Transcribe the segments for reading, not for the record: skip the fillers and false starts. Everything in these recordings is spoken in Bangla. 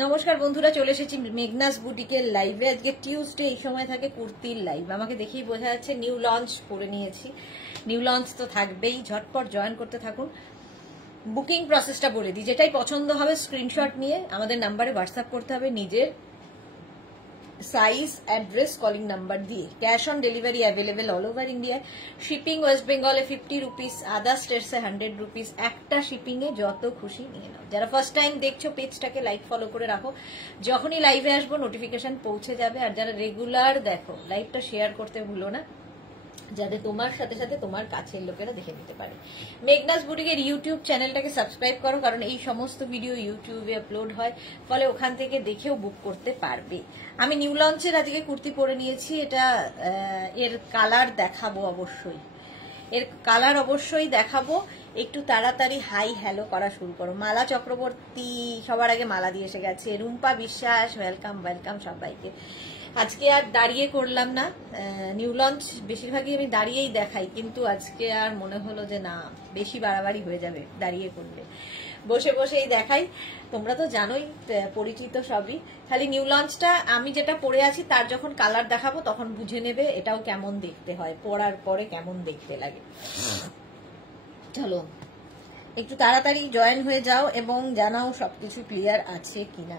নমস্কার বন্ধুরা, চলে এসেছি মেঘনাস বুটিকের লাইভে। আজকে টিউসডে, এই সময় থাকে কুর্তির লাইভ। আমাকে দেখেই বোঝা যাচ্ছে নিউ লঞ্চ করে নিয়েছি। নিউ লঞ্চ তো থাকবেই, ঝটপট জয়েন করতে থাকুন। বুকিং প্রসেসটা বলে দিই, যেটাই পছন্দ হবে স্ক্রিনশট নিয়ে আমাদের নাম্বারে হোয়াটসঅ্যাপ করতে হবে, নিজের সাইজ, অ্যাড্রেস, কলিং নাম্বার দিয়ে। Cash on delivery available all over ইন্ডিয়ায়। শিপিং ওয়েস্ট বেঙ্গলে 50 রুপিস, আদার স্টেটসে 100 রুপিস। একটা শিপিং এ যত খুশি নিয়ে নাও। যারা ফার্স্ট টাইম দেখছো পেজটাকে লাইক ফলো করে রাখো, যখনই লাইভে আসবো নোটিফিকেশন পৌঁছে যাবে। আর যারা রেগুলার দেখো, লাইভটা শেয়ার করতে ভুলো না, যাতে তোমার সাথে সাথে তোমার কাছের লোকেরা দেখে নিতে পারে। মেঘনাস বুটিকের ইউটিউব চ্যানেলটাকে সাবস্ক্রাইব করো, কারণ এই সমস্ত ভিডিও ইউটিউবে আপলোড হয়, ফলে ওখান থেকে দেখেও বুক করতে পারবে। আমি নিউ লঞ্চের আজকে কুর্তি পরে নিয়েছি। এটা এর কালার দেখাবো অবশ্যই, এর কালার অবশ্যই দেখাবো। একটু তাড়াতাড়ি হাই হ্যালো করা শুরু করো। মালা চক্রবর্তী সবার আগে মালা দিয়ে এসে গেছে। রুম্পা বিশ্বাস, ওয়েলকাম ওয়েলকাম সবাইকে। আজকে আর দাঁড়িয়ে করলাম না, নিউ লঞ্চ বেশিরভাগই আমি দাঁড়িয়েই দেখাই, কিন্তু আজকে আর মনে হলো যে না, বেশি বাড়াবাড়ি হয়ে যাবে দাঁড়িয়ে করলে, বসে বসেই দেখাই। তোমরা তো জানোই, পরিচিত সবই। খালি নিউ লঞ্চটা আমি যেটা পরে আছি তার যখন কালার দেখাবো তখন বুঝে নেবে এটাও কেমন দেখতে হয়, পরার পরে কেমন দেখতে লাগে। চলো একটু তাড়াতাড়ি জয়েন হয়ে যাও এবং জানাও সবকিছু ক্লিয়ার আছে কিনা।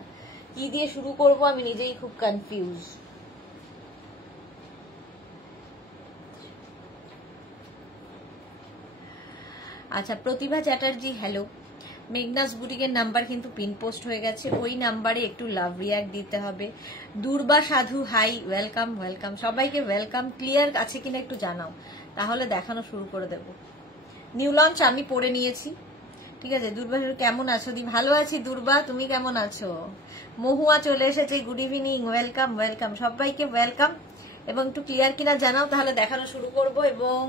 কি দিয়ে শুরু করব আমি নিজেই খুব কনফিউজ। আচ্ছা, প্রতিভা চ্যাটার্জি হ্যালো। মেঘনাস বুটিকের নাম্বার কিন্তু পিন পোস্ট হয়ে গেছে, ওই নাম্বারে একটু লাভ রিয়াক্ট দিতে হবে। দুর্বা সাধু হাই, ওয়েলকাম ওয়েলকাম সবাইকে, ওয়েলকাম। ক্লিয়ার আছে কিনা একটু জানাও, তাহলে দেখানো শুরু করে দেব। নিউ লঞ্চ আমি পরে নিয়েছি, ঠিক আছে। দুর্বা কেমন আছো দি? ভালো আছি দুর্বা, তুমি কেমন আছো? মহুয়া চলে এসেছে, গুড ইভিনিং, ওয়েলকাম ওয়েলকাম সবাইকে, ওয়েলকাম। এবং একটু ক্লিয়ার কিনা জানাও, তাহলে দেখানো শুরু করব। এবং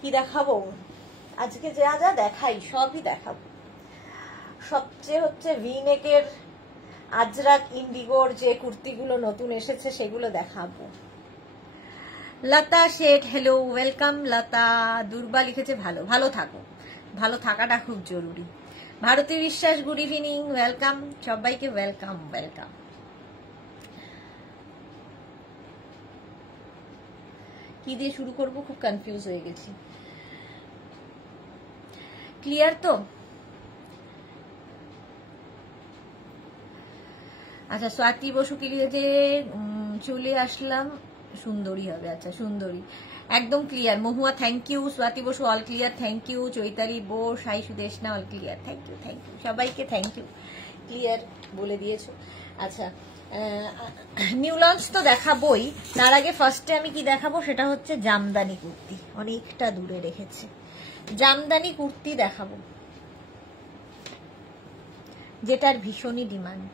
কি দেখাবো আজকে, যা যা দেখাই সবই দেখাবো। সবচেয়ে হচ্ছে ভিনেকের আজরাক ইন্ডিগোর যে কুর্তিগুলো নতুন এসেছে সেগুলো দেখাবো। লতা শেঠ হ্যালো, ওয়েলকাম লতা। দুর্বা লিখেছে ভালো, ভালো থাকো, ভালো থাকাটা খুব জরুরি। ভারতী বিশ্বাস গুড ইভিনিং, ওয়েলকাম সবাইকে, ওয়েলকাম ওয়েলকাম। কি দিয়ে শুরু করব খুব কনফিউজ হয়ে গেছি। ক্লিয়ার তো? আচ্ছা, স্বাতি বসু কি লিখেছে, চলে আসলাম, সুন্দরী হবে। আচ্ছা সুন্দরী, একদম clear. Mahua thank you. Swati Basu all clear, thank you. Chaitali Bose hi, Sudeshna all clear, thank you thank you সবাইকে, থ্যাংক ইউ, ক্লিয়ার বলে দিয়েছো। আচ্ছা, নিউ লঞ্চ তো দেখাবোই, তার আগে ফার্স্টে আমি কি দেখাবো সেটা হচ্ছে জামদানি কুর্তি। অনেকটা দূরে রেখেছে, জামদানি কুর্তি দেখাবো, যেটার ভীষণই ডিমান্ড।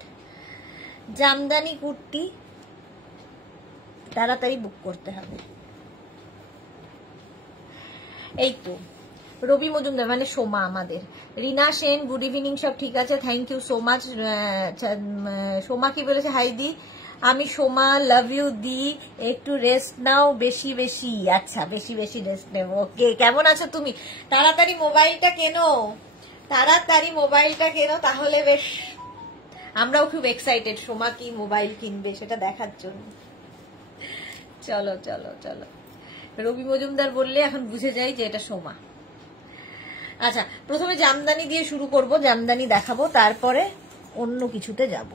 জামদানি কুর্তি তাড়াতাড়ি বুক করতে হবে। এই তো রবি মজুমদার মানে সোমা আমাদের। রিনা সেন গুড ইভিনিং, সব ঠিক আছে, thank you so much. Soma কি বলেছে, হাই দি, আমি সোমা, লাভ ইউ দি, একটু রেস্ট নাও বেশি বেশি। আচ্ছা, বেশি বেশি রেস্ট নেব, ওকে। কেমন আছো তুমি? তাড়াতাড়ি মোবাইলটা কেনো, তাড়াতাড়ি মোবাইলটা কেনো, তাহলে বেশ আমরাও খুব এক্সাইটেড সোমা কি মোবাইল কিনবে সেটা দেখার জন্য। চলো চলো চলো, রবি মজুমদার বললে এখন বুঝে যাই যে এটা সোমা। আচ্ছা, প্রথমে জামদানি দিয়ে শুরু করব, জামদানি দেখাবো, তারপরে অন্য কিছুতে যাব।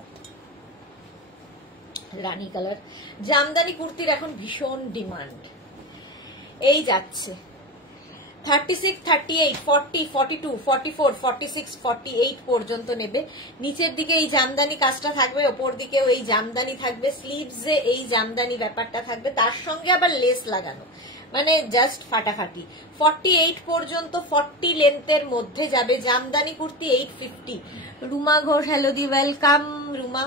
রানী কালার জামদানি কুর্তির এখন ভীষণ ডিমান্ড। এই যাচ্ছে 36, 38, 40, 42, 44, 46, 48 পর্যন্ত নেবে। নিচের দিকে এই জামদানি কাজটা থাকবে, ওপর দিকেও এই জামদানি থাকবে, স্লিভসে এই জামদানি ব্যাপারটা থাকবে, তার সঙ্গে আবার লেস লাগানো, মানে জাস্ট ফাটাফাটি। 48 পর্যন্ত 40 লেন্থের মধ্যে যাবে জামদানি কুর্তি, 850। রুমা ঘোষ হ্যালো দি, ওয়েলকাম রুমা।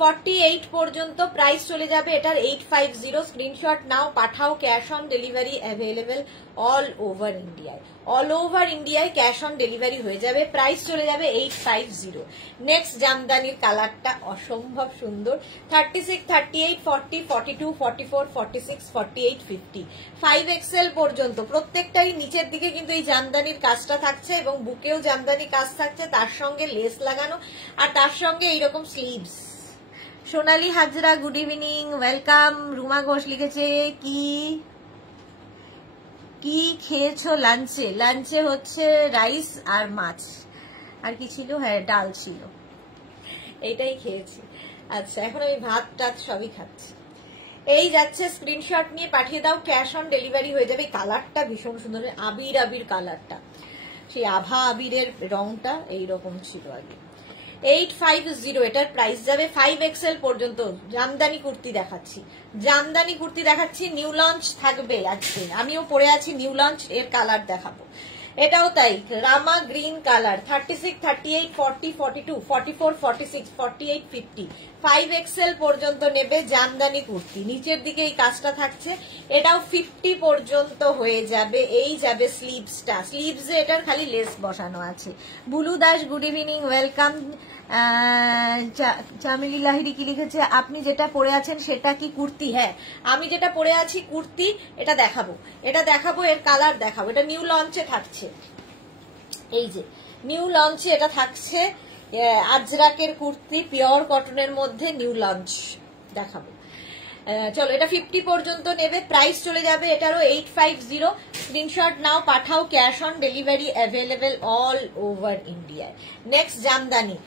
48 পর্যন্ত প্রাইস চলে যাবে এটার 850। স্ক্রিনশট নাও, পাঠাও, cash on delivery available all over ইন্ডিয়ায়। অল ওভার ইন্ডিয়ায় ক্যাশ অন ডেলিভারি হয়ে যাবে, প্রাইস চলে যাবে 850। নেক্সট জামদানির কালারটা অসম্ভব সুন্দর। 36, 38, 40, 42, 44, 46, 48, 50 5XL পর্যন্ত প্রত্যেকটাই নিচের দিকে কিন্তু এই জামদানির কাজটা থাকছে এবং বুকেও জামদানি কাজ থাকছে, তার সঙ্গে লেস লাগানো আর তার সঙ্গে এইরকম sleeves. Sonali Hazra good evening, welcome. Ruma Ghosh লিখেছে কি কি খেয়েছো লাঞ্চে? লাঞ্চে হচ্ছে রাইস আর মাছ, আর কি ছিল? হ্যাঁ, ডাল ছিল, এইটাই খেয়েছি। আচ্ছা, এখন আমি ভাত টাত সবই খাচ্ছি। এই যাচ্ছে, স্ক্রিনশট নিয়ে পাঠিয়ে দাও, ক্যাশ অন ডেলিভারি হয়ে যাবে। কালারটা ভীষণ সুন্দর, আবির আবির কালারটা, সেই আভা আবিরের রংটা এইরকম ছিল আগে। 850 এটার প্রাইস যাবে। 5XL পর্যন্ত জামদানি কুর্তি দেখাচ্ছি, জামদানি কুর্তি দেখাচ্ছি। নিউ লঞ্চ থাকবে আজকে, আমিও পরে আছি নিউ লঞ্চ, এর কালার দেখাবো। এটাও তাই, রামা গ্রিন কালার। 36, 38, 40, 42, 44, 46, 48, 50 5XL পর্যন্ত নেবে জামদানি কুর্তি। নিচের দিকে এই কাজটা থাকছে, এটাও 50 পর্যন্ত হয়ে যাবে। এই যাবে স্লিভসটা, স্লিভসে এটার খালি লেস বসানো আছে। Bulu Das good evening, welcome. Chameli Lahiri কি লিখেছে? আপনি যেটা পরে আছেন সেটা কি কুর্তি? হ্যাঁ, আমি যেটা পরে আছি কুর্তি, এটা দেখাবো, এটা দেখাবো, এর কালার দেখাবো। এটা নিউ লঞ্চে থাকছে, এই যে নিউ লঞ্চে এটা থাকছে, আজরাকের কুর্তি, পিওর কটনের মধ্যে নিউ লঞ্চ দেখাবো। চলো, এটা 50 পর্যন্ত নেবে, প্রাইস চলে যাবে এটারও 850। স্ক্রিনশট নাও, পাঠাও, cash on delivery available all over ইন্ডিয়ায়। নেক্সট জামদানি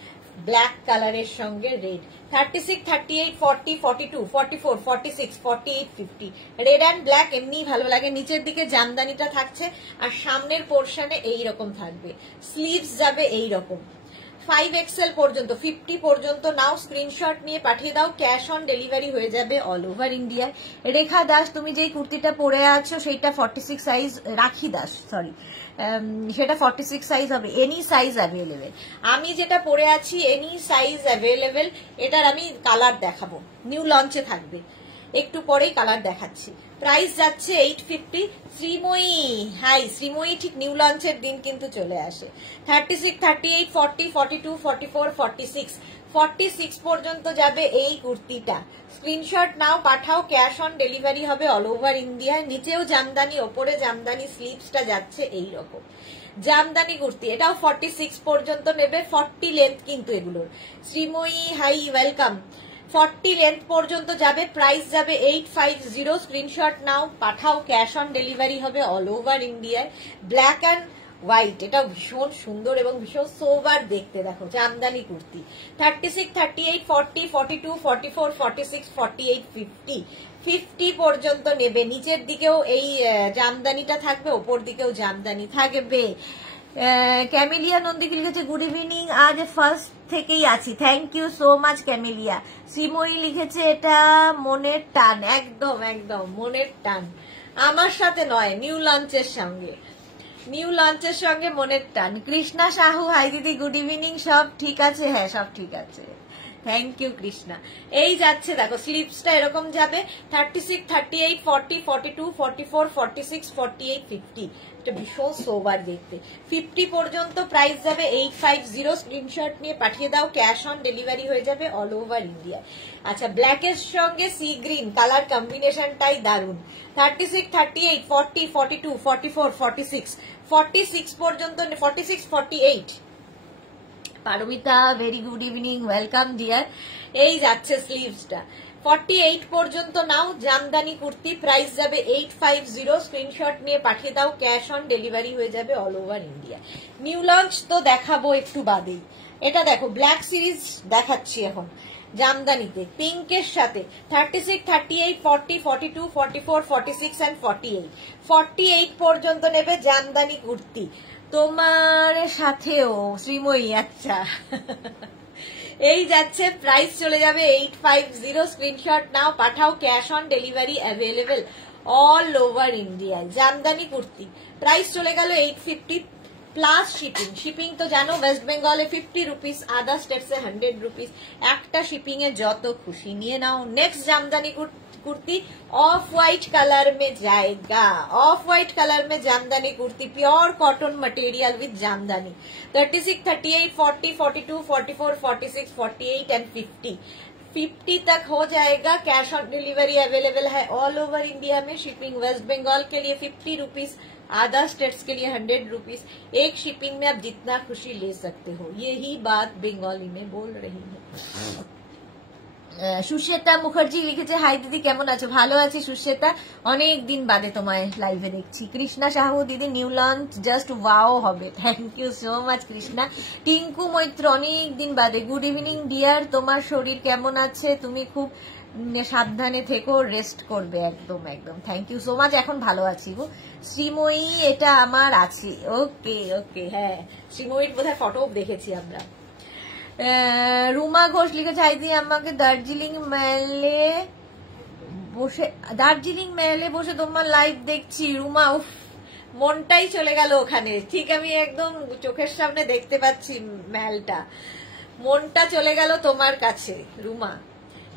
ব্ল্যাক কালারের সঙ্গে রেড। 36, 38, 40, 42, 44, 46, 48, 50 রেড অ্যান্ড ব্ল্যাক এমনি ভালো লাগে। নিচের দিকে জামদানিটা থাকছে আর সামনের পোর্শনে এইরকম থাকবে, স্লিভস যাবে এইরকম। 5XL পর্যন্ত, 50 পর্যন্ত নাও, স্ক্রিনশট নিয়ে পাঠিয়ে দাও, ক্যাশ অন ডেলিভারি হয়ে যাবে অল ওভার ইন্ডিয়ায়। রেখা দাস, তুমি যেই কুর্তিটা পরে আছো সেইটা 46 সাইজ, রাখি দাস সরি, সেটা 46 সাইজ হবে, এনি সাইজ অ্যাভেলেবেল। আমি যেটা পরে আছি এনি সাইজ অ্যাভেলেবেল। এটার আমি কালার দেখাবো, নিউ লঞ্চে থাকবে, একটু পরেই কালার দেখাচ্ছি। প্রাইস যাচ্ছে 850। শ্রীময়ী, হাই শ্রীময়ী, ঠিক নিউ লঞ্চের দিন কিন্তু চলে আসে। 36, 38, 40, 42, 44, 46 46 পর্যন্ত যাবে এই কুর্তিটা। স্ক্রিনশট নাও, পাঠাও, ক্যাশ অন ডেলিভারি হবে অল ওভার ইন্ডিয়ায়। নিচেও জামদানি, ওপরে জামদানি, স্লিভসটা যাচ্ছে এইরকম জামদানি কুর্তি। এটাও 46 পর্যন্ত নেবে, 40 লেন্থ কিন্তু এগুলোর। Sreemoyee, high, welcome. 40 লেন্থ পর্যন্ত যাবে, প্রাইস যাবে 850। স্ক্রিনশট নাও, পাঠাও, ক্যাশ অন ডেলিভারি হবে অল ওভার ইন্ডিয়ায়। ব্ল্যাক অ্যান্ড হোয়াইট, এটা ভীষণ সুন্দর এবং ভীষণ সোবার দেখতে, দেখো জামদানি কুর্তি। 36, 38, 40, 42, 44, 46, 48, 50 পর্যন্ত নেবে। নিচের দিকেও এই জামদানিটা থাকবে, ওপর দিকেও জামদানি থাকবে। ক্যামেলিয়া নন্দিকে লিখেছে গুড ইভিনিং, আজ ফার্স্ট থেকেই আছি, thank you so much Camellia. Srimoyee লিখেছে এটা মনের টান, একদম একদম মনের টান, আমার সাথে নয়, নিউ লঞ্চের সঙ্গে, নিউ লঞ্চের সঙ্গে মনের টান। কৃষ্ণা সাহু, হাই দিদি গুড ইভিনিং, সব ঠিক আছে? হ্যাঁ, সব ঠিক আছে, থ্যাংক ইউ কৃষ্ণা। এই যাচ্ছে, দেখো স্লিভসটা এরকম যাবে। 36, 38, 40, 42, 44, 46, 48, 50 এটা ভীষণ সোবার দেখতে। 50 পর্যন্ত প্রাইস যাবে 850। স্ক্রিনশট নিয়ে পাঠিয়ে দাও, ক্যাশ অন ডেলিভারি হয়ে যাবে অল ওভার ইন্ডিয়া। আচ্ছা, ব্ল্যাকের সঙ্গে সি গ্রিন কালার কম্বিনেশনটাই দারুন। 36, 38, 40, 42, 44, 46 46 পর্যন্ত, 46, 48 Paromita, very good evening, welcome dear. এই যাচ্ছে স্লিভসটা, 48 পর্যন্ত নাও, জামদানি কুর্তি, প্রাইস যাবে 850। স্ক্রিনশট নিয়ে পাঠিয়ে দাও, ক্যাশ অন ডেলিভারি হয়ে যাবে all over India. New launch তো দেখাবো একটু বাদেই, এটা দেখো ব্ল্যাক সিরিজ দেখাচ্ছি এখন জামদানিতে, পিঙ্কের সাথে। 36, 38, 40, 42, 44, 46 and 48 48 পর্যন্ত নেবে জামদানি কুর্তি। তোমার সাথেও শ্রীময়ী, আচ্ছা এই যাচ্ছে, প্রাইস চলে যাবে 850। স্ক্রিনশট নাও, পাঠাও, cash on delivery available all over ইন্ডিয়ায়। জামদানি কুর্তি প্রাইস চলে গেল 850, প্লাস শিপিং। শিপিং তো জানো ওয়েস্ট বেঙ্গলে 50 রুপিস, আদার স্টেটসে 100 রুপিস। একটা শিপিং এ যত খুশি নিয়ে নাও। Next jamdani kurti off white colour में जाएगा। ऑफ व्हाइट कलर में jamdani kurti, pure cotton material with jamdani. 36, 38, 40, 42, 44, 46, 48 and 50 तक हो जाएगा। कैश ऑन डिलीवरी अवेलेबल है ऑल ओवर इंडिया में। शिपिंग वेस्ट बंगाल के लिए 50 रुपीज, अदर स्टेट्स के लिए 100 रुपीज। एक शिपिंग में आप जितना खुशी ले सकते हो। यही बात बंगाली में बोल रही है। সুশ্বেতা মুখার্জি লিখেছে, হাই দিদি কেমন আছো? ভালো আছি সুশ্বেতা, অনেক দিন বাদে তোমায় লাইভে দেখছি। কৃষ্ণা সাহু দিদি, নিউ লঞ্চ জাস্ট ওয়াও হবে। Thank you so much Krishna. Tinku Maitra, অনেক দিন বাদে। গুড ইভিনিং ডিয়ার, তোমার শরীর কেমন আছে? তুমি খুব সাবধানে থেকো, রেস্ট করবে। একদম একদম, থ্যাংক ইউ সো মাচ। এখন ভালো আছি গো। শ্রীময়ী, এটা আমার আছে। ওকে ওকে, হ্যাঁ শ্রীময়ীর বোধহয় ফটো দেখেছি আমরা। রুমা ঘোষ লিখেছে, হাই দিদি আমাকে দার্জিলিং মেলে বসে তোমার লাইভ দেখছি। রুমা, উফ মনটাই চলে গেল ওখানে। ঠিক আমি একদম চোখের সামনে দেখতে পাচ্ছি মেলটা, মনটা চলে গেল তোমার কাছে। রুমা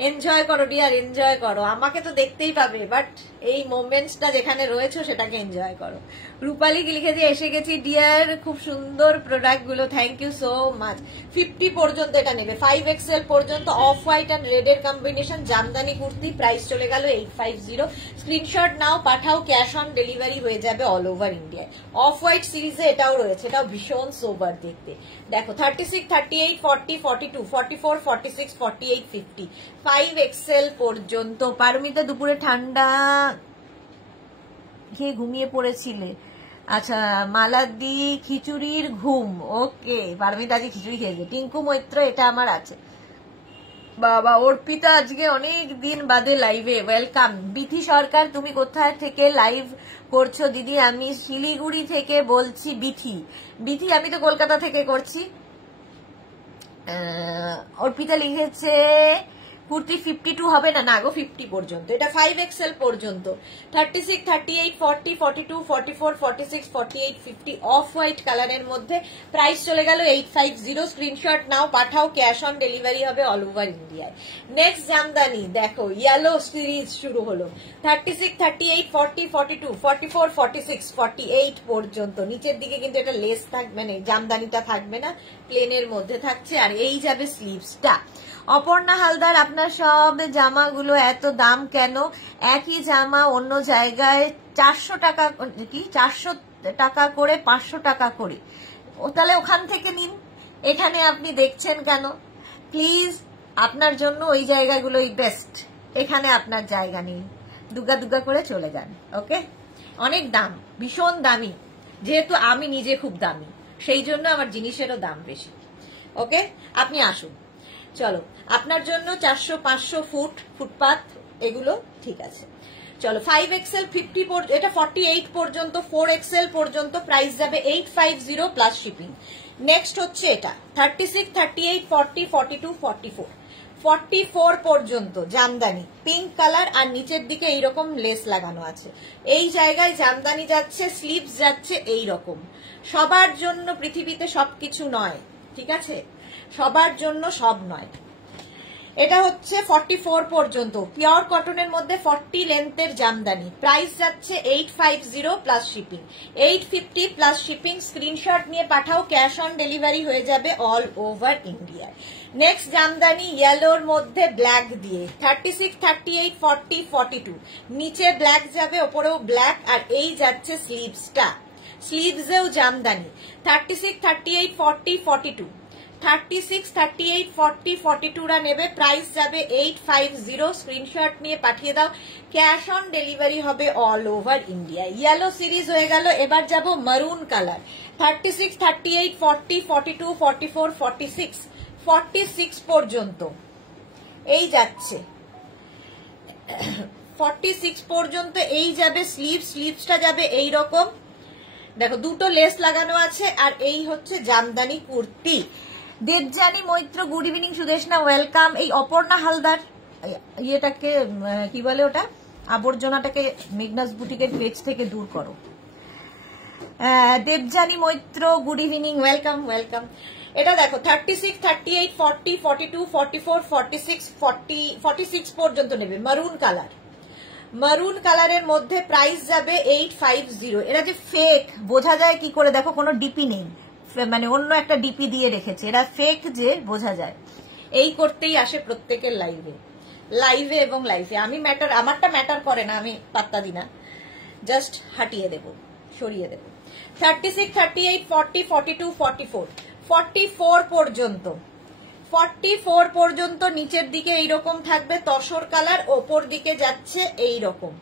এনজয় করো ডিয়ার, এনজয় করো। আমাকে তো দেখতেই পাবে, বাট এই মোমেন্টসটা যেখানে রয়েছে সেটাকে এনজয় করো। রূপালী লিখেছে, এসে গেছি ডিয়ার, খুব সুন্দর প্রোডাক্ট গুলো, থ্যাংক ইউ সো মাচ। 50 পর্যন্ত এটা নেবে, 5XL পর্যন্ত। অফ হোয়াইট অ্যান্ড রেড এর কম্বিনেশন জামদানি কুর্তি, প্রাইস চলে গেল 850। স্ক্রিনশট নাও, পাঠাও, ক্যাশ অন ডেলিভারি হয়ে যাবে অল ওভার ইন্ডিয়ায়। অফ হোয়াইট সিরিজে এটাও রয়েছে, এটাও ভীষণ সোবার দেখতে। দেখো 36, 38, 40, 42, 44, 46, 48, 50, 5XL পর্যন্ত। পারমিতা, দুপুরে ঠান্ডা খেয়ে ঘুমিয়ে পড়েছিলে? আচ্ছা, মালাদি, খিচুড়ির ঘুম। ওকে, পারমিতা আজকে খিচুড়ি খেয়েছে। টিঙ্কু মৈত্র, এটা আমার আছে। বাবা, অর্পিতা আজকে অনেক দিন বাদে লাইভে, ওয়েলকাম। বিথি সরকার, তুমি কোথায় থেকে লাইভ করছো দিদি? আমি শিলিগুড়ি থেকে বলছি। বিথি আমি তো কলকাতা থেকে করছি। অর্পিতা লিখেছে, কুর্তি 52 হবে না? না গো, 50 পর্যন্ত। এটা 5XL পর্যন্ত। 36, 38, 40, 42, 44, 46, 48, 50 অফ হোয়াইট কালারের মধ্যে। প্রাইস চলে গেল 850। স্ক্রিনশট নাও, পাঠাও, ক্যাশ অন ডেলিভারি হবে অল ওভার ইন্ডিয়ায়। নেক্সট জামদানি দেখো, ইয়েলো সিরিজ শুরু হলো। 36, 38, 40, 42, 44, 46, 48 পর্যন্ত। নিচের দিকে কিন্তু এটা লেস থাকবে না, জামদানিটা থাকবে না, প্লেনের মধ্যে থাকছে। আর এই যাবে স্লিভসটা। অপর্ণা হালদার, আপনার সব জামাগুলো এত দাম কেন? একই জামা অন্য জায়গায় 400 টাকা, কি 400 টাকা করে, 500 টাকা করে। তাহলে ওখান থেকে নিন, এখানে আপনি দেখছেন কেন? প্লিজ, আপনার জন্য ওই জায়গাগুলোই বেস্ট, এখানে আপনার জায়গা নেই। দুগা দুগা করে চলে যান। ওকে, অনেক দাম, ভীষণ দামি। যেহেতু আমি নিজে খুব দামি, সেই জন্য আমার জিনিসেরও দাম বেশি। ওকে, আপনি আসুন। চলো, আপনার জন্য 400, 500 ফুটপাথ এগুলো ঠিক আছে। চলো, 5XL 50, এটা 48 পর্যন্ত, 4XL পর্যন্ত। প্রাইস যাবে 850 প্লাস শিপিং। নেক্সট হচ্ছে এটা 36, 38, 40, 42, 44, 44 পর্যন্ত জামদানি, পিঙ্ক কালার। আর নিচের দিকে এইরকম লেস লাগানো আছে। এই জায়গায় জামদানি যাচ্ছে, স্লিভস যাচ্ছে এইরকম। সবার জন্য পৃথিবীতে সবকিছু নয়, ঠিক আছে? সবার জন্য সব নয়। এটা হচ্ছে 44 পর্যন্ত, পিওর কটনের মধ্যে 40 লেন্থের জামদানি। প্রাইস যাচ্ছে 850 plus shipping. 850 plus shipping. Screenshot নিয়ে পাঠাও, ক্যাশ অন ডেলিভারি হয়ে যাবে অল ওভার ইন্ডিয়ায়। নেক্সট জামদানি ইয়েলোর মধ্যে ব্ল্যাক দিয়ে। 36, 38, 40, 42, নিচে ব্ল্যাক যাবে, ওপরেও ব্ল্যাক। আর এই যাচ্ছে স্লিভসটা, স্লিভসেও জামদানি। 36, 38, 40, 42, 36, 38, 40, 42 রা নেবে। প্রাইস যাবে 850। স্ক্রিনশট নিয়ে পাঠিয়ে দাও, ক্যাশ অন ডেলিভারি হবে all over India. Yellow series হয়ে গেল। এবার যাব মারুন কালার। 36, 38, 40, 42, 44, 46, 46 পর্যন্ত এই যাচ্ছে। 46 পর্যন্ত এই যাবে স্লিভস। স্লিভসটা যাবে এই রকম, দেখো দুটো লেস লাগানো আছে। আর এই হচ্ছে jamdani kurti. Debjani Maitra, good evening Sudeshna, welcome. এই অপর্ণা হালদার, ইয়েটাকে কি বলে, ওটা আবর্জনাটাকে মেঘনাস বুটিকের পেজ থেকে দূর করো। Debjani Maitra, good evening, welcome welcome. এটা দেখো 36, 38, 40, 42, 44, 46, 46 পর্যন্ত নেবে। মারুন কালার, মারুন কালারের মধ্যে প্রাইস যাবে 850। এরা যে ফেক বোঝা যায় কি করে, দেখো কোনো ডিপি নেই, মানে অন্য একটা ডিপি দিয়ে রেখেছে, এরা ফেক যে বোঝা যায়। এই করতেই আসে প্রত্যেকের লাইভে, লাইভে এবং লাইভে। আমি ম্যাটার, আমারটা ম্যাটার করে না, আমি পাত্তা দিই না, জাস্ট হাটিয়ে দেব, সরিয়ে দেব। 36, 38, 40, 42, 44, 44 পর্যন্ত, 44 পর্যন্ত নিচের দিকে এইরকম থাকবে তসর কালার, ওপর দিকে যাচ্ছে এইরকম,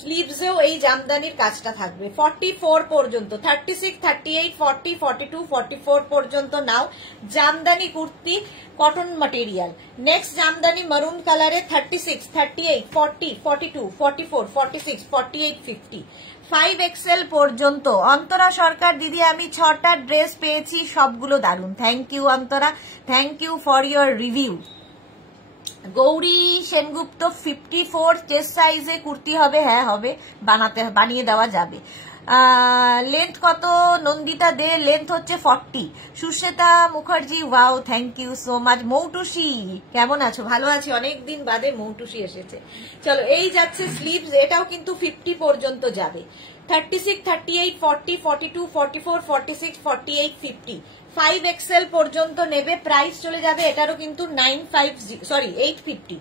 স্লিভসেও এই জামদানির কাজটা থাকবে 44 পর্যন্ত। 36, 38, 40, 42, 44 পর্যন্ত নাও jamdani kurti, cotton material. Next jamdani maroon কালারে 36, 38, 40, 42, 44, 46, 48, 50, 5XL পর্যন্ত। অন্তরা সরকার দিদি, আমি 6টা ড্রেস পেয়েছি, সবগুলো দারুন। Thank you Antara, thank you for your review. Gauri Sengupta 54 chest সাইজে কুর্তি হবে? হ্যাঁ হবে, বানিয়ে দেওয়া যাবে। লেন্থ কত নন্দিতা দে? লেন্থ হচ্ছে 40। Sushweta Mukherjee, wow thank you so much. Moutusi কেমন আছো? ভালো আছি, অনেকদিন বাদে মৌটুসি এসেছে। চলো, এই যাচ্ছে স্লিভস, এটাও কিন্তু 50 পর্যন্ত যাবে। 36, 38, 40, 42, 44, 46, 48, 50, 5XL পর্যন্ত নেবে। প্রাইস চলে যাবে এটারও কিন্তু 850,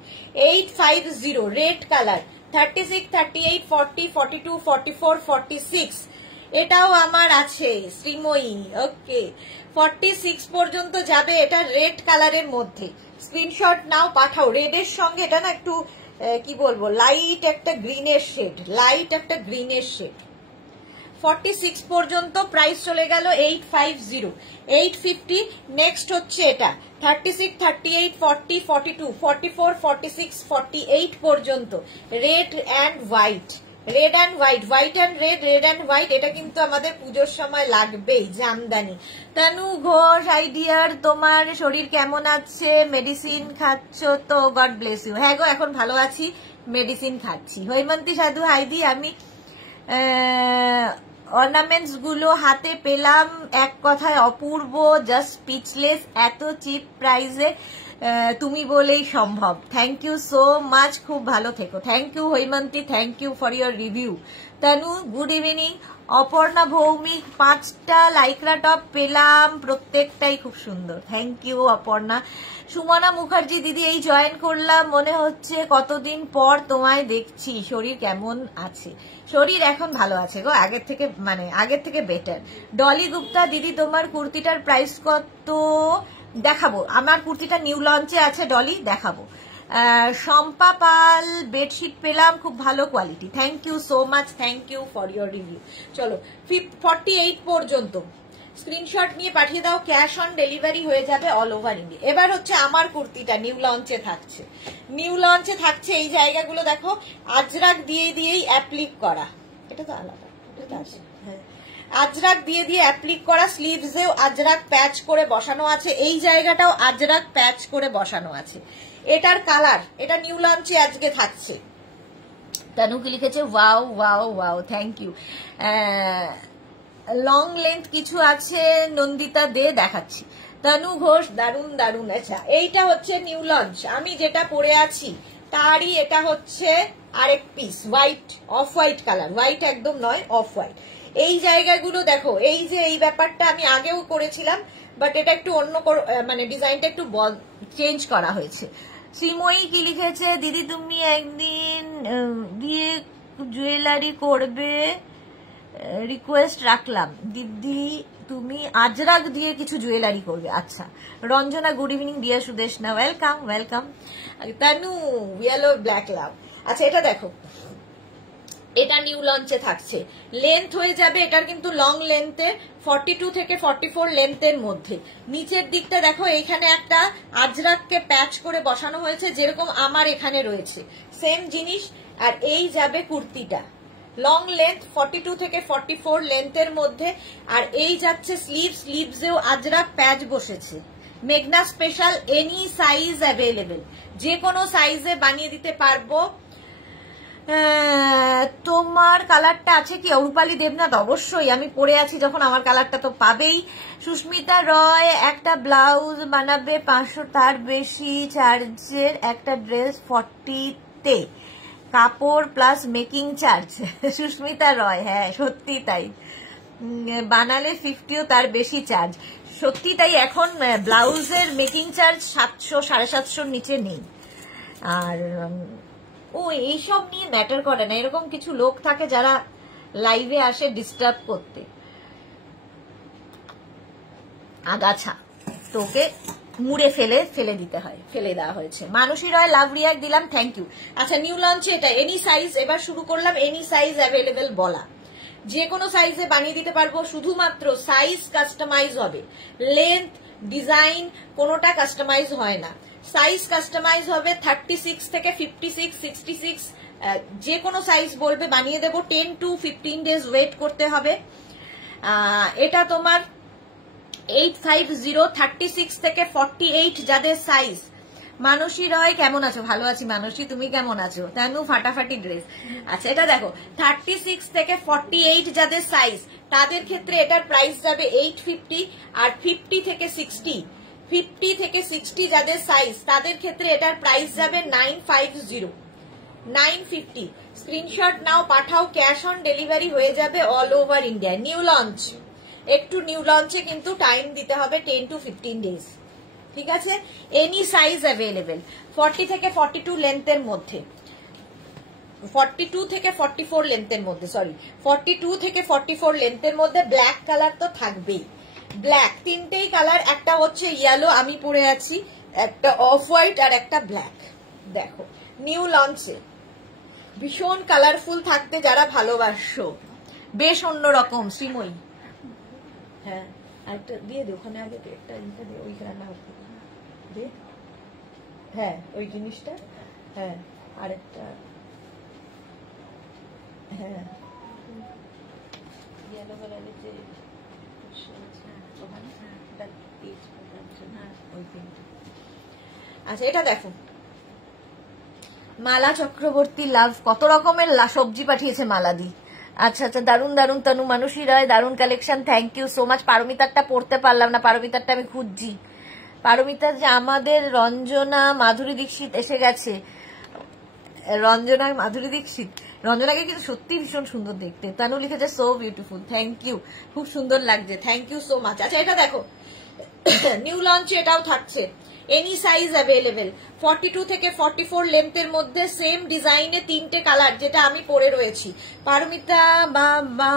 850 রেড কালার। 36, 38, 40, 42, 44, 46 এটাও আমার আছে শ্রীময়ী। ওকে, 46 পর্যন্ত যাবে, এটা রেড কালারের মধ্যে। স্ক্রিনশট নাও, পাঠাও। রেডের সঙ্গে এটা না একটু কি বলবো, লাইট একটা গ্রিনের শেড, লাইট একটা গ্রিনের শেড। 46 পর্যন্ত প্রাইস চলে গেল 850, 850। নেক্সট হচ্ছে এটা 36, 38, 40, 42, 44, 46, 48 পর্যন্ত red and white, red and white, white and red, red and white. এটা কিন্তু আমাদের পুজোর সময় লাগবেই জামদানি। তানু ঘোষ, আই ডিয়ার, তোমার শরীর কেমন আছে? মেডিসিন খাচ্ছ তো? God bless you. হ্যাঁ গো, এখন ভালো আছি, মেডিসিন খাচ্ছি। হৈমন্তী সাধু, হাইদি, আমি অর্নামেন্টস গুলো হাতে পেলাম, এক কথায় অপূর্ব, জাস্ট স্পিচলেস। এত চিপ প্রাইসে তুমি বলেই সম্ভব। থ্যাংক ইউ সো মাচ, খুব ভালো থেকো। Thank you Haimanti, thank you for your review. Tanu good evening. Aparna Bhowmik, 5টা লাইক্রা টপ পেলাম, প্রত্যেকটাই খুব সুন্দর। Thank you Aparna. সুমনা মুখার্জি দিদি, এই জয়েন করলাম, মনে হচ্ছে কতদিন পর তোমায় দেখছি, শরীর কেমন আছে? শরীর এখন ভালো আছে গো, আগের থেকে, মানে আগের থেকে বেটার। ডলি গুপ্তা দিদি, তোমার কুর্তিটার প্রাইস কত? দেখাবো, আমার কুর্তিটা নিউ লঞ্চে আছে ডলি, দেখাবো। শম্পা পাল, বেডশিট পেলাম, খুব ভালো quality. Thank you so much, thank you for your review. চলো, 48 পর্যন্ত স্ক্রিনশট নিয়ে পাঠিয়ে দাও, ক্যাশ অন ডেলিভারি হয়ে যাবে অল ওভার ইন্ডিয়া। এবার হচ্ছে আমার কুর্তিটা নিউ লঞ্চে থাকছে, নিউ লঞ্চে থাকছে। এই জায়গাগুলো দেখো আজরাক দিয়ে দিয়েই অ্যাপ্লিক করা, এটা তো আলাদা, এটা তো আছে, হ্যাঁ, আজরাক দিয়ে দিয়ে অ্যাপ্লিক করা। স্লিভসেও আজরাক প্যাচ করে বসানো আছে, এই জায়গাটাও আজরাক প্যাচ করে বসানো আছে। এটার কালার, এটা নিউ লঞ্চে আজকে থাকছে। তানুকে লিখেছে wow wow wow, thank you. Long length কিছু আছে নন্দিতা দে, দেখাচ্ছি। তানু ঘোষ, দারুন দারুন। আচ্ছা, এইটা হচ্ছে নিউ লঞ্চ, আমি যেটা পরে আছি তারই এটা হচ্ছে আরেক piece, white, off white colour, white একদম নয়, অফ হোয়াইট। এই জায়গাগুলো দেখো, এই যে এই ব্যাপারটা আমি আগেও করেছিলাম, বাট এটা একটু অন্য, মানে ডিজাইনটা একটু চেঞ্জ করা হয়েছে। শ্রীময়ী কি লিখেছে? দিদি তুমি একদিন দিয়ে জুয়েলারি করবে, রিকোয়েস্ট রাখলাম। দিদি তুমি আজরাক দিয়ে কিছু জুয়েলারি করবে? আচ্ছা। Ranjana good evening dear Sudeshna, welcome welcome. Tanu yellow black love. আচ্ছা, এটা দেখো, এটা নিউ লঞ্চে থাকছে, লেন্থ হয়ে যাবে এটার কিন্তু লং লেন্থে 42 থেকে 44 লেন্থের মধ্যে। নিচের দিকটা দেখো, এইখানে একটা আজরাককে প্যাচ করে বসানো হয়েছে, যেরকম আমার এখানে রয়েছে সেম জিনিস। আর এই যাবে কুর্তিটা, লং লেন্থ 42 থেকে 44 লেন্থের মধ্যে। আর এই যাচ্ছে স্লিভ, স্লিভসেও আজরাক প্যাচ বসেছে। মেঘনা স্পেশাল, এনি সাইজ অ্যাভেলেবেল, যে কোনো সাইজে বানিয়ে দিতে পারবো। তোমার কালারটা আছে কি রূপালী দেবনাথ? অবশ্যই, আমি পরে আছি যখন আমার কালারটা তো পাবেই। সুস্মিতা রয়, একটা ব্লাউজ বানাবে 500 তার বেশি চার্জের একটা ড্রেস 40-তে, কাপড় প্লাস মেকিং চার্জ। সুস্মিতা রয়, হ্যাঁ সত্যি তাই, বানালে 50ও তার বেশি চার্জ। সত্যি তাই, এখন ব্লাউজের মেকিং চার্জ 700 750 নিচে নেই। আর এইসব নিয়ে ম্যাটার করে না, এরকম কিছু লোক থাকে যারা লাইভে আসে ডিস্টার্ব করতে। আগাছা তোকে মুড়ে ফেলে দিতে হয়, ফেলে দেওয়া হয়েছে। মানসী রয় লাভ রিয়াক্ট দিলাম, থ্যাংক ইউ। আচ্ছা, নিউ লঞ্চে এটা এনি সাইজ, এবার শুরু করলাম এনি সাইজ অ্যাভেলেবেল বলা। যে কোনো সাইজে বানিয়ে দিতে পারবো, শুধুমাত্র সাইজ কাস্টমাইজ হবে, লেন্থ ডিজাইন কোনোটা কাস্টমাইজ হয় না। সাইজ কাস্টমাইজ হবে 36 থেকে 56, 66, যে কোনো সাইজ বলবে বানিয়ে দেবো। 10 to 15 ডেজ ওয়েট করতে হবে। এটা তোমার 850, 36 থেকে 48 যাদের সাইজ। মানসী রয় কেমন আছো? ভালো আছি মানসী, তুমি কেমন আছো? তানু ফাটাফাটি ড্রেস। আচ্ছা, এটা দেখো 36 থেকে 48 যাদের সাইজ, তাদের ক্ষেত্রে এটার প্রাইস যাবে 850। আর 50 থেকে 60 যাদের সাইজ, তাদের ক্ষেত্রে এটার প্রাইস যাবে 950, 950। স্ক্রিনশট নাও, পাঠাও, ক্যাশ অন ডেলিভারি হয়ে যাবে all over India. New launch, একটু নিউ লঞ্চে কিন্তু টাইম দিতে হবে 10 to 15 ডেজ, ঠিক আছে? এনি সাইজ অ্যাভেলেবেল, 40 থেকে 42 লেন্থের মধ্যে, 42 থেকে 44 লেন্থের মধ্যে, সরি 42 থেকে 44 লেন্থের মধ্যে। ব্ল্যাক কালার তো থাকবেই, ব্ল্যাক তিনটেই কালার, একটা হচ্ছে ইয়েলো আমি পরে আছি, একটা অফ হোয়াইট আর একটা ব্ল্যাক। দেখো নিউ লঞ্চে ভীষণ কালারফুল থাকতে যারা ভালোবাসো, বেশ অন্যরকম। শ্রীময়ী, হ্যাঁ আরেকটা দিয়ে দে, ওখানে আগে একটা ইটা দে, ওইখানে না দে, হ্যাঁ ওই জিনিসটা, হ্যাঁ আরেকটা, হ্যাঁ ইয়েলো কালারের যে আচ্ছা, এটা দেখো মালা চক্রবর্তী লাভ, কত রকমের সবজি পাঠিয়েছে মালা দি। আচ্ছা আচ্ছা, দারুন দারুন। তনু মানসী রায়, দারুন collection, thank you so much. পারমিতারটা পড়তে পারলাম না, পারমিতারটা আমি খুঁজছি। পারমিতার যে আমাদের রঞ্জনা মাধুরী দীক্ষিত এসে গেছে, রঞ্জনা মাধুরী দীক্ষিত, রঞ্জনাকে কিন্তু সত্যি ভীষণ সুন্দর দেখতে। তানু লিখেছে সো বিউটিফুল, থ্যাংক ইউ, খুব সুন্দর লাগছে, থ্যাংক ইউ সো মাচ। আচ্ছা, এটা দেখো নিউ লঞ্চে এটাও থাকছে, এনি সাইজ অ্যাভেলেবেল, 42 থেকে 44 লেন্থের মধ্যে, সেম ডিজাইনে তিনটে কালার, যেটা আমি পরে রয়েছি। পারমিতা বাবা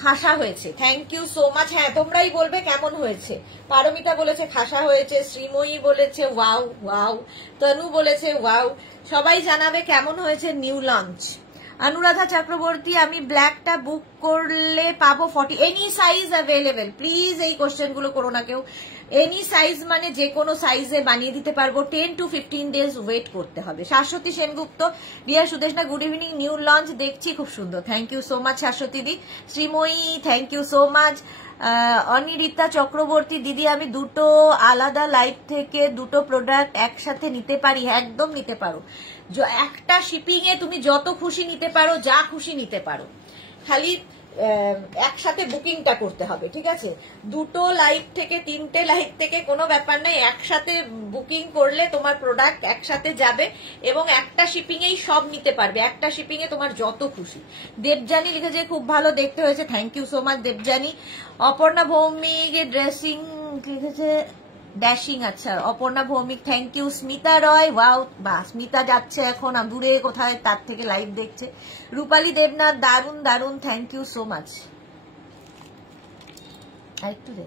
খাসা হয়েছে, থ্যাংক ইউ সো মাচ। হ্যাঁ তোমরাই বলবে কেমন হয়েছে। পারমিতা বলেছে খাসা হয়েছে, শ্রীময়ী বলেছে ওয়াও ওয়াও, তনু বলেছে ওয়াও, সবাই জানাবে কেমন হয়েছে নিউ লঞ্চ। অনুরাধা চক্রবর্তী, আমি ব্ল্যাকটা বুক করলে পাবো 40, এনি সাইজ অ্যাভেলেবেল। প্লিজ এই কোশ্চেন গুলো করো না কেউ, এনি সাইজ মানে যে কোনো সাইজে বানিয়ে দিতে পারবো, 10 to 15 ডেজ ওয়েট করতে হবে। Shashwati Sengupta, dear Sudeshna, good evening, new launch দেখছি, খুব সুন্দর, thank you so much Shashwati দি। Shreemoyee, thank you so much. Anirita Chakraborty, দিদি আমি দুটো আলাদা লাইভ থেকে দুটো প্রোডাক্ট একসাথে নিতে পারি? একদম নিতে পারো, একটা শিপিং এ তুমি যত খুশি নিতে পারো, যা খুশি নিতে পারো, খালি একসাথে বুকিংটা করতে হবে, ঠিক আছে? দুটো লাইভ থেকে, তিনটে লাইভ থেকে কোনো ব্যাপার নাই, একসাথে বুকিং করলে তোমার প্রোডাক্ট একসাথে যাবে এবং একটা শিপিং এই সব নিতে পারবে, একটা শিপিং এ তোমার যত খুশি। দেবজানী লিখেছে খুব ভালো দেখতে হয়েছে, thank you so much Debjani. Aparna Bhowmik dressing লিখেছে ড্যাশিং, আচ্ছা Aparna Bhowmik, thank you. Smita Roy, wow, বা স্মিতা যাচ্ছে এখন দূরে কোথায়, তার থেকে লাইভ দেখছে। রূপালী দেবনাথ, দারুন দারুন, থ্যাংক ইউ সো মাচ। আরেকটু দে,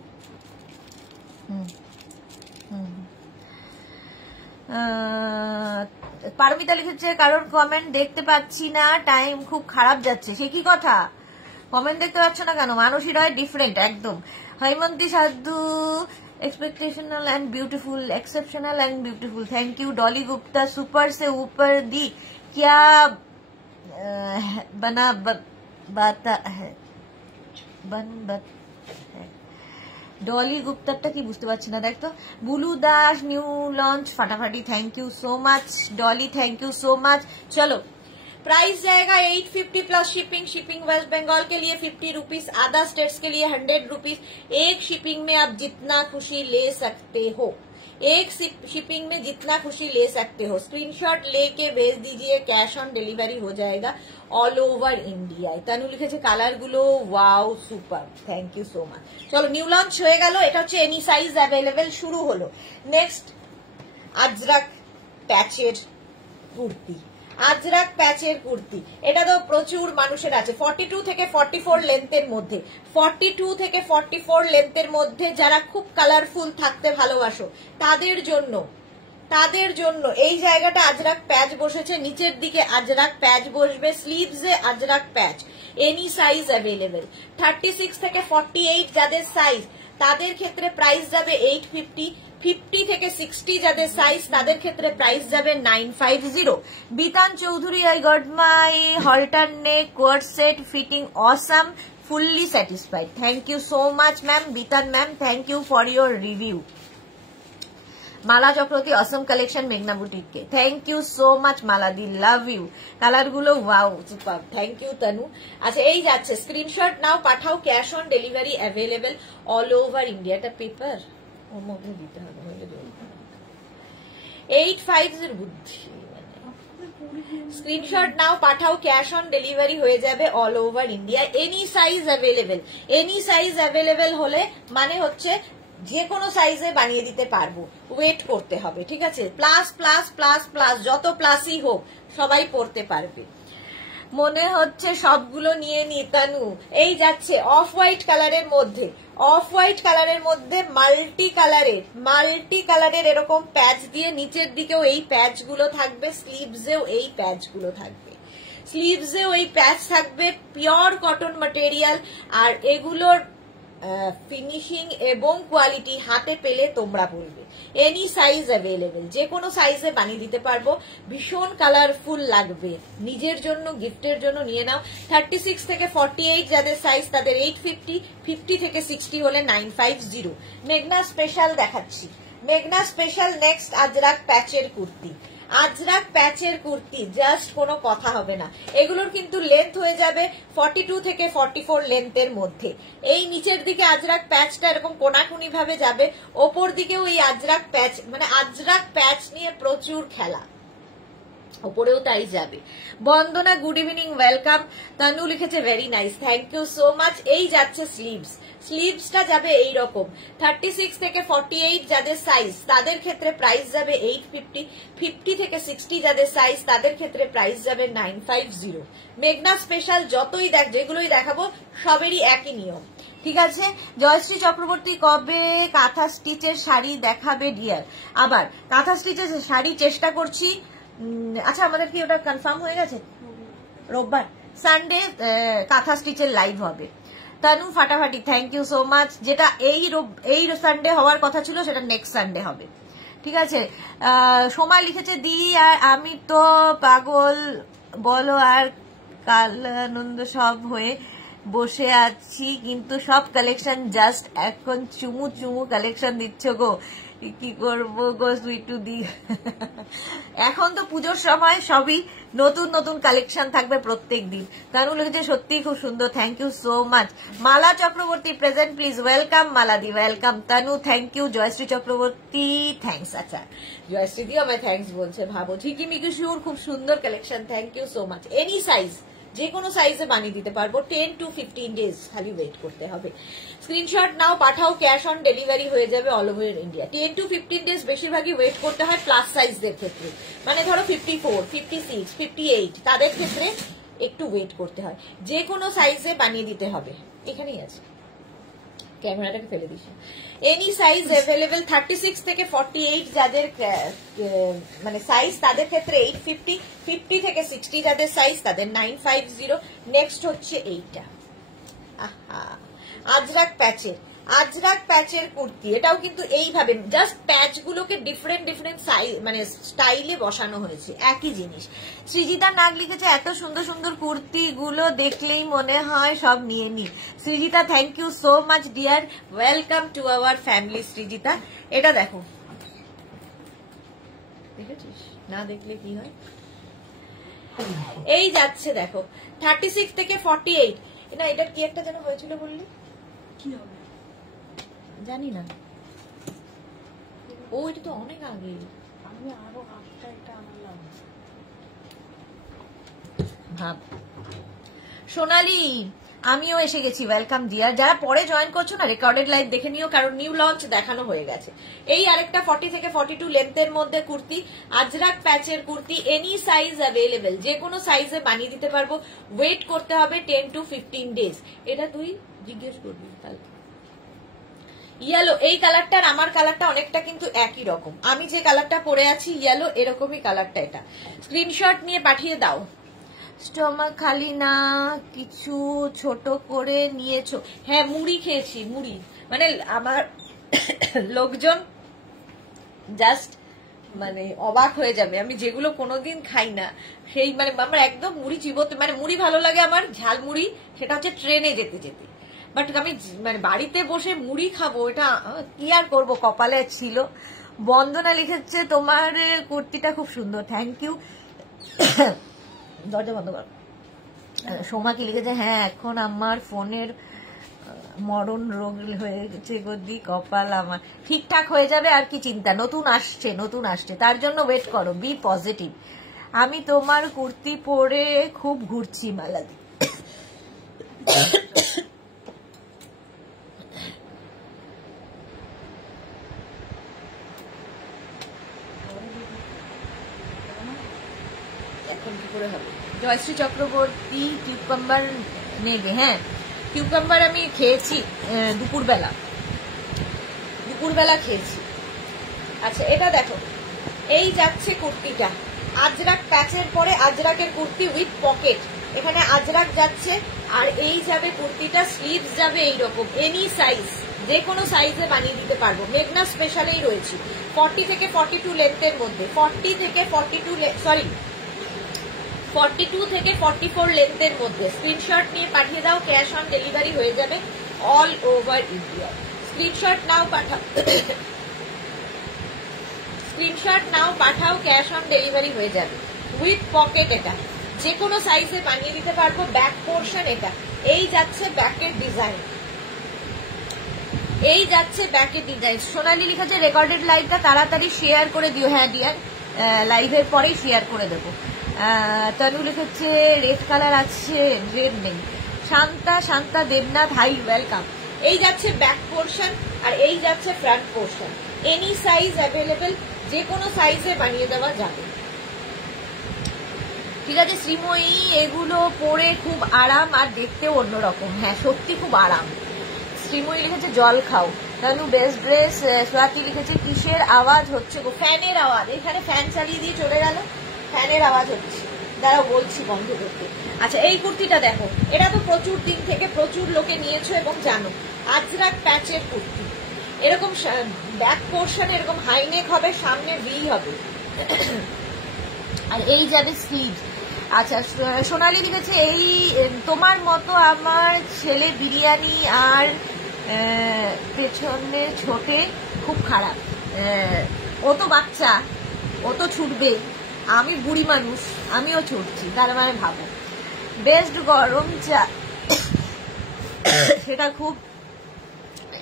পারমিতা লিখেছে কারোর কমেন্ট দেখতে পাচ্ছি না, টাইম খুব খারাপ যাচ্ছে। সে কি কথা, কমেন্ট দেখতে পাচ্ছ না কেন? মানসী রয় ডিফারেন্ট একদম। Haimanti Sadhu, expectational and beautiful, exceptional and beautiful, thank you. Dolly Gupta, super से ऊपर दी, क्या बना बाता है, डॉली गुप्ता की बुझते पारछि ना, देख तो। बुलू दास, निउ लॉन्च फाटाफाटी, thank you so much Dolly, thank you so माच। चलो प्राइस जाएगा 850 plus shipping. Shipping West Bengal के लिए 50 रुपीज, अदर स्टेट्स के लिए 100 रुपीज। एक शिपिंग में आप जितना खुशी ले सकते हो, एक शिपिंग में जितना खुशी ले सकते हो। स्क्रीनशॉट लेके भेज दीजिए, कैश ऑन डिलीवरी हो जाएगा ऑल ओवर इंडिया। तनु लिखेছে কালার গুলো wow super, thank you so much. চলো নিউ লঞ্চ হয়ে গেল, এটা হচ্ছে এনি সাইজ অ্যাভেলেবেল শুরু হলো। নেক্সট আজরাক প্যাচের কুর্তি, আজরাক প্যাচের কুর্তি, এটা তো প্রচুর মানুষের আছে। 42 থেকে 44 লেন্থের মধ্যে, 42 থেকে 44 লেন্থের মধ্যে যারা খুব কালারফুল থাকতে ভালোবাসো তাদের জন্য এই জায়গাটা আজরাক প্যাচ বসেছে, নিচের দিকে আজরাক প্যাচ বসবে, স্লিভসে Ajrakh patch. Any size available. 36 থেকে 48 যাদের সাইজ তাদের ক্ষেত্রে প্রাইস যাবে 850। 50 থেকে 60 যাদের সাইজ তাদের ক্ষেত্রে প্রাইস যাবে 950। Bitan Chowdhury, I got my halter neck coord set fitting awesome, fully satisfied. Thank you so much ma'am, Bitan ma'am, thank you for your review. Mala Chakraborty, awesome collection মেঘনা বুটিক কে, thank you so much Mala দি, লাভ ইউ। কালার গুলো wow super, thank you Tanu. আচ্ছা এই যাচ্ছে, স্ক্রিনশট নাও, পাঠাও, cash on delivery available all over India. এটা পেপার ওর মধ্যে দিতে হবে, 850 বুদ্ধি। স্ক্রিনশট নাও, পাঠাও, ক্যাশ অন ডেলিভারি হয়ে যাবে all over India. Any size available, any size available হলে মানে হচ্ছে যে কোনো সাইজে বানিয়ে দিতে পারবো, ওয়েট করতে হবে, ঠিক আছে? প্লাস প্লাস প্লাস প্লাস, যত প্লাসই হোক সবাই পড়তে পারবে। মনে হচ্ছে সবগুলো নিয়ে নি তানু। এই যাচ্ছে অফ হোয়াইট কালারের মধ্যে, অফ হোয়াইট কালারের মধ্যে মাল্টি কালারের এরকম প্যাচ দিয়ে, নিচের দিকেও এই প্যাচ গুলো থাকবে, স্লিভসেও এই প্যাচ গুলো থাকবে, স্লিভসেও এই প্যাচ থাকবে, পিওর কটন ম্যাটেরিয়াল। আর এগুলোর ফিনিশিং এবং কোয়ালিটি হাতে পেলে তোমরা বলবে। এনি সাইজ অ্যাভেলেবেল, যে কোনো সাইজে বানিয়ে দিতে পারবো। ভীষণ কালারফুল লাগবে, নিজের জন্য গিফটের জন্য নিয়ে নাও। 36 থেকে 48 যাদের সাইজ তাদের 850, 50 থেকে 60 হলে 950। মেঘনা স্পেশাল দেখাচ্ছি, মেঘনা স্পেশাল। নেক্সট আজরাক প্যাচের কুর্তি, আজরাক প্যাচের কুর্তি, জাস্ট কোনো কথা হবে না। এগুলোর কিন্তু লেন্থ হয়ে যাবে 42 থেকে 44 লেন্থের মধ্যে। এই নিচের দিকে আজরাক প্যাচটা এরকম কোনাকুনি ভাবে যাবে, ওপর দিকেও এই আজরাক প্যাচ, মানে আজরাক প্যাচ নিয়ে প্রচুর খেলা, ওপরেও তাই যাবে। Bandana, good evening, welcome. Tanu লিখেছে very nice, thank you so much. এই যাচ্ছে স্লিভস, স্লিভসটা যাবে এইরকম। 36 থেকে 48 যাদের সাইজ তাদের ক্ষেত্রে প্রাইস যাবে 850। 50 থেকে 60 যাদের সাইজ তাদের ক্ষেত্রে প্রাইস যাবে 950। মেঘনা স্পেশাল যতই যেগুলোই দেখাবো সবেরই একই নিয়ম, ঠিক আছে? জয়শ্রী চক্রবর্তী, কবে কাঁথা স্টিচের শাড়ি দেখাবে ডিয়ার? আবার কাঁথা স্টিচের শাড়ি চেষ্টা করছি। আচ্ছা আমাদের কি ওটা কনফার্ম হয়ে গেছে? রোববার সানডে কাঁথা স্টিচের লাইভ হবে। তানু ফাটাফাটি, থ্যাংক ইউ সো মাচ। যেটা এই সানডে হওয়ার কথা ছিল সেটা নেক্সট সানডে হবে, ঠিক আছে? সময় লিখেছে দি আর আমি তো পাগল বলো, আর কাল আনন্দ সব হয়ে বসে আছি, কিন্তু সব কালেকশন জাস্ট এখন চুমু চুমু কালেকশন দিচ্ছ গো, কি করবো গো সুইটু দি। এখন তো পুজোর সময় সবই নতুন নতুন কালেকশন থাকবে প্রত্যেক দিন। তানু লিখেছে সত্যি খুব সুন্দর, thank you so much. Mala Chakraborty present please, welcome Mala দি, welcome. Tanu thank you. Joyshree Chakraborty thanks. আচ্ছা জয়শ্রী দিও আমায় থ্যাংকস বলছে, ভাবো ঝিকিমিকি সুর, খুব সুন্দর collection, thank you so much. Any size, যে কোনো সাইজে বানিয়ে দিতে পারবো। 10 to 15 ডেজ খালি ওয়েট করতে হবে। স্ক্রিনশট নাও, পাঠাও, ক্যাশ অন ডেলিভারি হয়ে যাবে all over India. 10 to 15 days বেশিরভাগই ওয়েট করতে হয় প্লাস সাইজদের ক্ষেত্রে, মানে ধরো 54, 56, 58 তাদের ক্ষেত্রে একটু ওয়েট করতে হয়। যে কোনো সাইজে বানিয়ে দিতে হবে। এখানেই আছে, ক্যামেরাটাকে ফেলে দিস। Any size available. 36 থেকে 48 যাদের মানে সাইজ তাদের ক্ষেত্রে 850, 50 থেকে 60 যাদের সাইজ তাদের 950। নেক্সট হচ্ছে এইটা, আজরাক প্যাচের, আজরাক প্যাচের কুর্তি। এটাও কিন্তু এইভাবে জাস্ট প্যাচ গুলোকে ডিফারেন্ট ডিফারেন্ট সাইজ মানে স্টাইলে বসানো হয়েছে, একই জিনিস। সৃজিতা নাগ লিখেছে এত সুন্দর সুন্দর কুর্তি গুলো দেখলেই মনে হয় সব নিয়ে নি। Srijita thank you so much dear, welcome to our family. Srijita এটা দেখো, দেখেছিস? না দেখলে কি হয়? এই যাচ্ছে দেখো 36 থেকে 48। না এটার কি একটা যেন হয়েছিল বললি, কি হবে জানি না। ও এটা তো অনেক আগে। আমি আরো 8টা এটা আনলাম। ভাব সোনালি, আমিও এসে গেছি, ওয়েলকাম ডিয়ার। যারা পরে জয়েন করছো না রেকর্ডেড লাইভ দেখে নিও, কারণ নিউ লঞ্চ দেখানো হয়ে গেছে। এই আরেকটা 40 থেকে 42 লেন্থের মধ্যে কুর্তি, আজরাক প্যাচের কুর্তি, এনি সাইজ অ্যাভেলেবেল, যে কোনো সাইজে বানিয়ে দিতে পারবো। ওয়েট করতে হবে 10 to 15 ডেজ। এটা তুই জিজ্ঞেস করবি কালকে। ইয়েলো, এই কালারটা আর আমার কালারটা অনেকটা কিন্তু একই রকম। আমি যে কালারটা পরে আছি ইয়েলো, এরকমই কালারটা। এটা স্ক্রিনশট নিয়ে পাঠিয়ে দাও। স্টমাক খালি না, কিছু ছোট করে নিয়েছো? হ্যাঁ মুড়ি খেয়েছি, মুড়ি মানে আমার লোকজন জাস্ট মানে অবাক হয়ে যাবে, আমি যেগুলো কোনোদিন খাই না সেই মানে আমার একদম মুড়ি চিবোতে, মানে মুড়ি ভালো লাগে আমার, ঝাল মুড়ি, সেটা হচ্ছে ট্রেনে যেতে যেতে। বাট আমি মানে বাড়িতে বসে মুড়ি খাবো, এটা কি আর করবো, কপালে ছিল। বন্দনা লিখেছে তোমার কুর্তিটা খুব সুন্দর, থ্যাংক ইউ। দরজা বন্ধ কর। সোমা কি লিখেছে, হ্যাঁ এখন আমার ফোনের মরণ রোগ হয়ে গেছে গদি, কপাল আমার ঠিকঠাক হয়ে যাবে, আর কি চিন্তা, নতুন আসছে নতুন আসছে, তার জন্য ওয়েট করো, বি পজিটিভ। আমি তোমার কুর্তি পরে খুব ঘুরছি মালাদি। এখন কি করে হবে? জয়শ্রী চক্রবর্তী, কিউকাম্বার নেগে? হ্যাঁ কিউকাম্বার আমি খেয়েছি দুপুরবেলা খেয়েছি। আচ্ছা এটা দেখো, এই যাচ্ছে কুর্তিটা, আজরাক প্যাচের পরে আজরাকের কুর্তি উইথ পকেট, এখানে আজরাক যাচ্ছে, আর এই যাবে কুর্তিটা, স্লিভস যাবে এইরকম, এনি সাইজ, যে কোনো সাইজে বানিয়ে দিতে পারবো। মেঘনা স্পেশালেই রয়েছে 40 থেকে 42 লেন্থের মধ্যে, 42 থেকে 44 লেন্থের মধ্যে। স্ক্রিনশট নিয়ে পাঠিয়ে দাও, ক্যাশ অন ডেলিভারি হয়ে যাবে অল ওভার ইন্ডিয়া। স্ক্রিনশট নাও পাঠাও, ক্যাশ অন ডেলিভারি হয়ে যাবে। উইথ পকেট, এটা যে কোনো সাইজে বানিয়ে দিতে পারবো। ব্যাক পোর্শন এটা, এই যাচ্ছে ব্যাকের ডিজাইন, সোনালি লিখেছে রেকর্ডেড লাইভটা তাড়াতাড়ি শেয়ার করে দিও। হ্যাঁ ডিয়ার, লাইভের পরেই শেয়ার করে দেবো। তনু লিখেছে রেড কালার আছে, রেড নেই। Shanta Debnath, hi welcome. এই যাচ্ছে ব্যাক পোর্শন, আর এই যাচ্ছে front portion, any size available, যে কোনো সাইজে বানিয়ে দেওয়া যাবে। ঠিক আছে শ্রীময়ী, এগুলো পরে খুব আরাম আর দেখতেও অন্যরকম। হ্যাঁ সত্যি খুব আরাম। শ্রীময়ী লিখেছে জল খাও। তনু বেস্ট ড্রেস। সোয়াতি লিখেছে কিসের আওয়াজ হচ্ছে গো? ফ্যানের আওয়াজ, এখানে ফ্যান চালিয়ে দিয়ে চলে গেল, ফ্যানের আওয়াজ হচ্ছে, দাঁড়াও বলছি বন্ধ করতে। আচ্ছা এই কুর্তিটা দেখো, এটা তো প্রচুর দিন থেকে প্রচুর লোকে নিয়েছো এবং জানো, আজরাক প্যাচের কুর্তি, এরকম ব্যাক পোর্শন এরকম হাইনেক হবে, সামনে ভি হবে, আর এই যাবে স্লিভ। আচ্ছা সোনালি লিখেছে এই তোমার মতো আমার ছেলে বিরিয়ানি আর পেছনে ছোটে খুব খারাপ, ও তো বাচ্চা, ও তো ছুটবে, আমি বুড়ি মানুষ, আমিও ছুটছি, তার মানে ভাবো। বেস্ট গরম চা, সেটা খুব,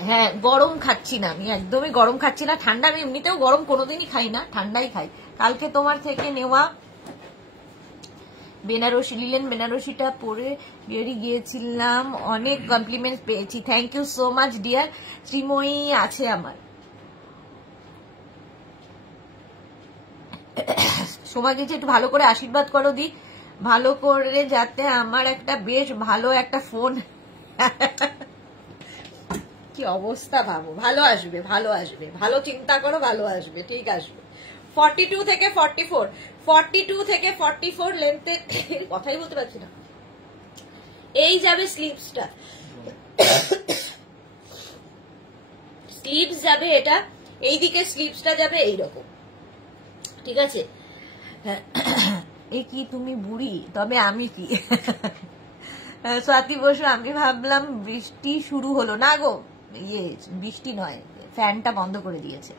হ্যাঁ গরম খাচ্ছি না আমি, একদমই গরম খাচ্ছি না, ঠান্ডা আমি এমনিতেও গরম কোনোদিনই খাই না, ঠান্ডাই খাই। কালকে তোমার থেকে নেওয়া বেনারসি লিলেন বেনারসিটা পরে বেরিয়ে গিয়েছিলাম, অনেক কমপ্লিমেন্টস পেয়েছি, thank you so much dear. Srimoyee আছে আমার। সময় গেছে, একটু ভালো করে আশীর্বাদ করো দি, ভালো করে যাতে আমার একটা বেশ ভালো একটা ফোন। কি অবস্থা ভাবো, ভালো আসবে, ভালো চিন্তা করো, ভালো আসবে, ঠিক আসবে। 42 থেকে 44 লেন্থে, কথাই বলতে পারছি না। এই যাবে স্লিভসটা, স্লিভস যাবে এটা, এইদিকে স্লিভসটা যাবে এইরকম, ঠিক আছে। এই কি তুমি বুড়ি, তবে আমি কি? স্বাতি বসু, আমি ভাবলাম বৃষ্টি শুরু হলো, না গো বৃষ্টি নয়, ফ্যানটা বন্ধ করে দিয়েছে।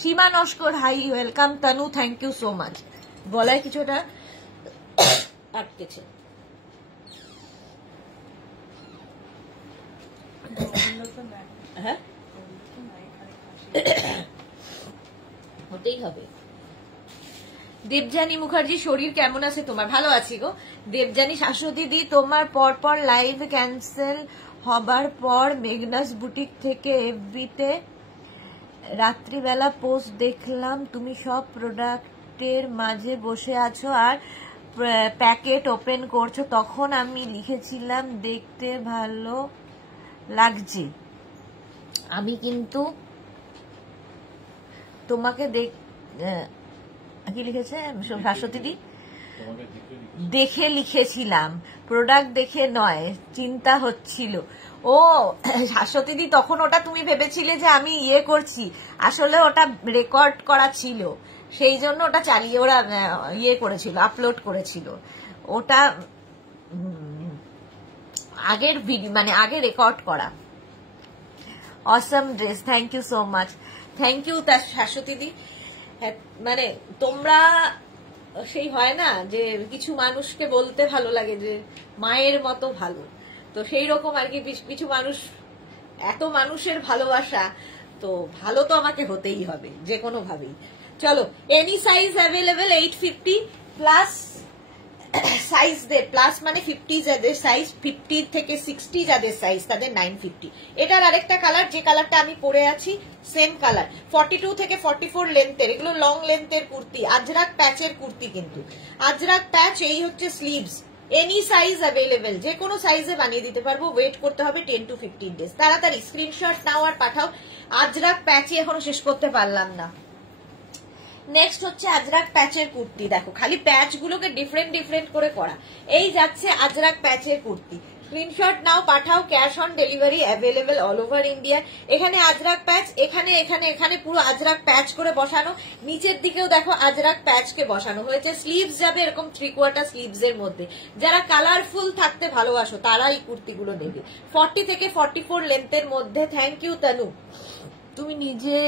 Seema Naskar, hi welcome. Tanu thank you so much. গলায় কিছুটা আটকেছে। হ্যাঁ হতেই হবে। দেবযানী মুখার্জি, শরীর কেমন আছে তোমার? ভালো আছি গো দেবযানী। শাশ্বতী দি, তোমার পরপর লাইভ ক্যান্সেল হবার পর মেঘনাস বুটিক থেকে এফবিতে রাত্রিবেলা পোস্ট দেখলাম, তুমি সব প্রোডাক্টের মাঝে বসে আছো আর প্যাকেট ওপেন করছো। তখন আমি লিখেছিলাম দেখতে ভালো লাগছে। আমি কিন্তু তোমাকে কি লিখেছে শাশ্বতী দি? দেখে লিখেছিলাম, প্রোডাক্ট দেখে নয়, চিন্তা হচ্ছিল। ও শাশ্বতী দি, তখন ওটা তুমি ভেবেছিলে যে আমি ইয়ে করছি, আসলে ওটা রেকর্ড করা ছিল, সেই জন্য ওটা চালিয়ে ওরা ইয়ে করেছিল, আপলোড করেছিল। ওটা আগের ভিডিও, মানে আগে রেকর্ড করা। Awesome dress, thank you so much. Thank you Shashwati দি। মানে তোমরা, সেই হয় না যে কিছু মানুষকে বলতে ভালো লাগে যে মায়ের মতো ভালো, তো সেই রকম আর কি কিছু মানুষ, এত মানুষের ভালোবাসা, তো ভালো তো আমাকে হতেই হবে যে কোনো ভাবেই। চলো, এনি সাইজ অ্যাভেলেবেল 850 প্লাস সাইজদের, প্লাস মানে 50 যাদের সাইজ, 50 থেকে 60 যাদের সাইজ তাদের 950। এটার আরেকটা কালার, যে কালারটা আমি পরে আছি সেম কালার, 42 থেকে 44 লেন্থের, এগুলো লং লেন্থের কুর্তি, আজরাক প্যাচের কুর্তি, কিন্তু আজরাক প্যাচ। এই হচ্ছে স্লিভস, এনি সাইজ অ্যাভেলেবেল, যে কোনো সাইজে বানিয়ে দিতে পারবো। ওয়েট করতে হবে 10 to 15 ডেজ। তাড়াতাড়ি স্ক্রিনশট নাও আর পাঠাও। আজরাক প্যাচই এখনো শেষ করতে পারলাম না। নেক্সট হচ্ছে আজরাক প্যাচের কুর্তি। দেখো খালি প্যাচ গুলোকে ডিফারেন্ট ডিফারেন্ট করে করা। এই যাচ্ছে আজরাক প্যাচের কুর্তি, স্ক্রিনশট নাও পাঠাও। Cash on delivery available all over India. এখানে আজরাক প্যাচ, এখানে এখানে এখানে পুরো আজরাক প্যাচ করে বসানো, নিচের দিকেও দেখো আজরাক প্যাচকে বসানো হয়েছে। স্লিভস যাবে এরকম 3/4 স্লিভস এর মধ্যে। যারা কালারফুল থাকতে ভালোবাসো তারা এই কুর্তিগুলো নেবে। 40 থেকে 44 লেন্থের মধ্যে। থ্যাংক ইউ তানু, তুমি নিজে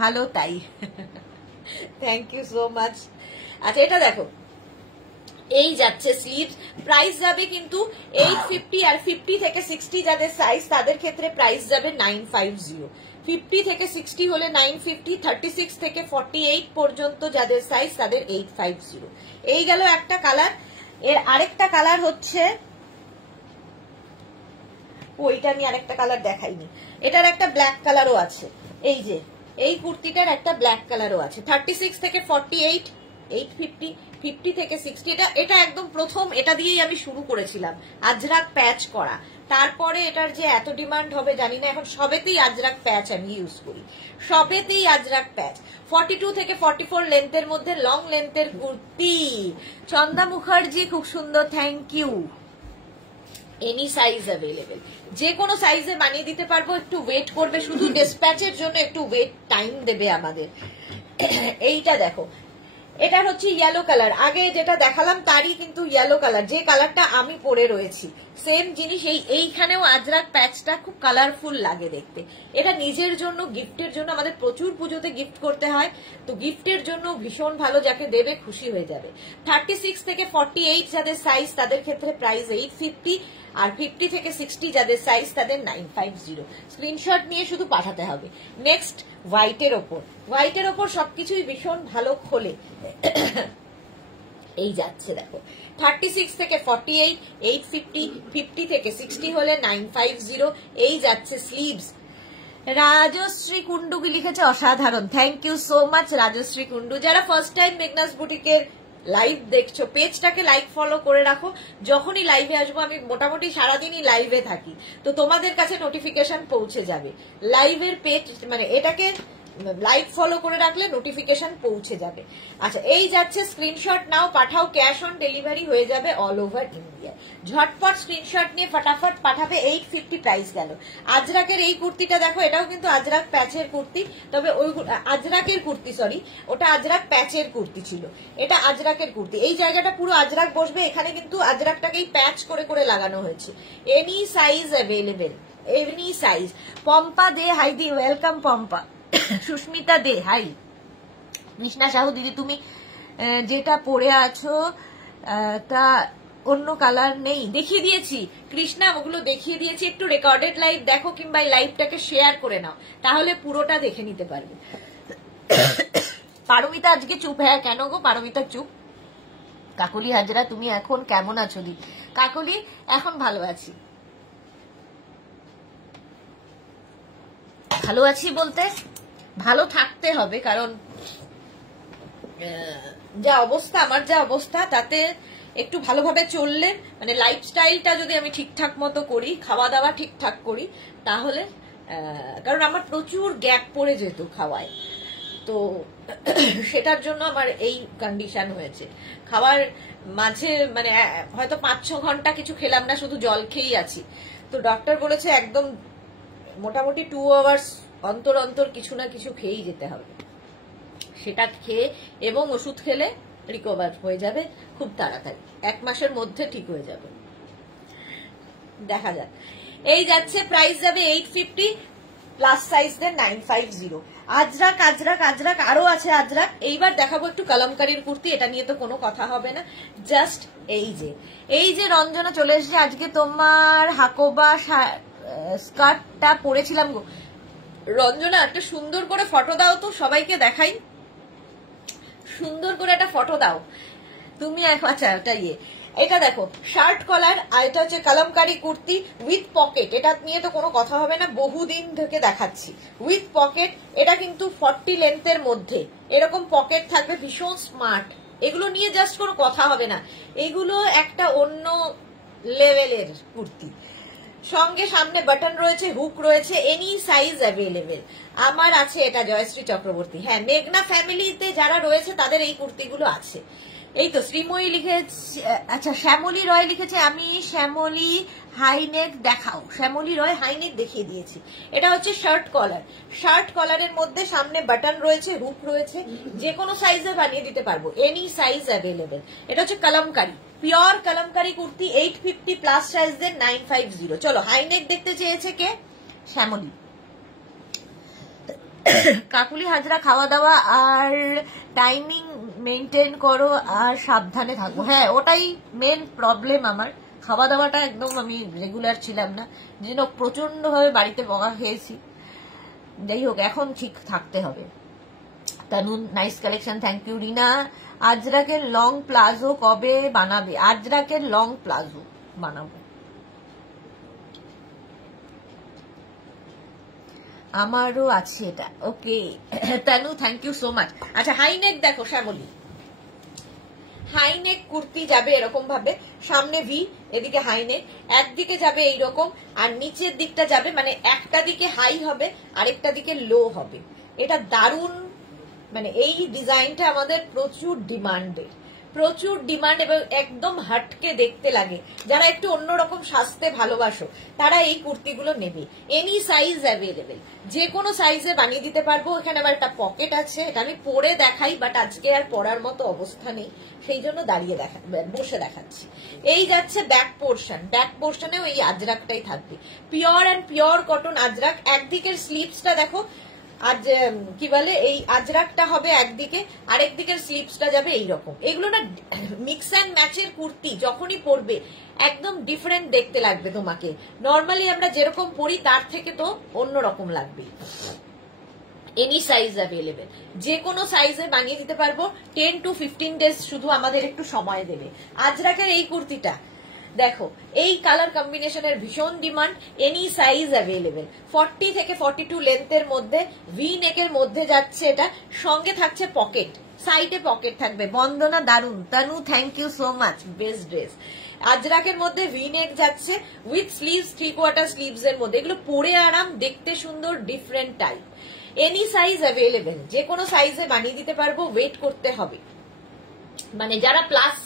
ভালো তাই। Thank you so much. আচ্ছা এটা দেখো, এই যাচ্ছে স্লিভ, প্রাইস যাবে কিন্তু 850, আর 50 থেকে 60 যাদের সাইজ তাদের ক্ষেত্রে প্রাইস যাবে 950। 50 থেকে 60 হলে 950, 36 থেকে 48 পর্যন্ত যাদের সাইজ তাদের 850। এই গেল একটা কালার। এর আরেকটা কালার হচ্ছে, ওইটা আমি আরেকটা কালার দেখাইনি, এটার একটা ব্ল্যাক কালারও আছে। এই যে এই কুর্তিটার একটা ব্ল্যাক কালারও আছে। 36 থেকে 48 850, 50 থেকে 60। এটা একদম প্রথম, এটা দিয়েই আমি শুরু করেছিলাম আজরাক প্যাচ করা। তারপরে এটার যে এত ডিমান্ড হবে জানি না, এখন সবেতেই আজরাক প্যাচ আমি ইউজ করি, সবেতেই আজরাক প্যাচ। 42 থেকে 44 লেন্থের মধ্যে লং লেন্থের কুর্তি। চন্দা মুখার্জি, খুব সুন্দর, thank you. Any size available, যে কোনো সাইজে বানিয়ে দিতে পারবো। একটু ওয়েট করবে, শুধু ডিসপ্যাচের জন্য একটু ওয়েট টাইম দেবে আমাদের। এইটা দেখো, এটার হচ্ছে ইয়েলো কালার, আগে যেটা দেখালাম তারই কিন্তু ইয়েলো কালার, যে কালারটা আমি পরে রয়েছি সেম জিনিস। এইখানেও আজরাক প্যাচটা খুব কালারফুল লাগে দেখতে। এটা নিজের জন্য, গিফটের জন্য, আমাদের প্রচুর পুজোতে গিফট করতে হয়, তো গিফটের জন্য ভীষণ ভালো, যাকে দেবে খুশি হয়ে যাবে। 36 থেকে 48 যাদের সাইজ তাদের ক্ষেত্রে প্রাইস 850, আর 50 থেকে 60 যাদের সাইজ তাদের 950। স্ক্রিনশট নিয়ে শুধু পাঠাতে হবে। নেক্সট হোয়াইটের ওপর, হোয়াইটের ওপর সবকিছুই ভীষণ ভালো খোলে। এই যাচ্ছে দেখো, 36 থেকে 48 850, 50 থেকে 60 হলে 950। এই যাচ্ছে স্লিভস। রাজশ্রী কুন্ডু কি লিখেছে, অসাধারণ, thank you so much Rajashree Kundu. যারা ফার্স্ট টাইম মেঘনাস বুটিকের লাইভ দেখছো, পেজটাকে লাইক ফলো করে রাখো। যখনই লাইভে আসবো, আমি মোটামুটি সারাদিনই লাইভে থাকি, তো তোমাদের কাছে নোটিফিকেশন পৌঁছে যাবে। লাইভের পেজ মানে এটাকে লাইক ফলো করে রাখলে নোটিফিকেশন পৌঁছে যাবে। আচ্ছা এই যাচ্ছে, স্ক্রিনশট নাও পাঠাও। ক্যাশ অন ডেলিভারি হয়ে যাবে অল ওভার ইন্ডিয়া। ঝটপট স্ক্রিনশট নিয়ে ফটাফট পাঠাবে। 850 প্রাইস গেল। আজরাকের এই কুর্তিটা দেখো, এটাও কিন্তু আজরাক প্যাচের কুর্তি, তবে ওই আজরাকের কুর্তি, সরি, ওটা আজরাক প্যাচের কুর্তি ছিল, এটা আজরাকের কুর্তি। এই জায়গাটা পুরো আজরাক বসবে, এখানে কিন্তু আজরাকটাকেই প্যাচ করে করে লাগানো হয়েছে। Any size available, any size. Pompa Dey hi দি, ওয়েলকাম পম্পা। সুস্মিতা দে হাই। কৃষ্ণা সাহু দিদি, তুমি যেটা পরে আছো তা অন্য কালার নেই, দেখিয়ে দিয়েছি কৃষ্ণা, ওগুলো দেখিয়ে দিয়েছি। একটু রেকর্ডেড লাইভ দেখো কিংবা এই লাইভটাকে শেয়ার করে নাও, তাহলে পুরোটা দেখে নিতে পারবে। পারমিতা আজকে চুপ। হ্যাঁ কেন গো পারমিতা চুপ? কাকলি হাজরা তুমি এখন কেমন আছো? দি কাকলি এখন ভালো আছি। ভালো আছি বলতে ভালো থাকতে হবে, কারণ যা অবস্থা আমার, যা অবস্থা তাতে একটু ভালোভাবে চললে, মানে লাইফস্টাইলটা যদি আমি ঠিকঠাক মতো করি, খাওয়া দাওয়া ঠিকঠাক করি, তাহলে কারণ আমার প্রচুর গ্যাপ পড়ে যেত খাওয়ায়, তো সেটার জন্য আমার এই কন্ডিশন হয়েছে। খাওয়ার মাঝে মানে হয়তো 5-6 ঘন্টা কিছু খেলাম না, শুধু জল খেয়েই আছি। তো ডক্টর বলেছে একদম মোটামুটি 2 আওয়ার্স অন্তর অন্তর কিছু না কিছু খেয়েই যেতে হবে। সেটা খেয়ে এবং ওষুধ খেলে রিকভার হয়ে যাবে খুব তাড়াতাড়ি, 1 মাসের মধ্যে ঠিক হয়ে যাবে। দেখা যাক। এই যাচ্ছে, প্রাইস যাবে 850, প্লাস সাইজদের 950। আজরাক আজরাক আজরাক আরো আছে আজরাক। এইবার দেখাবো একটু কলমকারীর কুর্তি, এটা নিয়ে তো কোনো কথা হবে না। জাস্ট এই যে রঞ্জনা চলে এসেছে। আজকে তোমার হাকোবা স্কার্টটা পরেছিলাম গো। রঞ্জনা একটা সুন্দর করে ফটো দাও তো, সবাইকে দেখাই। সুন্দর করে একটা ফটো দাও তুমি। আচ্ছা এটা এটা দেখো শার্ট কলার, আর এটা হচ্ছে কলমকারী কুর্তি উইথ পকেট। এটা নিয়ে তো কোনো কথা হবে না, বহুদিন থেকে দেখাচ্ছি। উইথ পকেট, এটা কিন্তু 40 লেন্থের মধ্যে এরকম পকেট থাকবে, ভীষণ স্মার্ট। এগুলো নিয়ে জাস্ট কোনো কথা হবে না, এগুলো একটা অন্য লেভেলের কুর্তি। সঙ্গে সামনে বাটন রয়েছে, হুক রয়েছে, এনি সাইজ অ্যাভেলেবেল। আমার আছে এটা জয়শ্রী চক্রবর্তী। হ্যাঁ, মেঘনা ফ্যামিলিতে যারা রয়েছে তাদের এই কুর্তিগুলো আছে। এই তো শ্রীময়ী লিখেছে, আচ্ছা শ্যামলী রয় লিখেছে, আমি শ্যামলী হাইনেক দেখাও। শ্যামলী রয় হাইনেক দেখিয়ে দিয়েছি। এটা হচ্ছে শার্ট কলার। শার্ট কলারের মধ্যে সামনে বাটন রয়েছে, হুক রয়েছে, যে কোনো সাইজে বানিয়ে দিতে পারবো, এনি সাইজ অ্যাভেলেবেল। এটা হচ্ছে কলমকারী, পিওর কলমকারী কুর্তি, 850, প্লাস সাইজদের 950। চলো হাইনেক দেখতে চেয়েছে কে? শ্যামলী। কাকুলি হাজরা খাওয়া দাওয়া আর টাইমিং মেনটেন করো আর সাবধানে থাকবো। হ্যাঁ ওটাই মেন প্রবলেম আমার, খাওয়া দাওয়াটা একদম আমি রেগুলার ছিলাম না, যেন প্রচন্ড ভাবে বাড়িতে বকা খেয়েছি। যাই হোক এখন ঠিক থাকতে হবে। Tanu nice collection, thank you. Rina আজরাকের লং প্লাজো কবে বানাবে? আজরাকের লং প্লাজো বানাবো, আমারও আছে এটা। Okay Tanu, thank you so much. আচ্ছা হাইনেক দেখো শ্যামলী, হাইনেক কুর্তি যাবে এরকম ভাবে, সামনে ভি, এদিকে হাইনেক, একদিকে যাবে এইরকম, আর নিচের দিকটা যাবে মানে একটা দিকে হাই হবে আরেকটা দিকে লো হবে। এটা দারুণ, মানে এই ডিজাইনটা আমাদের প্রচুর ডিমান্ডের, প্রচুর ডিমান্ড, এবং একদম হাটকে দেখতে লাগে। যারা একটু অন্যরকম সাজতে ভালোবাসো তারা এই কুর্তিগুলো নেবে। এনি সাইজ অ্যাভেলেবেল, যে কোনো সাইজে বানিয়ে দিতে পারবো। এখানে আবার একটা পকেট আছে, এটা আমি পরে দেখাই, বাট আজকে আর পরার মতো অবস্থা নেই, সেই জন্য দাঁড়িয়ে বসে দেখাচ্ছি। এই যাচ্ছে ব্যাক পোর্শন, ব্যাক পোর্শনেও এই আজরাকটাই থাকবে, pure and pure cotton Ajrakh. একদিকের স্লিভসটা দেখো, আজ কি বলে এই আজরাকটা হবে একদিকে, আরেক দিকের স্লিভসটা যাবে এইরকম। এগুলো না মিক্স অ্যান্ড ম্যাচের কুর্তি, যখনই পরবে একদম ডিফারেন্ট দেখতে লাগবে তোমাকে। নর্মালি আমরা যেরকম পরি তার থেকে তো অন্যরকম লাগবে। এনি সাইজ অ্যাভেলেবেল, যে কোনো সাইজে বানিয়ে দিতে পারবো। 10 to 15 ডেজ শুধু আমাদের একটু সময় দেবে। আজরাকের এই কুর্তিটা দেখো, এই কালার কম্বিনেশনের ভীষণ ডিমান্ড, এনি সাইজ অ্যাভেলেবেল। 40 থেকে 42 লেন্থের মধ্যে, ভি নেকের মধ্যে যাচ্ছে এটা, সঙ্গে থাকছে পকেট, সাইডে পকেট থাকবে। বন্দনা দারুন, Tanu thank you so much, best dress. আজরাকের মধ্যে ভি নেক যাচ্ছে উইথ স্লিভস, 3/4 স্লিভস এর মধ্যে, এগুলো পরে আরাম, দেখতে সুন্দর, different type. Any size available, যে কোনো সাইজে বানিয়ে দিতে পারবো। ওয়েট করতে হবে, মানে যারা প্লাস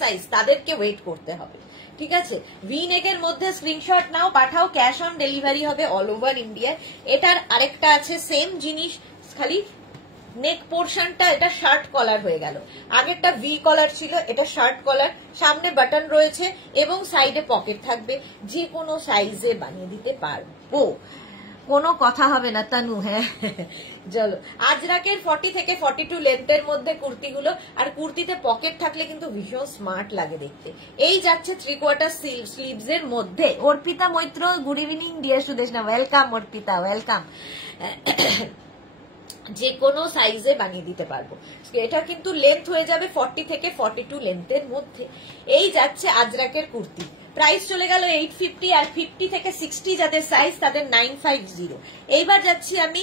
সাইজ তাদেরকে ওয়েট করতে হবে, ঠিক আছে। ভি নেকের মধ্যে স্ক্রিনশট নাও, পাঠাও, ক্যাশ অন ডেলিভারি হবে অল ওভার ইন্ডিয়া। এটার আরেকটা আছে সেম জিনিস, খালি নেক পোর্শনটা এটা শার্ট কলার হয়ে গেল। আগেরটা ভি কলার ছিল, এটা শার্ট কলার, সামনে বাটন রয়েছে এবং সাইডে পকেট থাকবে। যে কোনো সাইজে বানিয়ে দিতে পারবো। কোনো কথা হবে না তানু। হ্যাঁ চলো, আজরাকের 40 থেকে 42 লেন্থের মধ্যে কুর্তিগুলো, আর কুর্তিতে পকেট থাকলে কিন্তু ভীষণ স্মার্ট লাগে দেখতে। এই যাচ্ছে 3/4 স্লিভস এর মধ্যে। Arpita Maitra, good evening dear Sudeshna, welcome Arpita, welcome. যে কোনো সাইজে বানিয়ে দিতে পারবো। এটা কিন্তু লেন্থ হয়ে যাবে 40 থেকে 42 লেন্থের মধ্যে। এই যাচ্ছে আজরাকের কুর্তি, প্রাইস চলে গেল 850, আর 50 থেকে 60 যাদের সাইজ তাদের 950। এইবার যাচ্ছি আমি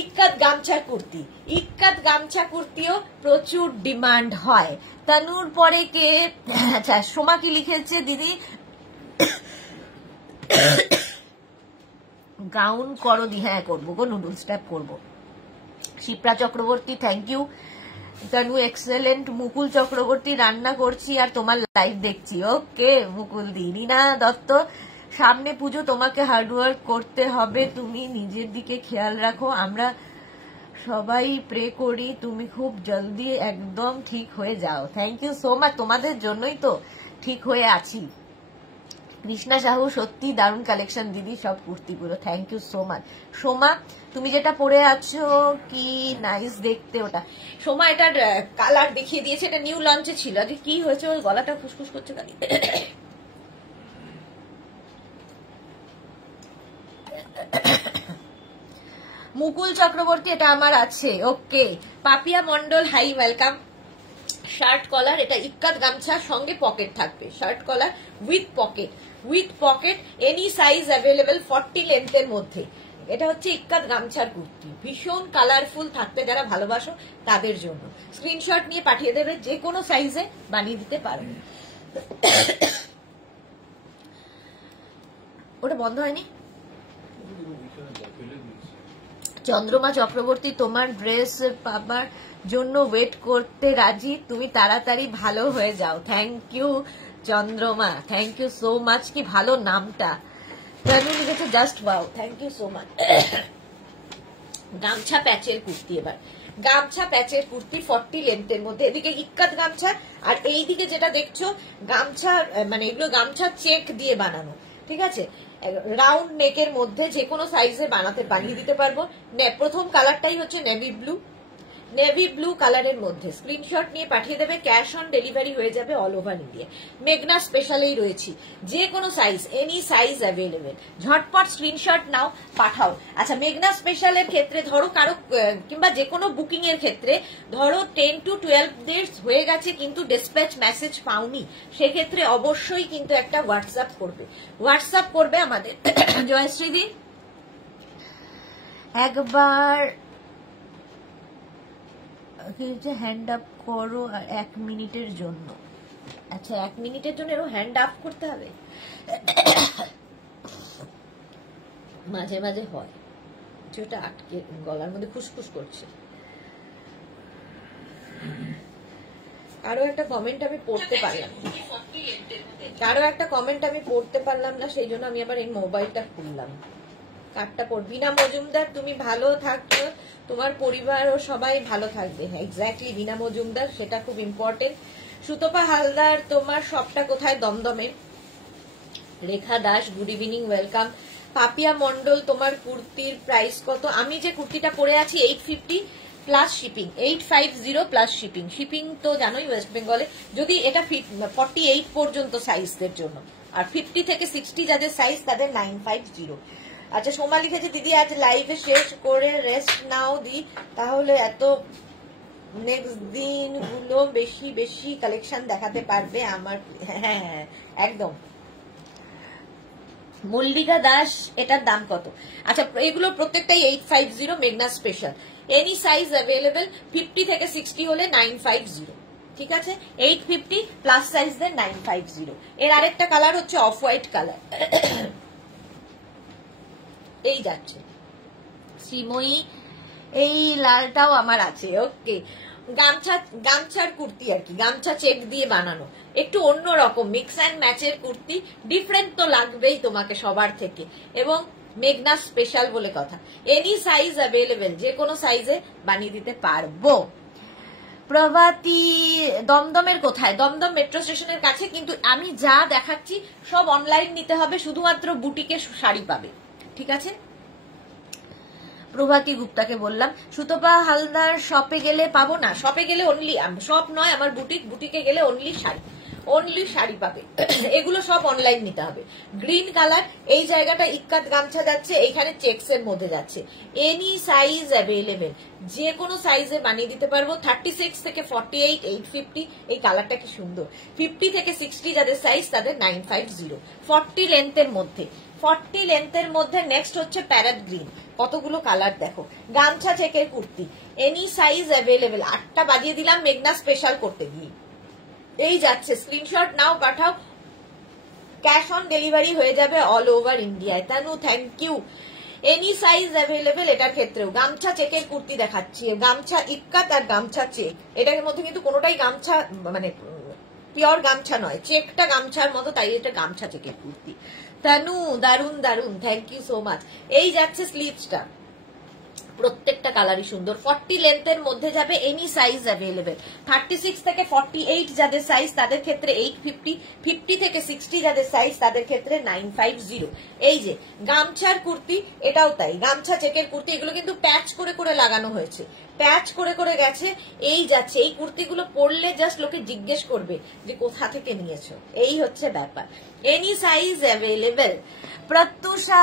ইক্কাত গামছার কুর্তি। ইক্কাত গামছা কুর্তিও প্রচুর ডিমান্ড হয়। তানুর পরে কে, আচ্ছা সোমা কি লিখেছে দিদি, গাউন করো দি, হ্যাঁ করবো গো, নুডলস ট্যাপ করবো। Shipra Chakraborty thank you. Tanu excellent. Mukul Chakraborty, রান্না করছি আর তোমার লাইভ দেখছি। ওকে মুকুল দি। রিনা দত্ত, সামনে পুজো, তোমাকে হার্ডওয়ার্ক করতে হবে, তুমি নিজের দিকে খেয়াল রাখো, আমরা সবাই প্রে করি তুমি খুব জলদি একদম ঠিক হয়ে যাও। থ্যাংক ইউ সো মাচ, তোমাদের জন্যই তো ঠিক হয়ে আছি। কৃষ্ণা সাহু, সত্যি দারুণ কালেকশন দিদি সব কুর্তিগুলো, thank you so much. Soma তুমি যেটা পরে আছো কি নাইস দেখতে ওটা। সোমা এটার কালার দেখিয়ে দিয়েছে, এটা নিউ লঞ্চে ছিল। আজকে কি হয়েছে ওর গলাটা ফুসফুস করছে খালি। মুকুল চক্রবর্তী, এটা আমার আছে। Okay Papiya Mondal, hi welcome. Shirt collar, এটা ইক্কাত গামছার সঙ্গে পকেট থাকবে। Shirt collar with pocket any size available 40 লেন্থের মধ্যে। এটা হচ্ছে ইক্কাত গামছার কুর্তি, ভীষণ কালারফুল থাকতে যারা ভালোবাসো তাদের জন্য। স্ক্রিনশট নিয়ে পাঠিয়ে দেবে, যে কোনো সাইজে বানিয়ে দিতে পারবে। ওটা বন্ধ হয়নি। চন্দ্রমা চক্রবর্তী, তোমার ড্রেস পাবার জন্য ওয়েট করতে রাজি, তুমি তাড়াতাড়ি ভালো হয়ে যাও। Thank you Chandrama, thank you so much. কি ভালো নামটা, লিখেছে just wow, thank you so much. গামছা প্যাচের কুর্তি, এবার গামছা প্যাচের কুর্তি 40 লেন্থের মধ্যে। এদিকে ইক্কাত গামছা, আর এইদিকে যেটা দেখছো গামছা, মানে এগুলো গামছা চেক দিয়ে বানানো, ঠিক আছে। রাউন্ড নেকের মধ্যে যে কোনো সাইজে বানিয়ে দিতে পারবো। প্রথম কালারটাই হচ্ছে নেভি ব্লু কালারের মধ্যে। স্ক্রিনশট নিয়ে পাঠিয়ে দেবে, ক্যাশ অন ডেলিভারি হয়ে যাবে অল ওভার ইন্ডিয়া। মেঘনা স্পেশালেই রয়েছি, যে কোনো সাইজ এনি সাইজ অ্যাভেলেবেল। ঝটপট স্ক্রিনশট নাও, পাঠাও। আচ্ছা মেঘনা স্পেশালের ক্ষেত্রে ধরো কারো, কিংবা যে কোনো বুকিং এর ক্ষেত্রে ধরো 10 to 12 ডেজ হয়ে গেছে কিন্তু ডিসপ্যাচ মেসেজ পাওনি, সেক্ষেত্রে অবশ্যই কিন্তু একটা হোয়াটসঅ্যাপ করবে আমাদের। জয়শ্রীদি একবার হ্যান্ড আপ করো 1 মিনিটের জন্য। আচ্ছা 1 মিনিটের জন্য হ্যান্ড আপ করতে হবে, মাঝে মাঝে হয় যেটা আটকে গলার মধ্যে খুসখুস করছে। কারো একটা কমেন্ট আমি পড়তে পারলাম না, সেই জন্য আমি আবার এই মোবাইলটা খুললাম। কার্ডটা পড়। বিনা মজুমদার, তুমি ভালো থাকো, তোমার পরিবার ও সবাই ভালো থাকবে। হ্যাঁ এক্স্যাক্টলি বিনা মজুমদার, সেটা খুব ইম্পর্টেন্ট। সুতপা হালদার, তোমার শপটা কোথায়? দমদমে। Rekha Das, good evening, welcome. Papiya Mondal, তোমার কুর্তির প্রাইস কত? আমি যে কুর্তিটা পরে আছি 850 plus shipping, 850 plus shipping. Shipping তো জানোই ওয়েস্ট বেঙ্গলে। যদি এটা 48 পর্যন্ত সাইজদের জন্য, আর 50 থেকে 60 যাদের সাইজ তাদের 950। আচ্ছা সোমা লিখেছে, দিদি আজ লাইভে শেষ করে রেস্ট নাও দি, তাহলে এত নেক্সট দিন গুলো বেশি বেশি কালেকশন দেখাতে পারবে আমার। হ্যাঁ একদম। মল্লিকা দাস, এটার দাম কত? আচ্ছা এগুলো প্রত্যেকটাই 850 মেঘনা স্পেশাল, এনি সাইজ অ্যাভেলেবেল। 50 থেকে 60 হলে 950, ঠিক আছে। 850 প্লাস সাইজদের 950। এর আরেকটা কালার হচ্ছে অফ হোয়াইট কালার, এই যাচ্ছে শ্রীময়ী, এই লালটাও আমার আছে। ওকে গামছার কুর্তি আর কি, গামছা চেক দিয়ে বানানো, একটু অন্য রকম মিক্স অ্যান্ড ম্যাচের কুর্তি, ডিফারেন্ট তো লাগবেই তোমাকে সবার থেকে, এবং মেঘনা স্পেশাল বলে কথা। এনি সাইজ অ্যাভেলেবেল, যে কোনো সাইজে বানিয়ে দিতে পারবো। প্রভাতী, দমদমের কোথায়? দমদম মেট্রো স্টেশনের কাছে, কিন্তু আমি যা দেখাচ্ছি সব অনলাইন নিতে হবে, শুধুমাত্র বুটিকে শাড়ি পাবে, ঠিক আছে। প্রভাতী গুপ্তাকে বললাম। সুতপা হালদার শপে গেলে পাবো না? শপে গেলে অনলি, শপ নয় আমার বুটিকে গেলে অনলি শাড়ি পাবে। এগুলো সব অনলাইন নিতে হবে। গ্রিন কালার, এই জায়গাটা ইক্কাত গামছা যাচ্ছে, এইখানে চেক্স এর মধ্যে যাচ্ছে। এনি সাইজ অ্যাভেলেবেল, যে কোনো সাইজে বানিয়ে দিতে পারবো। 36 থেকে 48, 850। এই কালারটা কি সুন্দর। 50 থেকে 60 যাদের সাইজ তাদের 950। 40 লেন্থের মধ্যে, 40 লেন্থের মধ্যে। নেক্সট হচ্ছে প্যারেট গ্রিন, কতগুলো কালার দেখো। গামছা চেকের কুর্তি, এনি সাইজ অ্যাভেলেবেল। 8টা বাজিয়ে দিলাম মেঘনা স্পেশাল করতে গিয়ে। এই যাচ্ছে, স্ক্রিনশট নাও, পাঠাও, ক্যাশ অন ডেলিভারি হয়ে যাবে অল ওভার ইন্ডিয়ায়। Tanu thank you. Any size available এটার ক্ষেত্রেও। গামছা চেকের কুর্তি দেখাচ্ছি, গামছা ইক্কাত আর গামছা চেক। এটার মধ্যে কিন্তু কোনোটাই গামছা মানে পিওর গামছা নয়, চেকটা গামছার মতো, তাই এটা গামছা চেকের কুর্তি। তানু দারুন দারুন, থ্যাংক ইউ সো মাচ। এই যাচ্ছে স্লিভসটা, প্রত্যেকটা কালারই সুন্দর। 40 লেন্থের মধ্যে যাবে, এনি সাইজ অ্যাভেলেবেল। 36 থেকে 48 যাদের সাইজ তাদের ক্ষেত্রে 850, 50 থেকে 60 যাদের সাইজ তাদের ক্ষেত্রে 950। এই যে গামছার কুর্তি, এটাও তাই, গামছা চেকের কুর্তি। এগুলো কিন্তু প্যাচ করে করে লাগানো হয়েছে, প্যাচ করে করে গেছে। এই যাচ্ছে, এই কুর্তিগুলো পরলে জাস্ট লোকে জিজ্ঞেস করবে যে কোথা থেকে নিয়েছো, এই হচ্ছে ব্যাপার। Any size available. প্রত্যুষা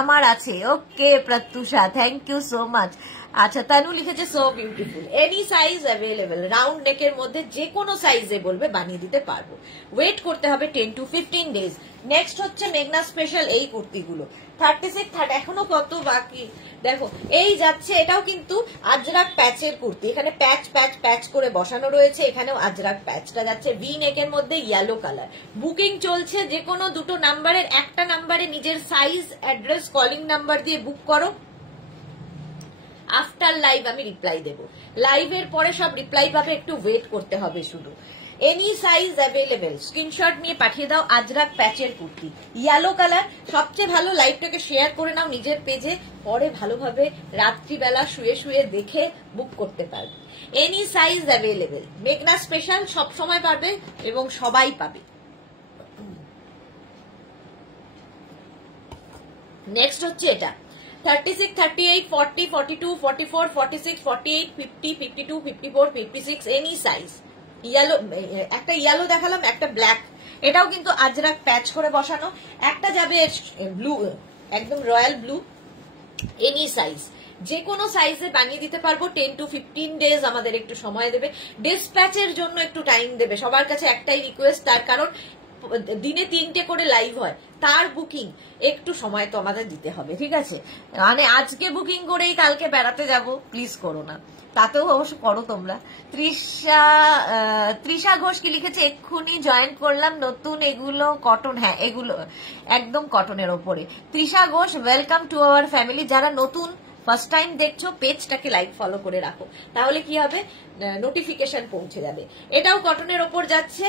আমার আছে, okay Pratyusha, thank you so much. আচ্ছা, তানু লিখেছে so beautiful, any size available. Round নেকের মধ্যে যে কোনো সাইজে বলবে বানিয়ে দিতে পারবো। ওয়েট করতে হবে 10 to 15 ডেজ। নেক্সট হচ্ছে মেঘনা স্পেশাল এই কুর্তিগুলো। 36, এখনো কত বাকি দেখো। এই যাচ্ছে, এটাও কিন্তু আজরাক প্যাচের কুর্তি। এখানে প্যাচ প্যাচ প্যাচ করে বসানো রয়েছে, এখানেও আজরাক প্যাচটা যাচ্ছে। ভি নেকের মধ্যে ইয়েলো কালার। বুকিং চলছে, যে কোনো দুটো নাম্বারের একটা নাম্বারে নিজের সাইজ, অ্যাড্রেস, কলিং নাম্বার দিয়ে বুক করো। আফটার লাইভ আমি রিপ্লাই দেব, লাইভের পরে সব রিপ্লাই পাবে, একটু ওয়েট করতে হবে শুধু। এনি সাইজ অ্যাভেলেবেল, স্ক্রিনশট নিয়ে পাঠিয়ে দাও। আজরাক প্যাচের কুর্তি, ইয়েলো কালার। সবচেয়ে ভালো লাইভটাকে শেয়ার করে নাও নিজের পেজে, পরে ভালোভাবে রাত্রিবেলা শুয়ে শুয়ে দেখে বুক করতে পারবে। এনি সাইজ অ্যাভেলেবেল, মেঘনা স্পেশাল সব সময় পাবে এবং সবাই পাবে। নেক্সট হচ্ছে এটা 36, 38, 40, 42, 44, 46, 48, 50, 52, 54, 56, এনি সাইজ। ইয়েলো, একটা ইয়েলো দেখালাম, একটা ব্ল্যাক। এটাও কিন্তু আজরাক প্যাচ করে বসানো। একটা যাবে ব্লু, একদম রয়্যাল ব্লু। এনি সাইজ, যে কোনো সাইজে বানিয়ে দিতে পারবো। 10 to 15 ডেজ আমাদের একটু সময় দেবে, ডিসপ্যাচের জন্য একটু টাইম দেবে। সবার কাছে একটাই রিকোয়েস্ট, তার কারণ দিনে 3টে করে লাইভ হয়, তার বুকিং একটু সময় তো আমাদের দিতে হবে, ঠিক আছে? মানে আজকে বুকিং করেই কালকে বেড়াতে যাব, প্লিজ করো না। তাতেও অবশ্য করো তোমরা। তৃষা ঘোষ কি লিখেছে, এক্ষুনি জয়েন করলাম নতুন, এগুলো কটন? হ্যাঁ, এগুলো একদম কটনের ওপরে। Trisha Ghosh, welcome to our family. যারা নতুন ফার্স্ট টাইম দেখছো, পেজটাকে লাইক ফলো করে রাখো, তাহলে কি হবে, নোটিফিকেশন পৌঁছে যাবে। এটাও কটনের ওপর যাচ্ছে,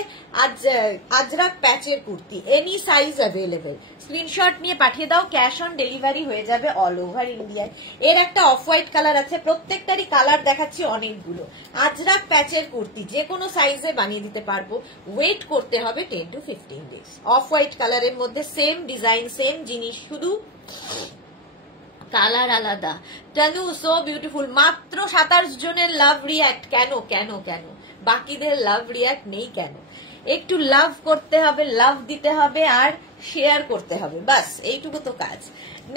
আজরাক প্যাচের kurti, any size available. Screenshot নিয়ে পাঠিয়ে দাও, ক্যাশ অন ডেলিভারি হয়ে যাবে অল ওভার ইন্ডিয়ায়। এর একটা অফ হোয়াইট কালার আছে, প্রত্যেকটারই কালার দেখাচ্ছি অনেকগুলো। আজরাক প্যাচের কুর্তি, যে কোনো সাইজে বানিয়ে দিতে পারবো। ওয়েট করতে হবে 10 to 15 ডেজ। অফ হোয়াইট কালারের মধ্যে সেম ডিজাইন, সেম জিনিস, শুধু কালার আলাদা। টানু সো বিউটিফুল। মাত্র 27 জনের লাভ রিয়াক্ট। কেন কেন কেন বাকিদের লাভ রিয়াক্ট নেই কেন? একটু লাভ করতে হবে, লাভ দিতে হবে আর শেয়ার করতে হবে, বাস এইটুকু তো কাজ।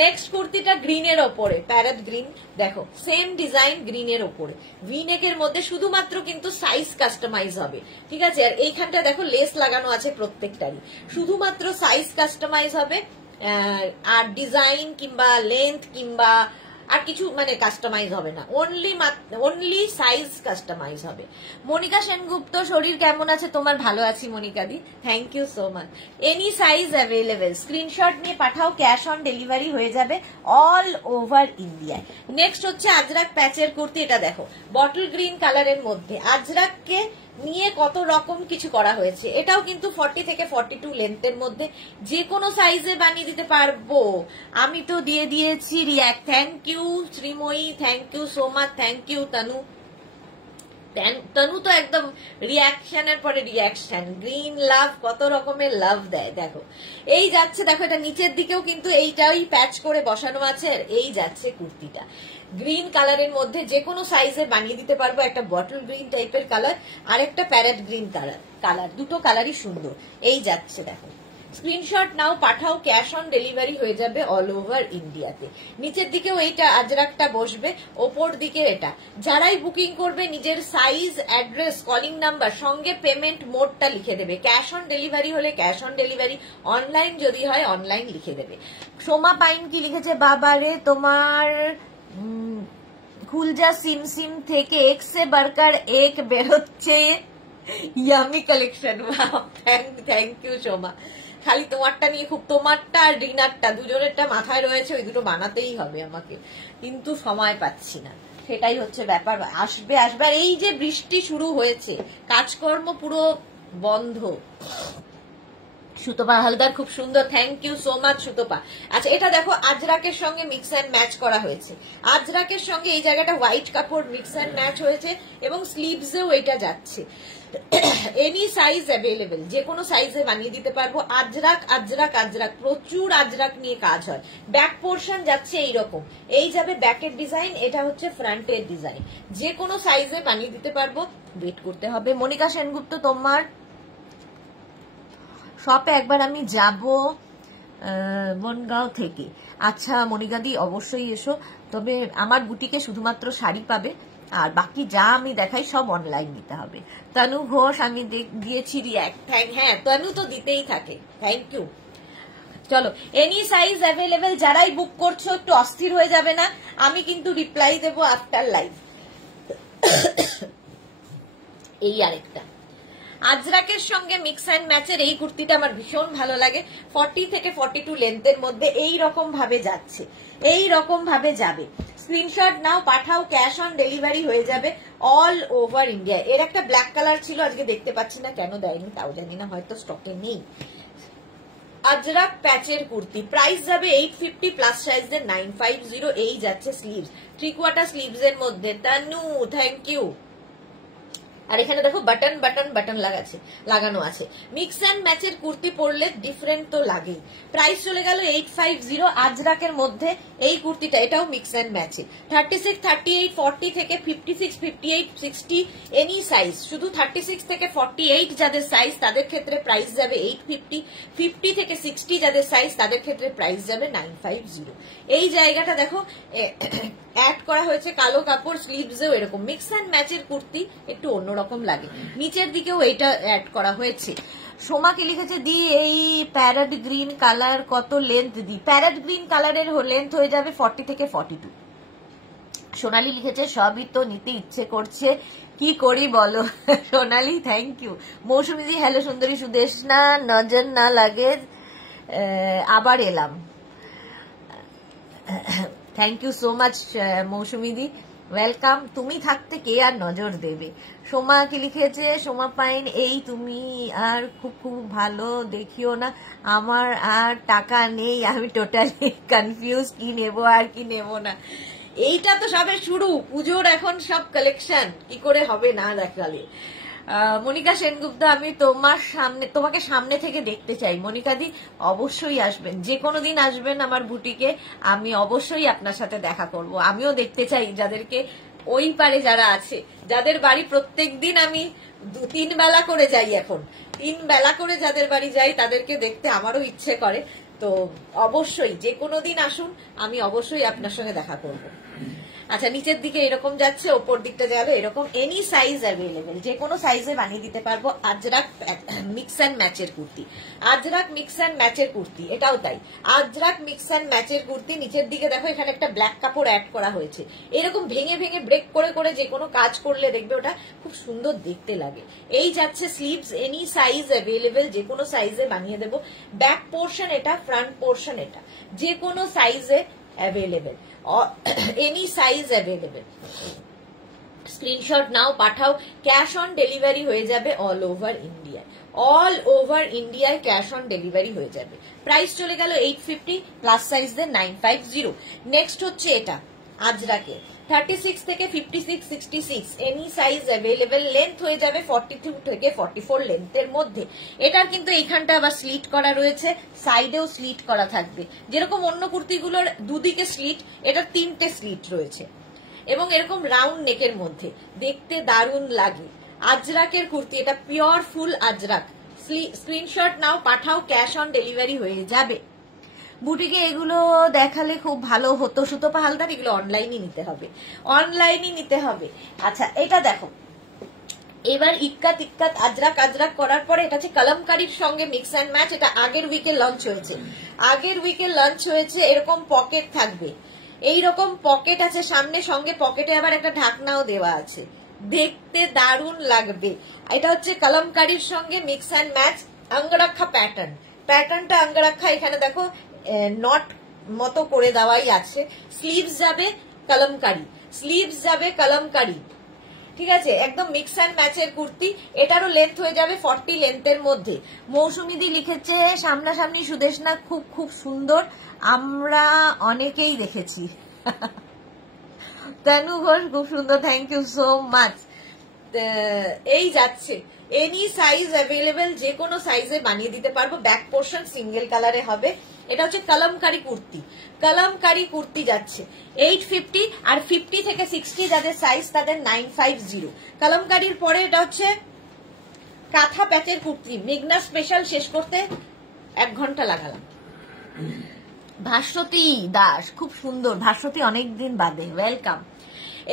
নেক্সট কুর্তিটা গ্রিনের ওপরে, প্যারেট গ্রিন। দেখো সেম ডিজাইন, গ্রিনের ওপরে, ভি নেকের মধ্যে, শুধুমাত্র কিন্তু সাইজ কাস্টমাইজ হবে, ঠিক আছে? আর এইখানটা দেখো লেস লাগানো আছে প্রত্যেকটারই, শুধুমাত্র সাইজ কাস্টমাইজ হবে। আর ডিজাইন কিংবা লেন্থ কিংবা আর কিছু মানে কাস্টমাইজ হবে না, অনলি সাইজ কাস্টমাইজ হবে। মনিকা সেনগুপ্ত, শরীর কেমন আছে তোমার? ভালো আছি মনিকা দি, thank you so much. Any size available, screenshot নিয়ে পাঠাও, ক্যাশ অন ডেলিভারি হয়ে যাবে অল ওভার ইন্ডিয়ায়। নেক্সট হচ্ছে আজরাক প্যাচের কুর্তি। এটা দেখো বটল গ্রিন কালারের মধ্যে, আজরাককে নিয়ে কত রকম কিছু করা হয়েছে। এটাও কিন্তু 40 থেকে 42 লেন্থের মধ্যে, যে কোনো সাইজে বানিয়ে দিতে পারবো। আমি তো দিয়ে দিয়েছি react, thank you Shreemoyee, thank you so much, thank you Tanu, Tanu তো একদম রিয়াকশনের পরে রিয়াকশন, গ্রিন লাভ, কত রকমের লাভ দেয়। দেখো এই যাচ্ছে, দেখো এটা নিচের দিকেও কিন্তু এইটাই প্যাচ করে বসানো আছে। এই যাচ্ছে কুর্তিটা গ্রিন কালারের মধ্যে, যে কোনো সাইজে বানিয়ে দিতে পারবো। একটা বটল গ্রিন টাইপের কালার আর একটা প্যারেট গ্রিন কালার, দুটো কালারই সুন্দর। এই যাচ্ছে, দেখো স্ক্রিনশট নাও, পাঠাও, ক্যাশ অন ডেলিভারি হয়ে যাবে অল ওভার ইন্ডিয়াতে। নিচের দিকেও এইটা আজরাকটা বসবে, ওপর দিকে এটা। যারাই বুকিং করবে নিজের সাইজ, অ্যাড্রেস, কলিং নাম্বার সঙ্গে পেমেন্ট মোডটা লিখে দেবে। ক্যাশ অন ডেলিভারি হলে ক্যাশ অন ডেলিভারি, অনলাইন যদি হয় অনলাইন লিখে দেবে। সোমা পাইন কি লিখেছে, বাবারে তোমার খুলজা সিম সিম থেকে এক সে বারকার এক বেরোচ্ছে, yummy collection. Thank you Soma. খালি তোমারটা নিয়ে খুব, তোমারটা আর ডিনারটা দুজনেরটা মাথায় রয়েছে, ওই দুটো বানাতেই হবে আমাকে, কিন্তু সময় পাচ্ছি না, সেটাই হচ্ছে ব্যাপার। আসবে আসবে। আর এই যে বৃষ্টি শুরু হয়েছে, কাজকর্ম পুরো বন্ধ। সুতপা হালদার খুব সুন্দর, thank you so much Sutapa. আচ্ছা এটা দেখো আজরাকের সঙ্গে মিক্স অ্যান্ড ম্যাচ করা হয়েছে। আজরাকের সঙ্গে এই জায়গাটা হোয়াইট কাপড় মিক্স অ্যান্ড ম্যাচ হয়েছে এবং স্লিভসেও এটা যাচ্ছে। এনি সাইজ অ্যাভেলেবেল, যে কোনো সাইজে বানিয়ে দিতে পারবো। আজরাক আজরাক আজরাক, প্রচুর আজরাক নিয়ে কাজ হয়। ব্যাক পোর্শন যাচ্ছে এইরকম, এই যাবে ব্যাকের ডিজাইন, এটা হচ্ছে ফ্রন্টের ডিজাইন। যে কোনো সাইজে বানিয়ে দিতে পারবো। ওয়েট করতে হবে। মনিকা সেনগুপ্ত, তোমার শপে একবার আমি যাব বনগাঁও থেকে। আচ্ছা মনিকাদি অবশ্যই এসো, তবে আমার বুটিকে শুধুমাত্র শাড়ি পাবে, আর বাকি যা আমি দেখাই সব অনলাইন নিতে হবে। তনু ঘোষ, আমি দিয়েছি রিয়াক্ট। হ্যাঁ তনু তো দিতেই থাকে, থ্যাংক ইউ। চলো এনি সাইজ অ্যাভেলেবেল, যারাই বুক করছো একটু অস্থির হয়ে যাবে না, আমি কিন্তু রিপ্লাই দেবো আফটার লাইভ। এই আরেকটা আজরাকের সঙ্গে মিক্স অ্যান্ড ম্যাচের এই কুর্তিটা আমার ভীষণ ভালো লাগে। 40 থেকে 42 লেন্থের মধ্যে এই রকম ভাবে যাচ্ছে, এই রকম ভাবে যাবে। স্ক্রিনশট নাও, পাঠাও, ক্যাশ অন ডেলিভারি হয়ে যাবে অল ওভার ইন্ডিয়া। এর একটা ব্ল্যাক কালার ছিল, আজকে দেখতে পাচ্ছি না, কেন দেয়নি তাও জানি না, হয়তো স্টকে নেই। আজরাক প্যাচের কুর্তি, প্রাইস যাবে 850, প্লাস সাইজের 950। এই যাচ্ছে স্লিভস, 3/4 স্লিভস এর মধ্যে। Tanu thank you. আর এখানে দেখো বাটন বাটন বাটন লাগানো আছে। মিক্স অ্যান্ড ম্যাচের কুর্তি পরলে ডিফারেন্ট তো লাগেই। প্রাইস চলে গেল 850 আজরাকের মধ্যে। এই কুর্তিটা এটাও মিক্স অ্যান্ড ম্যাচে 36, 38, 40 থেকে 56, 58, 60 এনি সাইজ। শুধু 36 থেকে 48 যাদের সাইজ তাদের ক্ষেত্রে প্রাইস যাবে 850, 50 থেকে 60 যাদের সাইজ তাদের ক্ষেত্রে প্রাইস যাবে 950। এই জায়গাটা দেখো অ্যাড করা হয়েছে কালো কাপড়, স্লিভসেও এরকম। মিক্স অ্যান্ড ম্যাচের কুর্তি একটু অন্যরকম লাগে। নিচের দিকেও এইটা অ্যাড করা হয়েছে। সোমাকে লিখেছে দি এই প্যারেট গ্রিন কালার কত লেন্থ দি? প্যারেট গ্রিন কালারের লেন্থ হয়ে যাবে 40 থেকে 42। সোনালি লিখেছে সবই তো নিতে ইচ্ছে করছে, কি করি বলো। Sonali thank you. মৌসুমী দি হ্যালো সুন্দরী সুদেশনা, নজর না লাগে আবার এলাম। Thank you so much Mousumi দি, ওয়েলকাম। তুমি থাকতে কে আর নজর দেবে। সোমা কি লিখেছে, সোমা পাইন এই তুমি আর খুব খুব ভালো দেখিও না, আমার আর টাকা নেই, আমি টোটালি কনফিউজ, কি নেব আর কি নেব না। এইটা তো সবে শুরু, পুজোর এখন সব কালেকশন, কি করে হবে না দেখালে। মনিকা সেনগুপ্ত, আমি তোমাকে সামনে থেকে দেখতে চাই। মনিকা দি অবশ্যই আসবেন, যে কোনো দিন আসবেন আমার বুটিকে, আমি অবশ্যই আপনার সাথে দেখা করব। আমিও দেখতে চাই যাদেরকে ওই পারে যারা আছে, যাদের বাড়ি প্রত্যেক দিন আমি 3 বেলা করে যাই, এখন 3 বেলা করে যাদের বাড়ি যাই তাদেরকে দেখতে আমারও ইচ্ছে করে। তো অবশ্যই যে কোনো দিন আসুন, আমি অবশ্যই আপনার সঙ্গে দেখা করব। আচ্ছা নিচের দিকে এরকম যাচ্ছে, ওপর দিকটা যাবে এরকম। এনি সাইজ অ্যাভেলেবেল, যে কোনো সাইজে বানিয়ে দিতে পারবো। আজরাক মিক্স অ্যান্ড ম্যাচের কুর্তি, আজরাক মিক্স অ্যান্ড ম্যাচের কুর্তি, এটাও তাই। আজরাক মিক্স অ্যান্ড ম্যাচের কুর্তি, নিচের দিকে দেখো এখানে একটা ব্ল্যাক কাপড় অ্যাড করা হয়েছে। এরকম ভেঙে ভেঙে ব্রেক করে করে যে কোনো কাজ করলে দেখবে ওটা খুব সুন্দর দেখতে লাগে। এই যাচ্ছে স্লিভস, এনি সাইজ অ্যাভেলেবেল, যে কোনো সাইজে বানিয়ে দেবো। ব্যাক পোর্শন এটা, ফ্রন্ট পোর্শন এটা, যে কোনো সাইজে available, any size available. Screenshot নাও, পাঠাও, ক্যাশ অন ডেলিভারি হয়ে যাবে all over India. All over ইন্ডিয়ায় ক্যাশ অন ডেলিভারি হয়ে যাবে। প্রাইস চলে গেল 850, প্লাস সাইজদের 950। নেক্সট হচ্ছে এটা আজরাকে, 36 থেকে 56, 66 এনি সাইজ অ্যাভেলেবেল। লেন্থ হয়ে যাবে 42 থেকে 44 লেন্থের মধ্যে। এটার কিন্তু এইখানটা আবার স্লিট করা রয়েছে, সাইডেও স্লিট করা থাকবে। যেরকম অন্য কুর্তিগুলোর দুদিকে স্লিট, এটার 3টে স্লিট রয়েছে এবং এরকম রাউন্ড নেকের মধ্যে দেখতে দারুণ লাগে। আজরাকের কুর্তি, এটা পিওর ফুল আজরাক। স্ক্রিনশট নাও, পাঠাও, ক্যাশ অন ডেলিভারি হয়ে যাবে। বুটিকে এগুলো দেখালে খুব ভালো হতো সুতপা হালদার, এগুলো অনলাইনই নিতে হবে, অনলাইনই নিতে হবে। আচ্ছা এটা দেখো, এবার ইক্কাত ইক্কাত আজরাক আজরাক করার পরে এটা হচ্ছে কলমকারীর সঙ্গে মিক্স অ্যান্ড ম্যাচ। এটা আগের উইকে লঞ্চ হয়েছে, আগের উইকে লঞ্চ হয়েছে। এরকম পকেট থাকবে, এইরকম পকেট আছে সামনে, সঙ্গে পকেটে আবার একটা ঢাকনাও দেওয়া আছে, দেখতে দারুণ লাগবে। এটা হচ্ছে কলমকারীর সঙ্গে mix and match angrakha pattern. প্যাটার্নটা অঙ্গরাক্ষা, এখানে দেখো নট মতো করে দেওয়াই আছে। স্লিভস যাবে কলমকারী, স্লিভস যাবে কলমকারী, ঠিক আছে, একদম মিক্স অ্যান্ড ম্যাচের কুর্তি। এটারও লেন্থ হয়ে যাবে 40 লেন্থের মধ্যে। মৌসুমিদি লিখেছে সামনাসামনি সুদেশনা খুব খুব সুন্দর, আমরা অনেকেই দেখেছি। তানু ঘোষ খুব সুন্দর, থ্যাংক ইউ সো মাচ। এই যাচ্ছে, এনি সাইজ অ্যাভেলেবেল, যে কোনো সাইজে বানিয়ে দিতে পারবো। ব্যাক পোর্শন সিঙ্গেল কালারে হবে। এটা হচ্ছে কলমকারী কুর্তি, কলমকারী কুর্তি যাচ্ছে 850, আর 50 থেকে 60 যাদের সাইজ তাদের 950। কলমকারীর পরে এটা হচ্ছে কাঁথা প্যাচের কুর্তি, মেঘনা স্পেশাল শেষ করতে 1 ঘন্টা লাগালাম। ভাস্বতী দাস খুব সুন্দর, ভাস্বতী অনেকদিন বাদে, ওয়েলকাম।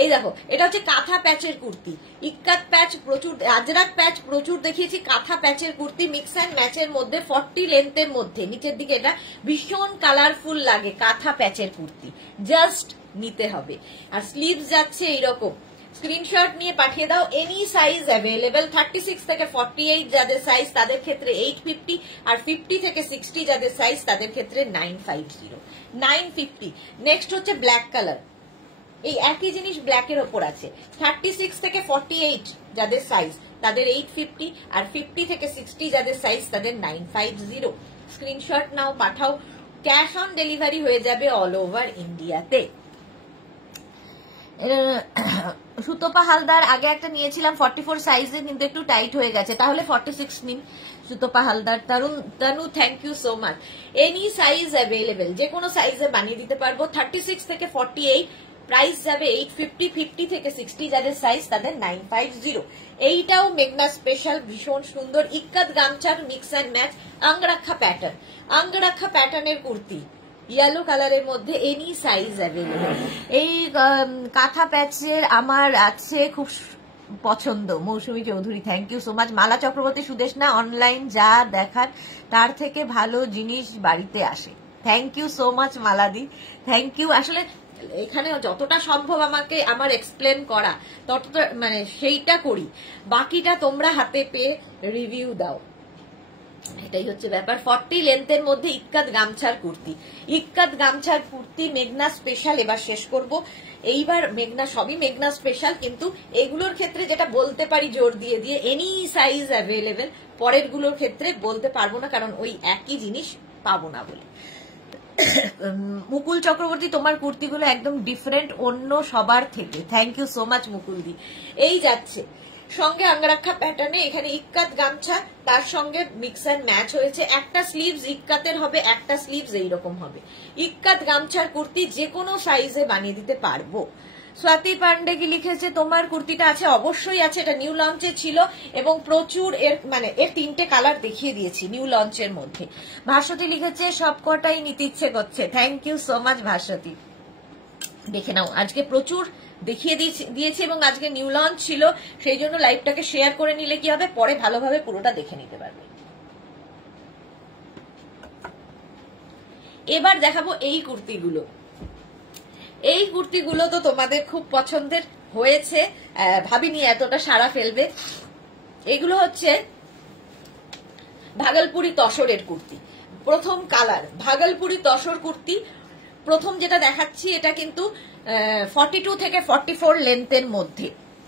এই দেখো, এটা হচ্ছে কাঁথা প্যাচের কুর্তি, ইক্কাত প্যাচ প্রচুর, আজরাক প্যাচ প্রচুর দেখিয়েছি। কাঁথা প্যাচের কুর্তি মিক্স অ্যান্ড ম্যাচের মধ্যে 40 লেন্থের মধ্যে, নিচের দিকে এটা ভীষণ কালারফুল লাগে। কাঁথা প্যাচের কুর্তি জাস্ট নিতে হবে। আর স্লিভস যাচ্ছে এইরকম, স্ক্রিনশট নিয়ে পাঠিয়ে দাও। এনি সাইজ অ্যাভেলেবেল, 36 থেকে 48 যাদের সাইজ তাদের ক্ষেত্রে 850, আর 50 থেকে 60 যাদের সাইজ তাদের ক্ষেত্রে 950। নেক্সট হচ্ছে ব্ল্যাক কালার, এই একই জিনিস ব্ল্যাকের ওপর আছে। 36 থেকে 48 যাদের সাইজ তাদের 850, আর 50 থেকে 60 যাদের সাইজ তাদের 950। স্ক্রিনশট নাও, পাঠাও, ক্যাশ অন ডেলিভারি হয়ে যাবে অল ওভার ইন্ডিয়াতে। সুতপা হালদার আগে একটা নিয়েছিলাম 44 সাইজে, কিন্তু একটু টাইট হয়ে গেছে, তাহলে 46 নিন Sutapa Haldar. Tanu thank you so much. Any size available, যে কোনো সাইজে বানিয়ে দিতে পারবো। 36 থেকে 48 প্রাইস যাবে 850, 50 থেকে 60 যাদের সাইজ তাদের 950। এইটাও মেঘনা স্পেশাল, ভীষণ সুন্দর ইক্কাত গামছার mix and match angrakha pattern, angrakha প্যাটার্নের কুর্তি ইয়েলো কালারের মধ্যে, এনি সাইজ অ্যাভেলেবল। এই কাঁথা প্যাচের আমার আছে খুব পছন্দ। Mousumi Chowdhury thank you so much. Mala Chakraborty Sudeshna online যা দেখান তার থেকে ভালো জিনিস বাড়িতে আসে, থ্যাংক ইউ সো মাচ মালাদি, থ্যাংক ইউ। আসলে এখানে যতটা সম্ভব আমাকে আমার এক্সপ্লেন করা ততটা মানে সেইটা করি, বাকিটা তোমরা হাতে পেয়ে রিভিউ দাও, এটাই হচ্ছে ব্যাপার। 40 লেন্থের মধ্যে ইক্কাত গামছার কুর্তি, ইক্কাত গামছার কুর্তি মেঘনা স্পেশাল এবার শেষ করব। এইবার মেঘনা সবই মেঘনা স্পেশাল, কিন্তু এগুলোর ক্ষেত্রে যেটা বলতে পারি জোর দিয়ে দিয়ে এনি সাইজ অ্যাভেলেবেল, পরের গুলোর ক্ষেত্রে বলতে পারবো না কারণ ওই একই জিনিস পাবো না বলে। মুকুল চক্রবর্তী তোমার কুর্তিগুলো একদম ডিফারেন্ট অন্য সবার থেকে, থ্যাংক ইউ সো মাচ মুকুলদি। এই যাচ্ছে সঙ্গে অঙ্গরাক্ষা প্যাটার্নে, এখানে ইক্কাত গামছা, তার সঙ্গে মিক্স অ্যান্ড ম্যাচ হয়েছে। একটা স্লিভস ইক্কাতের হবে, একটা স্লিভস এইরকম হবে। ইক্কাত গামছার কুর্তি যে কোনো সাইজে বানিয়ে দিতে পারবো। স্বাতি পান্ডে কি লিখেছে তোমার কুর্তিটা আছে? অবশ্যই আছে, এটা নিউ লঞ্চে ছিল এবং প্রচুর এর 3টে কালার দেখিয়ে দিয়েছি নিউ লঞ্চের মধ্যে। ভাস্বতী লিখেছে সবকটাই নিতে ইচ্ছে করছে, thank you so much Bhaswati. দেখে নাও, আজকে প্রচুর দেখিয়ে দিয়েছি এবং আজকে নিউ লঞ্চ ছিল, সেই জন্য লাইভটাকে শেয়ার করে নিলে কি হবে, পরে ভালোভাবে পুরোটা দেখে নিতে পারবে। এবার দেখাবো এই কুর্তিগুলো। এই কুর্তিগুলো তো তোমাদের খুব পছন্দের হয়েছে, ভাবিনি এতটা সাড়া ফেলবে। এগুলো হচ্ছে ভাগলপুরি তসরের কুর্তি, প্রথম কালার ভাগলপুরি তসর কুর্তি। প্রথম যেটা দেখাচ্ছি এটা কিন্তু 42 থেকে 44 লেন্থের মধ্যে।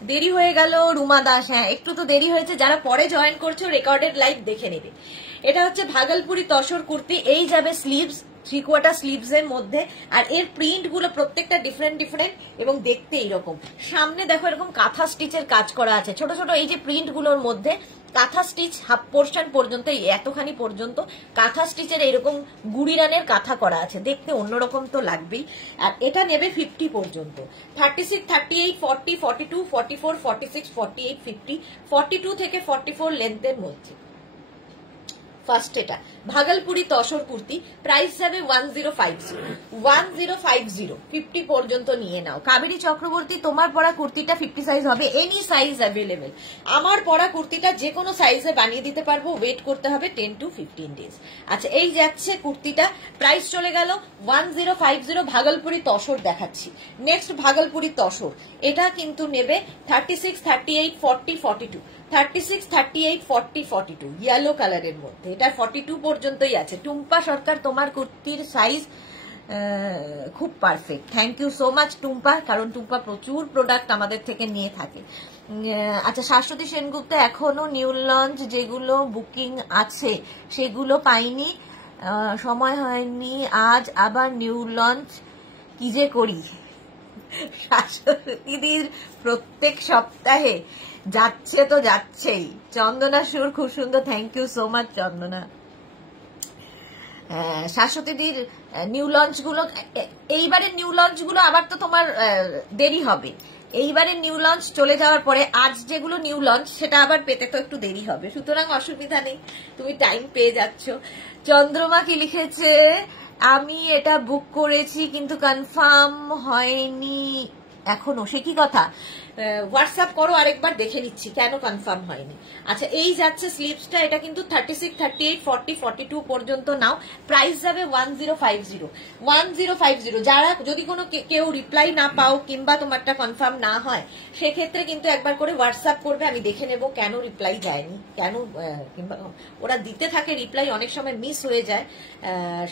দেরি হয়ে গেল রুমা দাস, হ্যাঁ একটু তো দেরি হয়েছে, যারা পরে জয়েন করছো রেকর্ডেড লাইভ দেখে নেবে। এটা হচ্ছে ভাগলপুরি তসর কুর্তি, এই যাবে স্লিভস 3/4 স্লিভস এর মধ্যে। আর এর প্রিন্ট গুলো প্রত্যেকটা ডিফারেন্ট এবং দেখতে এইরকম। সামনে দেখো এরকম কাঁথা স্টিচের কাজ করা আছে, ছোট ছোট এই যে প্রিন্ট গুলোর মধ্যে কাঁথা স্টিচ হাফ পোর্শন পর্যন্ত, এতখানি পর্যন্ত কাঁথা স্টিচের এরকম গুড়িরানের কাঁথা করা আছে, দেখতে অন্যরকম তো লাগবেই। আর এটা নেবে 50 পর্যন্ত, 36, 38, 40, 42, 44, 46, 48, 50, 42 থেকে 44 লেন্থের মধ্যে। ফার্স্ট এটা ভাগলপুরি তসর কুর্তি, প্রাইস যাবে 1050 50 পর্যন্ত নিয়ে নাও। কাবেরী চক্রবর্তী, তোমার পরা কুর্তিটা 50 সাইজ হবে, এনি সাইজ অ্যাভেলেবেল। আমার পরা কুর্তিটা যে কোনো সাইজে বানিয়ে দিতে পারবো, ওয়েট করতে হবে 10 to 15 ডেজ। আচ্ছা এই যাচ্ছে কুর্তিটা, প্রাইস চলে গেল 1050। ভাগলপুরি তসর দেখাচ্ছি, নেক্সট ভাগলপুরি তসর, এটা কিন্তু নেবে 36, 38, 40, 42, 36, 38, 40, 42 ইয়েলো কালারের মধ্যে, এটা 42 পর্যন্তই আছে। টুম্পা সরকার, তোমার কুর্তির সাইজ খুব perfect, thank you so much Tumpa, কারণ টুম্পা প্রচুর প্রোডাক্ট আমাদের থেকে নিয়ে থাকে। আচ্ছা শাশ্বতী সেনগুপ্ত, এখনো নিউ লঞ্চ যেগুলো বুকিং আছে সেগুলো পাইনি, সময় হয়নি, আজ আবার নিউ লঞ্চ কি যে করি। শাশ্বতীদির প্রত্যেক সপ্তাহে যাচ্ছে তো যাচ্ছেই। চন্দনা সুর খুব সুন্দর, thank you so much Chandana. শাশ্বতীদির নিউ লঞ্চ গুলো, এইবারের নিউ লঞ্চ গুলো আবার তো তোমার দেরি হবে, এইবারে নিউ লঞ্চ চলে যাওয়ার পরে আজ যেগুলো নিউ লঞ্চ সেটা আবার পেতে তো একটু দেরি হবে, সুতরাং অসুবিধা নেই, তুমি টাইম পেয়ে যাচ্ছ। চন্দ্রমা কি লিখেছে, আমি এটা বুক করেছি কিন্তু কনফার্ম হয়নি এখনো, সে কি কথা, হোয়াটসঅ্যাপ করো আরেকবার দেখে নিচ্ছি কেন কনফার্ম হয়নি। আচ্ছা এই যাচ্ছে স্লিভসটা, এটা কিন্তু 36, 38, 40, 42 পর্যন্ত নাও, প্রাইস যাবে 1050। যারা যদি কোনো কেউ রিপ্লাই না পাও কিংবা তোমারটা কনফার্ম না হয়, সেক্ষেত্রে কিন্তু একবার করে হোয়াটসঅ্যাপ করবে, আমি দেখে নেব কেন রিপ্লাই যায়নি, কেন কিংবা ওরা দিতে থাকে রিপ্লাই, অনেক সময় মিস হয়ে যায়,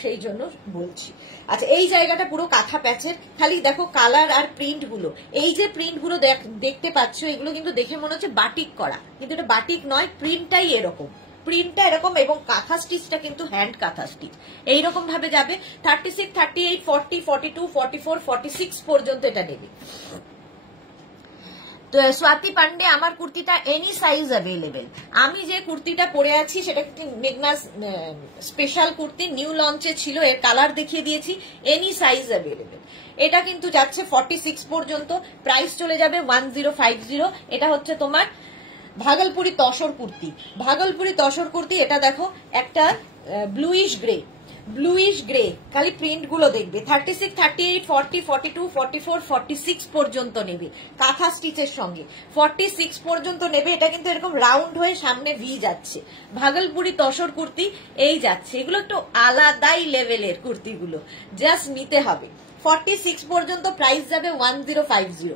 সেই জন্য বলছি। আচ্ছা এই জায়গাটা পুরো কাঁথা প্যাচের, খালি দেখো কালার আর প্রিন্ট গুলো, এই যে প্রিন্ট গুলো দেখতে পাচ্ছ এগুলো কিন্তু দেখে মনে হচ্ছে বাটিক করা, কিন্তু এটা বাটিক নয়, প্রিন্টটাই এরকম, প্রিন্টটা এরকম, এবং কাঁথা স্টিচটা কিন্তু হ্যান্ড কাঁথা স্টিচ এইরকম ভাবে যাবে। 36, 38, 40, 42, 44, 46 পর্যন্ত এটা নেবে। স্বাতি পান্ডে, আমার কুর্তিটা এনি সাইজ অ্যাভেলেবেল। আমি যে কুর্তিটা পরে আছি সেটা মেঘনাস স্পেশাল কুর্তি, নিউ লঞ্চে ছিল, এর কালার দেখিয়ে দিয়েছি, এনি সাইজ অ্যাভেলেবেল। এটা কিন্তু যাচ্ছে 46 পর্যন্ত, প্রাইস চলে যাবে 1050। এটা হচ্ছে তোমার ভাগলপুরি তসর কুর্তি। ভাগলপুরি তসর কুর্তি, এটা দেখো একটা ব্লুইশ গ্রে, খালি প্রিন্ট গুলো দেখবে। 36, 38, 40, 42, 44, 46 পর্যন্ত নেবে কাঁথা স্টিচের সঙ্গে, 46 পর্যন্ত নেবে। এটা কিন্তু এরকম রাউন্ড হয়ে সামনে ভি যাচ্ছে, ভাগলপুরি তসর কুর্তি এই যাচ্ছে। এগুলো একটু আলাদাই লেভেলের কুর্তিগুলো, জাস্ট নিতে হবে। 46 পর্যন্ত প্রাইস যাবে 1050।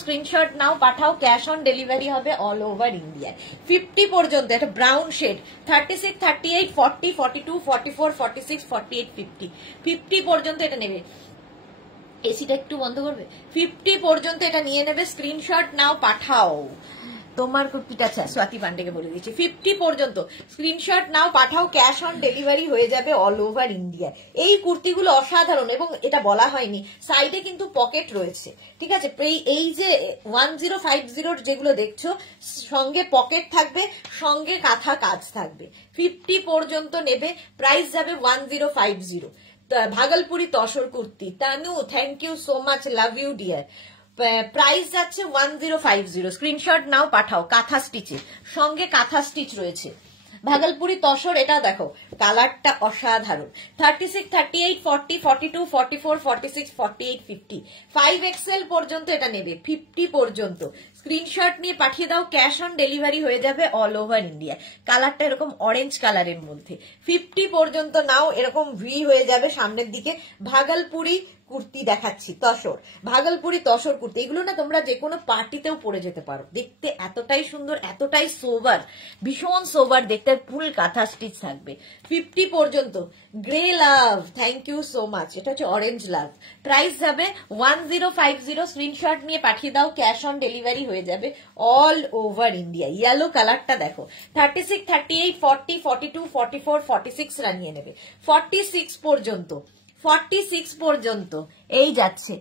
স্ক্রিনশট নাও, পাঠাও, ক্যাশ অন ডেলিভারি হবে অল ওভার ইন্ডিয়া। 50 পর্যন্ত একটা ব্রাউন শেড, 36, 38, 40, 42, 44, 46, 48, 50 50 পর্যন্ত এটা নেবে। এসিটা একটু বন্ধ করবে। 50 পর্যন্ত এটা নিয়ে নেবে, স্ক্রিনশট নাও, পাঠাও। তোমার কুর্তিটা স্বাতি পান্ডেকে বলে দিচ্ছি, 50 পর্যন্ত স্ক্রিনশট নাও, পাঠাও, ক্যাশ অন ডেলিভারি হয়ে যাবে অল ওভার ইন্ডিয়া। এই কুর্তিগুলো অসাধারণ, এবং এটা বলা হয়নি, সাইডে কিন্তু পকেট রয়েছে, ঠিক আছে। এই যে 1050 যেগুলো দেখছো, সঙ্গে পকেট থাকবে, সঙ্গে কাঁথা কাজ থাকবে। 50 পর্যন্ত নেবে, প্রাইস যাবে 1050। Bhagalpuri tussar kurti, Tanu thank you so much, love you dear. Price যাচ্ছে 1050। স্ক্রিনশট নাও, পাঠাও, কাঁথা স্টিচে, সঙ্গে কাঁথা স্টিচ রয়েছে। ভাগলপুরি তসর, এটা দেখো কালারটা অসাধারণ। 36, 38, 40, 42, 44, 46, 48, 50 5XL পর্যন্ত এটা নেবে। 50 পর্যন্ত স্ক্রিনশট নিয়ে পাঠিয়ে দাও, ক্যাশ অন ডেলিভারি হয়ে যাবে অল ওভার ইন্ডিয়া। কালারটা এরকম অরেঞ্জ কালারের মধ্যে। 50 পর্যন্ত নাও, এরকম ভি হয়ে যাবে সামনের দিকে। ভাগলপুরি কুর্তি দেখাচ্ছি, তসর, ভাগলপুরি তসর কুর্তি। এগুলো না তোমরা যে কোনো পার্টিতেও পরে যেতে পারো, দেখতে এতটাই সুন্দর, এতটাই সোবার, ভীষণ সোবার দেখতে, ফুল কাঁথা স্টিচ থাকবে। 50 পর্যন্ত। Grey love, thank you so much. এটা হচ্ছে অরেঞ্জ লাভ। প্রাইস যাবে 1050। স্ক্রিনশট নিয়ে পাঠিয়ে দাও, ক্যাশ অন ডেলিভারি হয়ে যাবে অল ওভার ইন্ডিয়া। ইয়েলো কালারটা দেখো, 36, 38, 40, 42, 44, 46 রানিয়ে নেবে। 46 পর্যন্ত, 46 পর্যন্ত এই যাচ্ছে।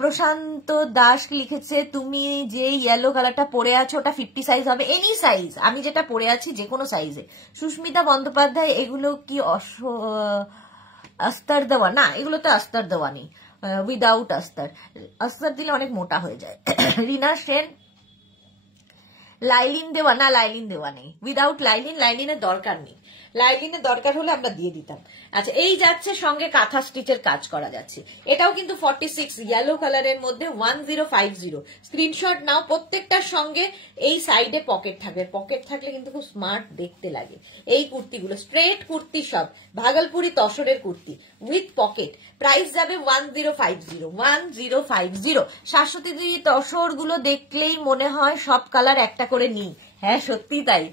প্রশান্ত দাস লিখেছে তুমি যে ইয়েলো কালারটা পরে আছো ওটা 50 সাইজ হবে, এনি সাইজ, আমি যেটা পরে আছি যে কোনো সাইজে। সুস্মিতা বন্দ্যোপাধ্যায়, এগুলো কি আস্তর দেওয়া? না, এগুলো তো আস্তর দেওয়া নেই, উইদাউট আস্তর। আস্তর দিলে অনেক মোটা হয়ে যায়। রিনা সেন, লাইলিন দেওয়া? না, লাইলিন দেওয়া নেই, উইদাউট লাইলিন। লাইলিনের দরকার নেই, লাইলিনের দরকার হলে আমরা দিয়ে দিতাম। আচ্ছা, এই যাচ্ছে সঙ্গে কাঁথা স্টিচের কাজ করা যাচ্ছে। এটাও কিন্তু 46, ইয়েলো কালারের মধ্যে 1050। স্ক্রিনশট নাও। প্রত্যেকটার সঙ্গে এই সাইডে পকেট থাকবে, পকেট থাকলে কিন্তু খুব স্মার্ট দেখতে লাগে। এই কুর্তিগুলো স্ট্রেট কুর্তি, সব ভাগলপুরি তসরের কুর্তি উইথ পকেট। প্রাইস যাবে 1050, 1050। শাশ্বতী দিদি তসর গুলো দেখলেই মনে হয় সব কালার একটা করে নিই। হ্যাঁ, সত্যি তাই।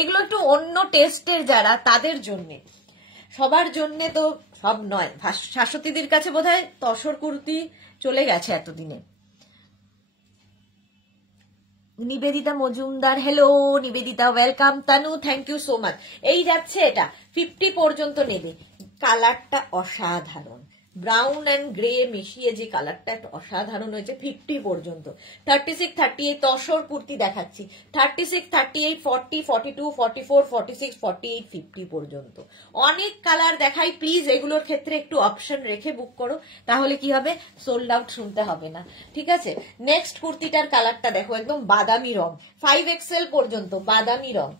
এগুলো একটু অন্য টেস্টের যারা, তাদের জন্য, সবার জন্য তো সব নয়। শাশ্বতীদের কাছে বোধহয় তসর কুর্তি চলে গেছে এতদিনে। Nivedita Majumdar, hello Nivedita, welcome. Tanu, thank you so much. এই যাচ্ছে এটা 50 পর্যন্ত নেবে। কালারটা অসাধারণ, ব্রাউন অ্যান্ড গ্রে মিশিয়ে যে কালারটা একটা অসাধারণ হয়েছে। 50 পর্যন্ত। 36, 38 তসর কুর্তি দেখাচ্ছি। 36, 38, 40, 42, 44, 46, 48, 50 পর্যন্ত। অনেক কালার দেখাই, প্লিজ এগুলোর ক্ষেত্রে একটু অপশন রেখে বুক করো, তাহলে কি হবে, সোল্ড আউট শুনতে হবে না, ঠিক আছে। নেক্সট কুর্তিটার কালারটা দেখো, একদম বাদামি রং, 5XL পর্যন্ত বাদামি রং।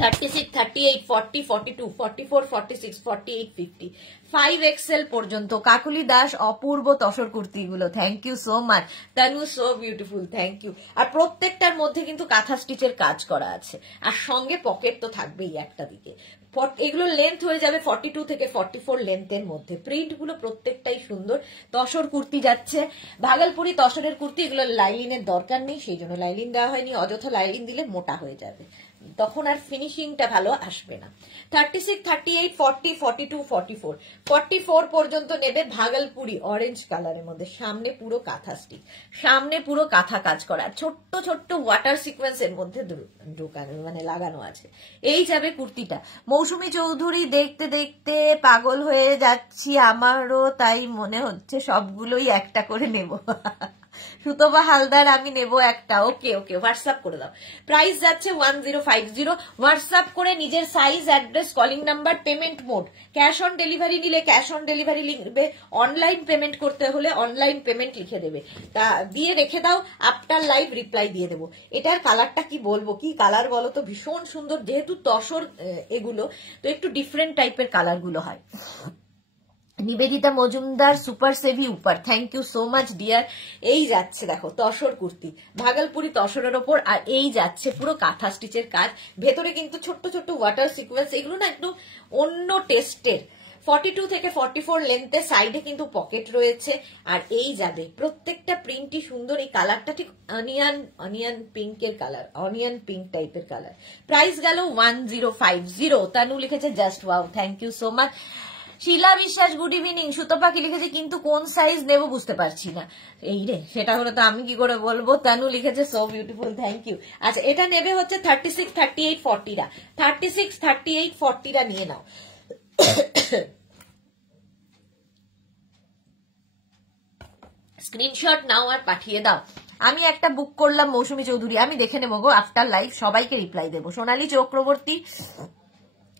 36, 38, 40, 42, 44, 46, 48, 50, 5XL পর্যন্ত। কাকুলি দাস, অপূর্ব তসর কুর্তিগুলো, thank you so much. Tanu, so beautiful, thank you. আর প্রত্যেকটার মধ্যে কিন্তু কাঁথা স্টিচের কাজ করা আছে, আর সঙ্গে পকেট তো থাকবেই একটা দিকে। এগুলো লেন্থ হয়ে যাবে 42 থেকে 44 লেন্থের মধ্যে। প্রিন্ট গুলো প্রত্যেকটাই সুন্দর। তসর কুর্তি যাচ্ছে, ভাগলপুরি তসরের কুর্তি। এগুলো লাইলিনের দরকার নেই, সেই জন্য লাইলিন দেওয়া হয়নি। অযথা লাইলিন দিলে মোটা হয়ে যাবে, তখন আর ফিনিশিংটা ভালো আসবে না। 36, 38, 40, 42, 44, 44 পর্যন্ত নেবে। ভাগলপুরি অরেঞ্জ কালারের মধ্যে, সামনে পুরো কাঁথা স্টিচ, সামনে পুরো কাঁথা কাজ করা, ছোট্ট ছোট্ট ওয়াটার সিকোয়েন্সের মধ্যে ঢোকানো, মানে লাগানো আছে। এই যাবে কুর্তিটা। মৌসুমী চৌধুরী, দেখতে দেখতে পাগল হয়ে যাচ্ছি, আমারও তাই মনে হচ্ছে সবগুলোই একটা করে নেব। সুতপা হালদার, আমি নেব একটা। ওকে ওকে, হোয়াটসঅ্যাপ করে দাও। প্রাইস যাচ্ছে 1050। হোয়াটসঅ্যাপ করে নিজের size, address, calling number, payment mode. Cash on delivery নিলে ক্যাশ অন ডেলিভারি লিখবে, অনলাইন পেমেন্ট করতে হলে অনলাইন পেমেন্ট লিখে দেবে, তা দিয়ে রেখে দাও। আফটার লাইভ রিপ্লাই দিয়ে দেবো। এটার কালারটা কি বলবো, কি কালার বলো তো, ভীষণ সুন্দর। যেহেতু তসর এগুলো, তো একটু ডিফারেন্ট টাইপের কালার গুলো হয়। নিবেদিতা মজুমদার, সুপার সেভি উপর, thank you so much dear. এই যাচ্ছে দেখো তসর কুর্তি, ভাগলপুরি তসরের ওপর, আর এই যাচ্ছে পুরো কাঁথা স্টিচের কাজ। ভেতরে কিন্তু ছোট্ট ছোট্ট ওয়াটার সিকোয়েন্স, এগুলো না একটু অন্য টেস্টের। 42 থেকে 44 লেন্থে, সাইডে কিন্তু পকেট রয়েছে। আর এই যাবে প্রত্যেকটা প্রিন্টই সুন্দর। এই কালারটা ঠিক অনিয়ন পিঙ্কের কালার, অনিয়ন পিঙ্ক টাইপের কালার। প্রাইস গেল 1050। তানু লিখেছে just wow, thank you so much. Shila Biswas, good evening. সুতপাখি লিখেছে কিন্তু কোন সাইজ নেব বুঝতে পারছি না। এই রে, সেটা হলো তো আমি কি করে বলবো। তানু লিখেছে সো বিউটিফুল, থ্যাংক ইউ। আচ্ছা, এটা নেবে হচ্ছে 36, 38, 40রা। 36, 38, 40রা নিয়ে নাও। স্ক্রিনশট নাও আর পাঠিয়ে দাও। আমি একটা বুক করলাম মৌসুমী চৌধুরী, আমি দেখে নেবো গো আফটার লাইভ, সবাইকে রিপ্লাই দেবো। সোনালী চক্রবর্তী,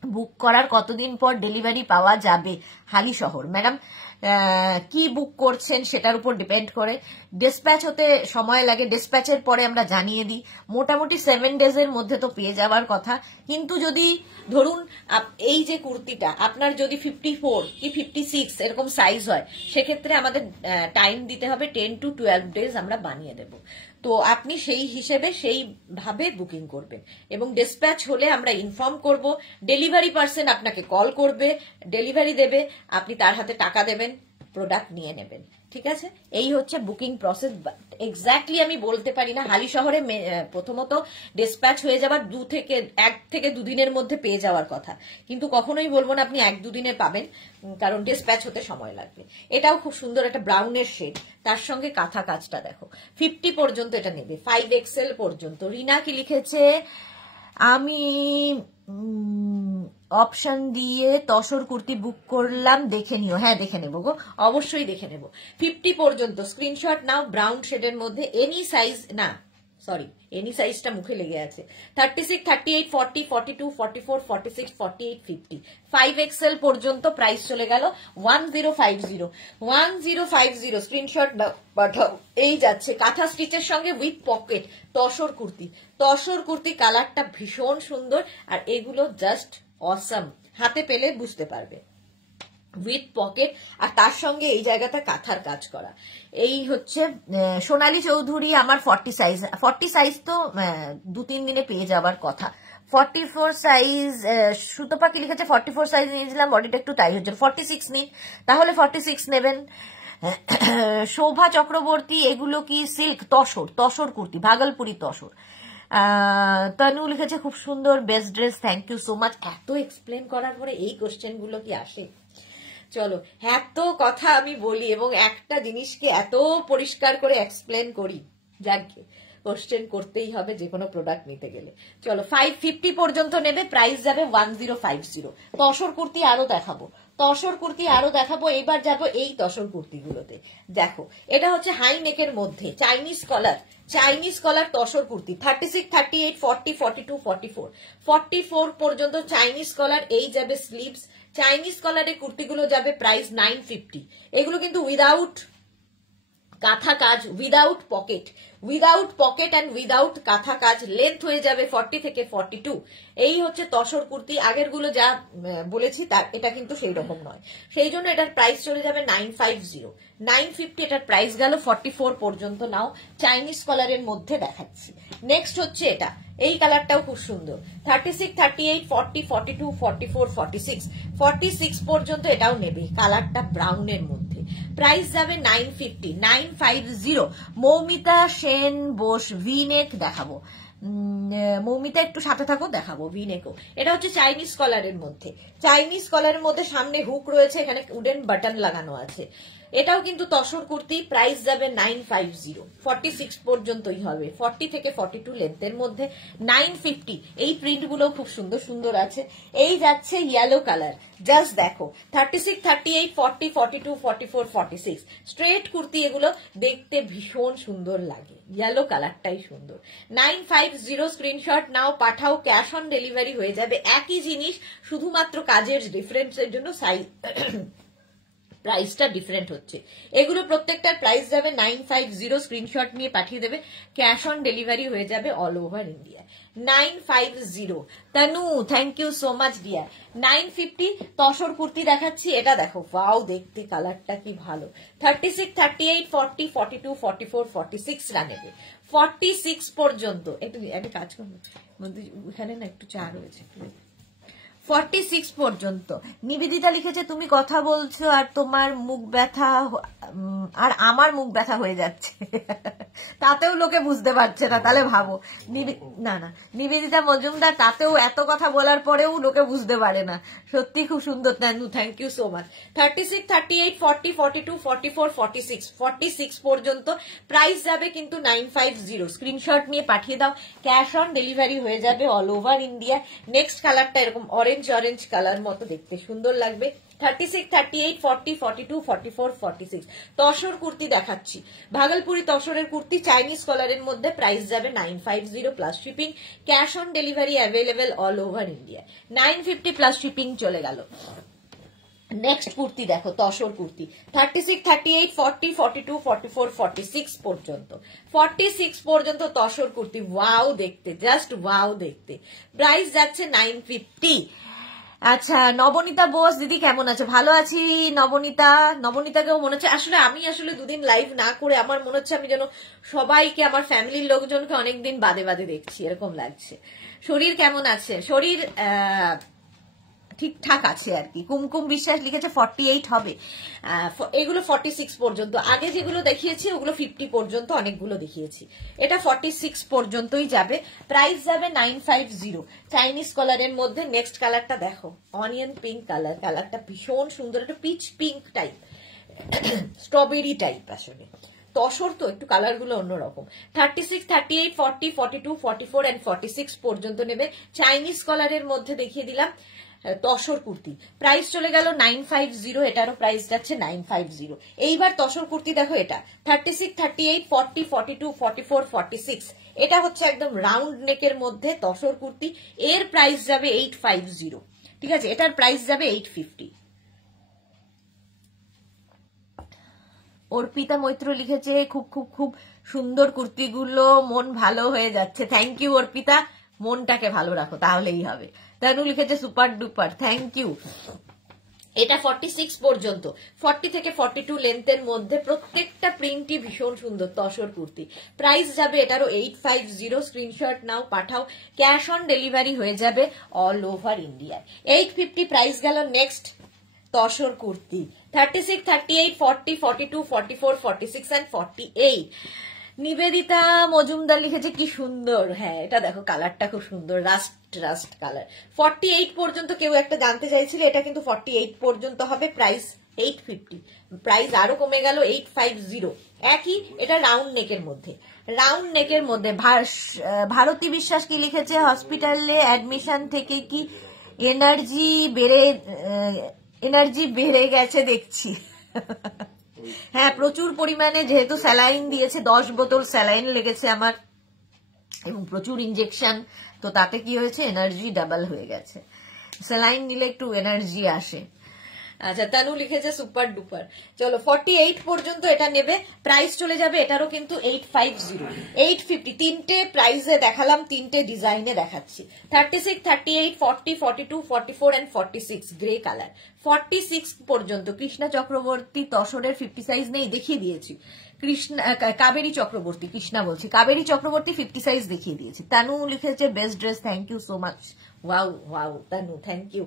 বুক করার কতদিন পর ডেলিভারি পাওয়া যাবে? হালি শহর। ম্যাডাম, কি বুক করছেন সেটার উপর ডিপেন্ড করে। ডিসপ্যাচ হতে সময় লাগে, ডিসপ্যাচের পরে আমরা জানিয়ে দিই। মোটামুটি 7 ডেজের মধ্যে তো পেয়ে যাওয়ার কথা। কিন্তু যদি ধরুন এই যে কুর্তিটা আপনার যদি 54 কি 56 এরকম সাইজ হয়, সেক্ষেত্রে আমাদের টাইম দিতে হবে 10 to 12 ডেজ, আমরা বানিয়ে দেব। তো আপনি সেই হিসেবে সেইভাবে বুকিং করবেন, এবং ডিসপ্যাচ হলে আমরা ইনফর্ম করব। ডেলিভারি পার্সন আপনাকে কল করবে, ডেলিভারি দেবে, আপনি তার হাতে টাকা দেবেন, প্রোডাক্ট নিয়ে নেবেন, ঠিক আছে? এই হচ্ছে বুকিং প্রসেস। এক্স্যাক্টলি আমি বলতে পারি না, হালি শহরে প্রথমত ডিসপ্যাচ হয়ে যাবার 1 থেকে 2 দিনের মধ্যে পেয়ে যাওয়ার কথা, কিন্তু কখনোই বলবো না আপনি 1-2 দিনে পাবেন, কারণ ডিসপ্যাচ হতে সময় লাগবে। এটাও খুব সুন্দর একটা ব্রাউনের শেড, তার সঙ্গে কাঁথা কাজটা দেখো। 50 পর্যন্ত এটা নেবে, 5XL পর্যন্ত। রিনা কি লিখেছে, আমি অপশন দিয়ে তসর কুর্তি বুক করলাম, দেখে নিও। হ্যাঁ দেখে নেবো গো, অবশ্যই দেখে নেবো। 50 পর্যন্ত স্ক্রিনশট নাও, ব্রাউন শেডের মধ্যে, এনি সাইজ না, সরি এনি সাইজটা মুখে লেগে আছে। 36, 38, 40, 42, 44, 46, 48, 50, 5XL পর্যন্ত প্রাইস চলে গেল 1050। 1050 স্ক্রিনশট পাঠাও। এই যাচ্ছে কাঁথা স্টিচের সঙ্গে উইথ পকেট তসর কুর্তি। তসর কুর্তি কালারটা ভীষণ সুন্দর, আর এগুলো জাস্ট অসাম, হাতে পেলে বুঝতে পারবে। উইথ পকেট, আর তার সঙ্গে এই জায়গাটা কাঁথার কাজ করা। এই হচ্ছে সোনালী চৌধুরী, আমার 40 সাইজ তো 2-3 দিনে পেয়ে যাবার কথা। 44 সাইজ, সুতোপাকি লিখেছে 44 সাইজ নিয়েছিলাম, বডিটা একটু টাইট হচ্ছে, 46 নিন, তাহলে 46 নেবেন। শোভা চক্রবর্তী, এগুলো কি সিল্ক? তসর কুর্তি, ভাগলপুরি তসর। তনু লিখেছে খুব সুন্দর, best dress, thank you so much. এত এক্সপ্লেন করার পরে এই কোশ্চেন গুলো কি আসে? চলো, এত কথা আমি বলি এবং একটা জিনিসকে এত পরিষ্কার করে এক্সপ্লেন করি, যাকে কোশ্চেন করতেই হবে যে কোনো প্রোডাক্ট নিতে গেলে। চলো, 550 পর্যন্ত নেবে, প্রাইস যাবে 1050। তসর কুর্তি আরো দেখাবো, এবার যাবো এই তসর কুর্তিগুলোতে। দেখো, এটা হচ্ছে হাই নেকের মধ্যে চাইনিজ কলার তসর কুর্তি। 36, 38, 40, 42, 44 পর্যন্ত চাইনিজ কলার। এই যাবে স্লিভস, চাইনিজ কলারের কুর্তিগুলো যাবে প্রাইস 950। এগুলো কিন্তু উইদাউট কাঁথা কাজ, উইদাউট পকেট অ্যান্ড উইদাউট কাঁথা কাজ। লেন্থ হয়ে যাবে 40 থেকে 42। এই হচ্ছে তসর কুর্তি। আগের গুলো যা বলেছি তার এটা কিন্তু সেই রকম নয়, সেই জন্য এটার প্রাইস চলে যাবে 950। 950 এটার প্রাইস গেল। 44 পর্যন্ত নাও, চাইনিজ কলারের মধ্যে দেখাচ্ছি। নেক্সট হচ্ছে এটা, এই কালারটাও খুব সুন্দর। 36, 38, 40, 42, 44, 46 পর্যন্ত এটাও নেবে, কালারটা ব্রাউনের মধ্যে। প্রাইস যাবে 950। মৌমিতা সেন বোস, ভিনেক দেখাবো। মৌমিতা একটু সাথে থাকো, দেখাবো ভিনেকও। এটা হচ্ছে চাইনিজ কলারের মধ্যে সামনে হুক রয়েছে, এখানে উডেন বাটন লাগানো আছে। এটাও কিন্তু তসর কুর্তি, প্রাইস যাবে 950। 46 পর্যন্তই হবে, 40 থেকে 42 লেন্থের মধ্যে। 950। এই প্রিন্ট গুলো খুব সুন্দর সুন্দর আছে। এই যাচ্ছে ইয়েলো কালার, জাস্ট দেখো। 36, 38, 40, 42, 44, 46 স্ট্রেট কুর্তি। এগুলো দেখতে ভীষণ সুন্দর লাগে, ইয়েলো কালারটাই সুন্দর। 950 স্ক্রিনশট নাও, পাঠাও। ক্যাশ অন ডেলিভারি হয়ে যাবে, একই জিনিস, শুধুমাত্র কাজের ডিফারেন্সের জন্য সাইজ প্রাইসটা ডিফারেন্ট হচ্ছে। এগুলো প্রত্যেকটার প্রাইস যাবে 950। স্ক্রিনশট নিয়ে পাঠিয়ে দেবে, ক্যাশ অন ডেলিভারি হয়ে যাবে all over India. 950। Tanu, thank you so much dear. 950 tussar kurti দেখাচ্ছি, এটা দেখো, ওয়াও দেখতে কালারটা কি ভালো। 36, 38, 40, 42, 44, 46 নেবে। 46 পর্যন্ত। একটা কাজ করবো, এখানে না একটু চা রয়েছে, 46 পর্যন্ত। নিবেদিতা লিখেছে তুমি কথা বলছো আর তোমার মুখ ব্যথা, আর আমার মুখ ব্যথা হয়ে যাচ্ছে, তাতেও লোকে বুঝতে পারছে না, তাহলে ভাবো। না নিবেদিতা মজুমদার, তাতেও এত কথা বলার পরেও লোকে বুঝতে পারে না। সত্যি খুব সুন্দর, থ্যাংক ইউ সো মাচ। 36, 38, 40, 42, 44, 46 পর্যন্ত প্রাইস যাবে কিন্তু 950। স্ক্রিনশট নিয়ে পাঠিয়ে দাও, ক্যাশ অন ডেলিভারি হয়ে যাবে অল ওভার ইন্ডিয়া। নেক্সট কালারটা এরকম অরেঞ্জ কালার মতো দেখতে সুন্দর লাগবে। 36, 38, 40, 42, 44, 46 তসর কুর্তি দেখাচ্ছি। ভাগলপুরি তসরের কুর্তি, চাইনিজ কলারের মধ্যে, প্রাইস যাবে 950 plus shipping. Cash on delivery available all over India. 950 plus shipping চলে গেল। নেক্সট কুর্তি দেখো, তসর কুর্তি। 36, 38, 40, 42, 44, 46 পর্যন্ত। 46 পর্যন্ত তসর কুর্তি, ওয়াও দেখতে, জাস্ট ওয়াও দেখতে। প্রাইস যাচ্ছে 950। আচ্ছা, নবনীতা বোস দিদি কেমন আছে? ভালো আছি নবনীতাকেও মনে হচ্ছে, আমি 2 দিন লাইভ না করে আমার মনে হচ্ছে আমি যেন সবাইকে, আমার ফ্যামিলির লোকজনকে অনেকদিন বাদে দেখছি, এরকম লাগছে। শরীর কেমন আছে? শরীর ঠিকঠাক আছে আর কি। কুমকুম বিশ্বাস লিখেছে 48 হবে, এগুলো 46 পর্যন্ত। আগে যেগুলো দেখিয়েছি ওগুলো 50 পর্যন্ত অনেকগুলো দেখিয়েছি, এটা 46 পর্যন্তই যাবে। প্রাইস যাবে 950। চাইনিজ কালারের মধ্যে নেক্সট কালারটা দেখো, অনিয়ন পিঙ্ক কালার। কালারটা ভীষণ সুন্দর, একটা pitch pink type, strawberry type আসলে। তসর তো একটু কালার গুলো অন্যরকম। 36, 38, 40, 42, 44 and 46 পর্যন্ত নেবে। চাইনিজ কালারের মধ্যে দেখিয়ে দিলাম তসর কুর্তি। প্রাইস চলে গেল 950, এটারও প্রাইস যাচ্ছে 950। এইবার তসর কুর্তি দেখো, এটা 36, 38, 40, 42, 44, 46। এটা হচ্ছে একদম রাউন্ড নেকের মধ্যে তসর কুর্তি, এর প্রাইস যাবে 850। ঠিক আছে, এটার প্রাইস যাবে 850। অর্পিতা মৈত্র লিখেছে খুব খুব খুব সুন্দর কুর্তিগুলো, মন ভালো হয়ে যাচ্ছে। থ্যাংক ইউ অর্পিতা, মনটাকে ভালো রাখো তাহলেই হবে। তানু লিখেছে সুপার ডুপার, থ্যাংক ইউ। এটা 46 পর্যন্ত, 40 থেকে 42 লেন্থের মধ্যে, প্রত্যেকটা প্রিন্টই ভীষণ সুন্দর তসর কুর্তি। প্রাইস যাবে এটারও 850। স্ক্রিনশট নাও, পাঠাও, ক্যাশ অন ডেলিভারি হয়ে যাবে অল ওভার ইন্ডিয়ায়। 850 প্রাইস গেল। Next tussar kurti 36, 38, 40, 42, 44, 46 and 48। নিবেদিতা মজুমদার লিখেছে কি সুন্দর। হ্যাঁ, এটা দেখো কালারটা খুব সুন্দর, রাস্ট কালার। 48 পর্যন্ত কেউ একটা জানতে চাইছিল, এটা কিন্তু 48 পর্যন্ত হবে। প্রাইস 850, প্রাইস আরো কমে গেল 850। একই, এটা রাউন্ড নেকের মধ্যে, রাউন্ড নেকের মধ্যে। ভারতী বিশ্বাস কি লিখেছে, হসপিটালে অ্যাডমিশন থেকে কি এনার্জি বেড়ে গেছে দেখছি। হ্যাঁ, প্রচুর পরিমাণে, যেহেতু স্যালাইন দিয়েছে, 10 বোতল স্যালাইন লেগেছে আমার, এবং প্রচুর ইনজেকশন, তো তাতে কি হয়েছে, এনার্জি ডাবল হয়ে গেছে। স্যালাইন নিলে একটু এনার্জি আসে। আচ্ছা, তানু লিখেছে সুপার ডুপার। চলো 48 পর্যন্ত এটা নেবে। প্রাইস চলে যাবে এটারও কিন্তু 850, 850। তিনটে প্রাইসে দেখালাম, তিনটে ডিজাইনে দেখাচ্ছি। 36, 38, 40, 42, 44 and 46 গ্রে কালার। 46 পর্যন্ত। কৃষ্ণা চক্রবর্তী তসরের 50 সাইজ নেই, দেখিয়ে দিয়েছি। কাবেরী চক্রবর্তী, কৃষ্ণা বলছি, কাবেরী চক্রবর্তী 50 সাইজ দেখিয়ে দিয়েছি। তানু লিখেছে best dress, thank you so much. Wow Tanu, thank you.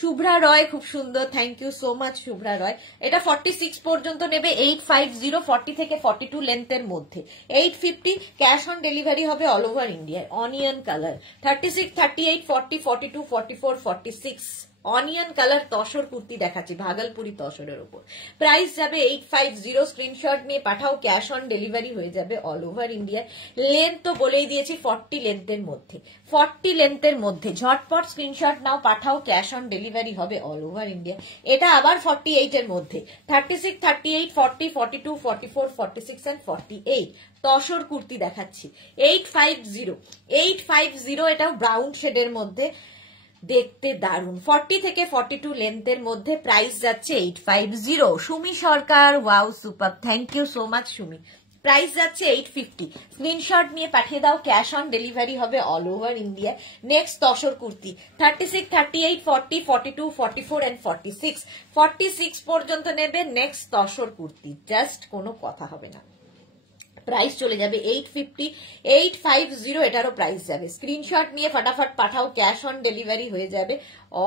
Shubhra Roy খুব সুন্দর, thank you so much Shubhra Roy. এটা 46 পর্যন্ত নেবে, 850, 40 থেকে 42 লেন্থের মধ্যে, 850। ক্যাশ অন ডেলিভারি হবে অল ওভার ইন্ডিয়ায়। Onion colour 36, 38, 40, 42, 44, 46 onion colour tussar kurti দেখাচ্ছি, ভাগলপুরি তসরের উপর। প্রাইস যাবে 850। স্ক্রিনশট নিয়ে পাঠাও, ক্যাশ অন ডেলিভারি হয়ে যাবে অল ওভার ইন্ডিয়া। লেন্থ তো বলেই দিয়েছি, 40 লেন্থের মধ্যে, 40 লেন্থের মধ্যে। ঝটপট স্ক্রিনশট নাও, পাঠাও, ক্যাশ অন ডেলিভারি হবে অল ওভার ইন্ডিয়া। এটা আবার 48 এর মধ্যে, 36, 38, 40, 42, 44, 46 and 48 তসর কুর্তি দেখাচ্ছি, 850। এটাও ব্রাউন শেডের মধ্যে, দেখতে দারুন। 40 থেকে 42 লেন্থের মধ্যে, প্রাইস যাচ্ছে 850। Sumi Sarkar, wow super, thank you so much Sumi. Price যাচ্ছে 850। স্ক্রিনশট নিয়ে পাঠিয়ে দাও, ক্যাশ অন ডেলিভারি হবে all over India. Next tussar kurti 36, 38, 40, 42, 44 and 46 46 পর্যন্ত নেবে। নেক্সট তসর কুর্তি, জাস্ট কোনো কথা হবে না। প্রাইস চলে যাবে 850, 850। এটারও প্রাইস যাবে। স্ক্রিনশট নিয়ে ফটাফট পাঠাও, ক্যাশ অন ডেলিভারি হয়ে যাবে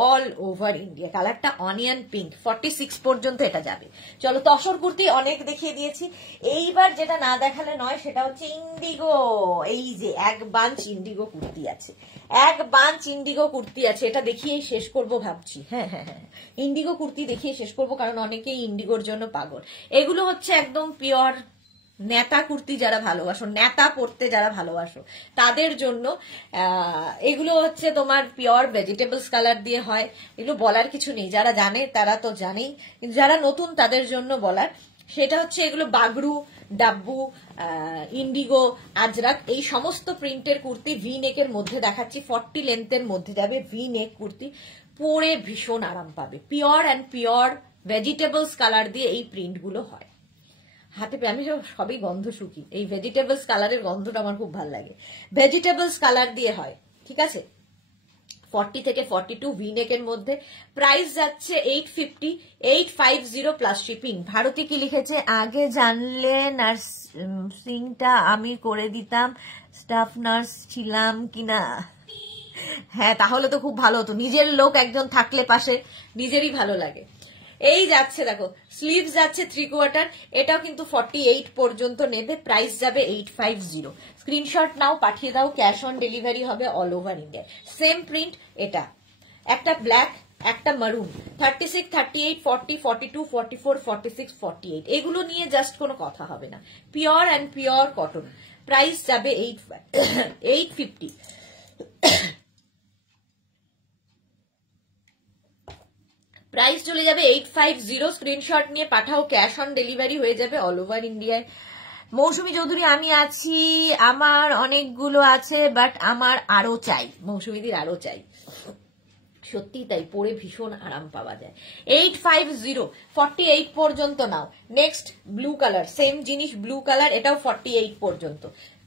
অল ওভার ইন্ডিয়া। কালারটা অনিয়ন পিঙ্ক, 46 পর্যন্ত এটা যাবে। চলো, তসর কুর্তি অনেক দেখিয়ে দিয়েছি। এইবার যেটা না দেখালে নয়, সেটা হচ্ছে ইন্ডিগো। এই যে এক বাঞ্চ ইন্ডিগো কুর্তি আছে, এক বাঞ্চ ইন্ডিগো কুর্তি আছে, এটা দেখিয়েই শেষ করব ভাবছি। হ্যাঁ, ইন্ডিগো কুর্তি দেখিয়ে শেষ করব, কারণ অনেকেই ইন্ডিগোর জন্য পাগল। এগুলো হচ্ছে একদম পিওর নেতা কুর্তি, যারা ভালোবাসো, নেতা পরতে যারা ভালোবাসো, তাদের জন্য। এগুলো হচ্ছে তোমার পিওর ভেজিটেবলস কালার দিয়ে হয়। এগুলো বলার কিছু নেই, যারা জানে তারা তো জানেই, কিন্তু যারা নতুন তাদের জন্য বলার। সেটা হচ্ছে এগুলো বাগড়ু, ডাব্বু, ইন্ডিগো, আজরাক, এই সমস্ত প্রিন্টের কুর্তি ভি নেকের মধ্যে দেখাচ্ছি। 40 লেন্থের মধ্যে যাবে, ভি নেক কুর্তি, পরে ভীষণ আরাম পাবে। Pure and pure vegetables colour দিয়ে এই প্রিন্টগুলো হয়। হাতে আমি সবই গন্ধ শুকি, এই ভেজিটেবলস কালারের গন্ধটা আমার খুব ভালো লাগে। ভেজিটেবলস কালার দিয়ে হয়, ঠিক আছে। 40 থেকে 42 ভি নেকের মধ্যে, প্রাইস যাচ্ছে 850, 850 প্লাস শিপিং। ভারতী কি লিখেছে, আগে জানলে নার্সিংটা আমি করে দিতাম, স্টাফ নার্স ছিলাম কিনা। হ্যাঁ তাহলে তো খুব ভালো হতো, নিজের লোক একজন থাকলে পাশে নিজেরই ভালো লাগে। এই যাচ্ছে দেখো স্লিভস যাচ্ছে 3/4, এটাও কিন্তু 48 পর্যন্ত নেবে, প্রাইস যাবে 850। স্ক্রিনশট নাও, পাঠিয়ে দাও, ক্যাশ অন ডেলিভারি হবে all over India. Same print, এটা একটা ব্ল্যাক একটা মারুন, 36, 38, 40, 42, 44, 46, 48, এগুলো নিয়ে জাস্ট কোনো কথা হবে না। Pure and pure cotton, price যাবে 850। প্রাইস চলে যাবে 850। স্ক্রিনশট নিয়ে পাঠাও, ক্যাশ অন ডেলিভারি হয়ে যাবে অল ওভার ইন্ডিয়ায়। মৌসুমী চৌধুরী, আমি আছি, আমার অনেকগুলো আছে, বাট আমার আরো চাই, মৌসুমীদির আরো চাই। সত্যি তাই, পরে ভীষণ আরাম পাওয়া যায়। 850, 48 পর্যন্ত নাও। নেক্সট ব্লু কালার, সেম জিনিস ব্লু কালার, এটাও 48 পর্যন্ত,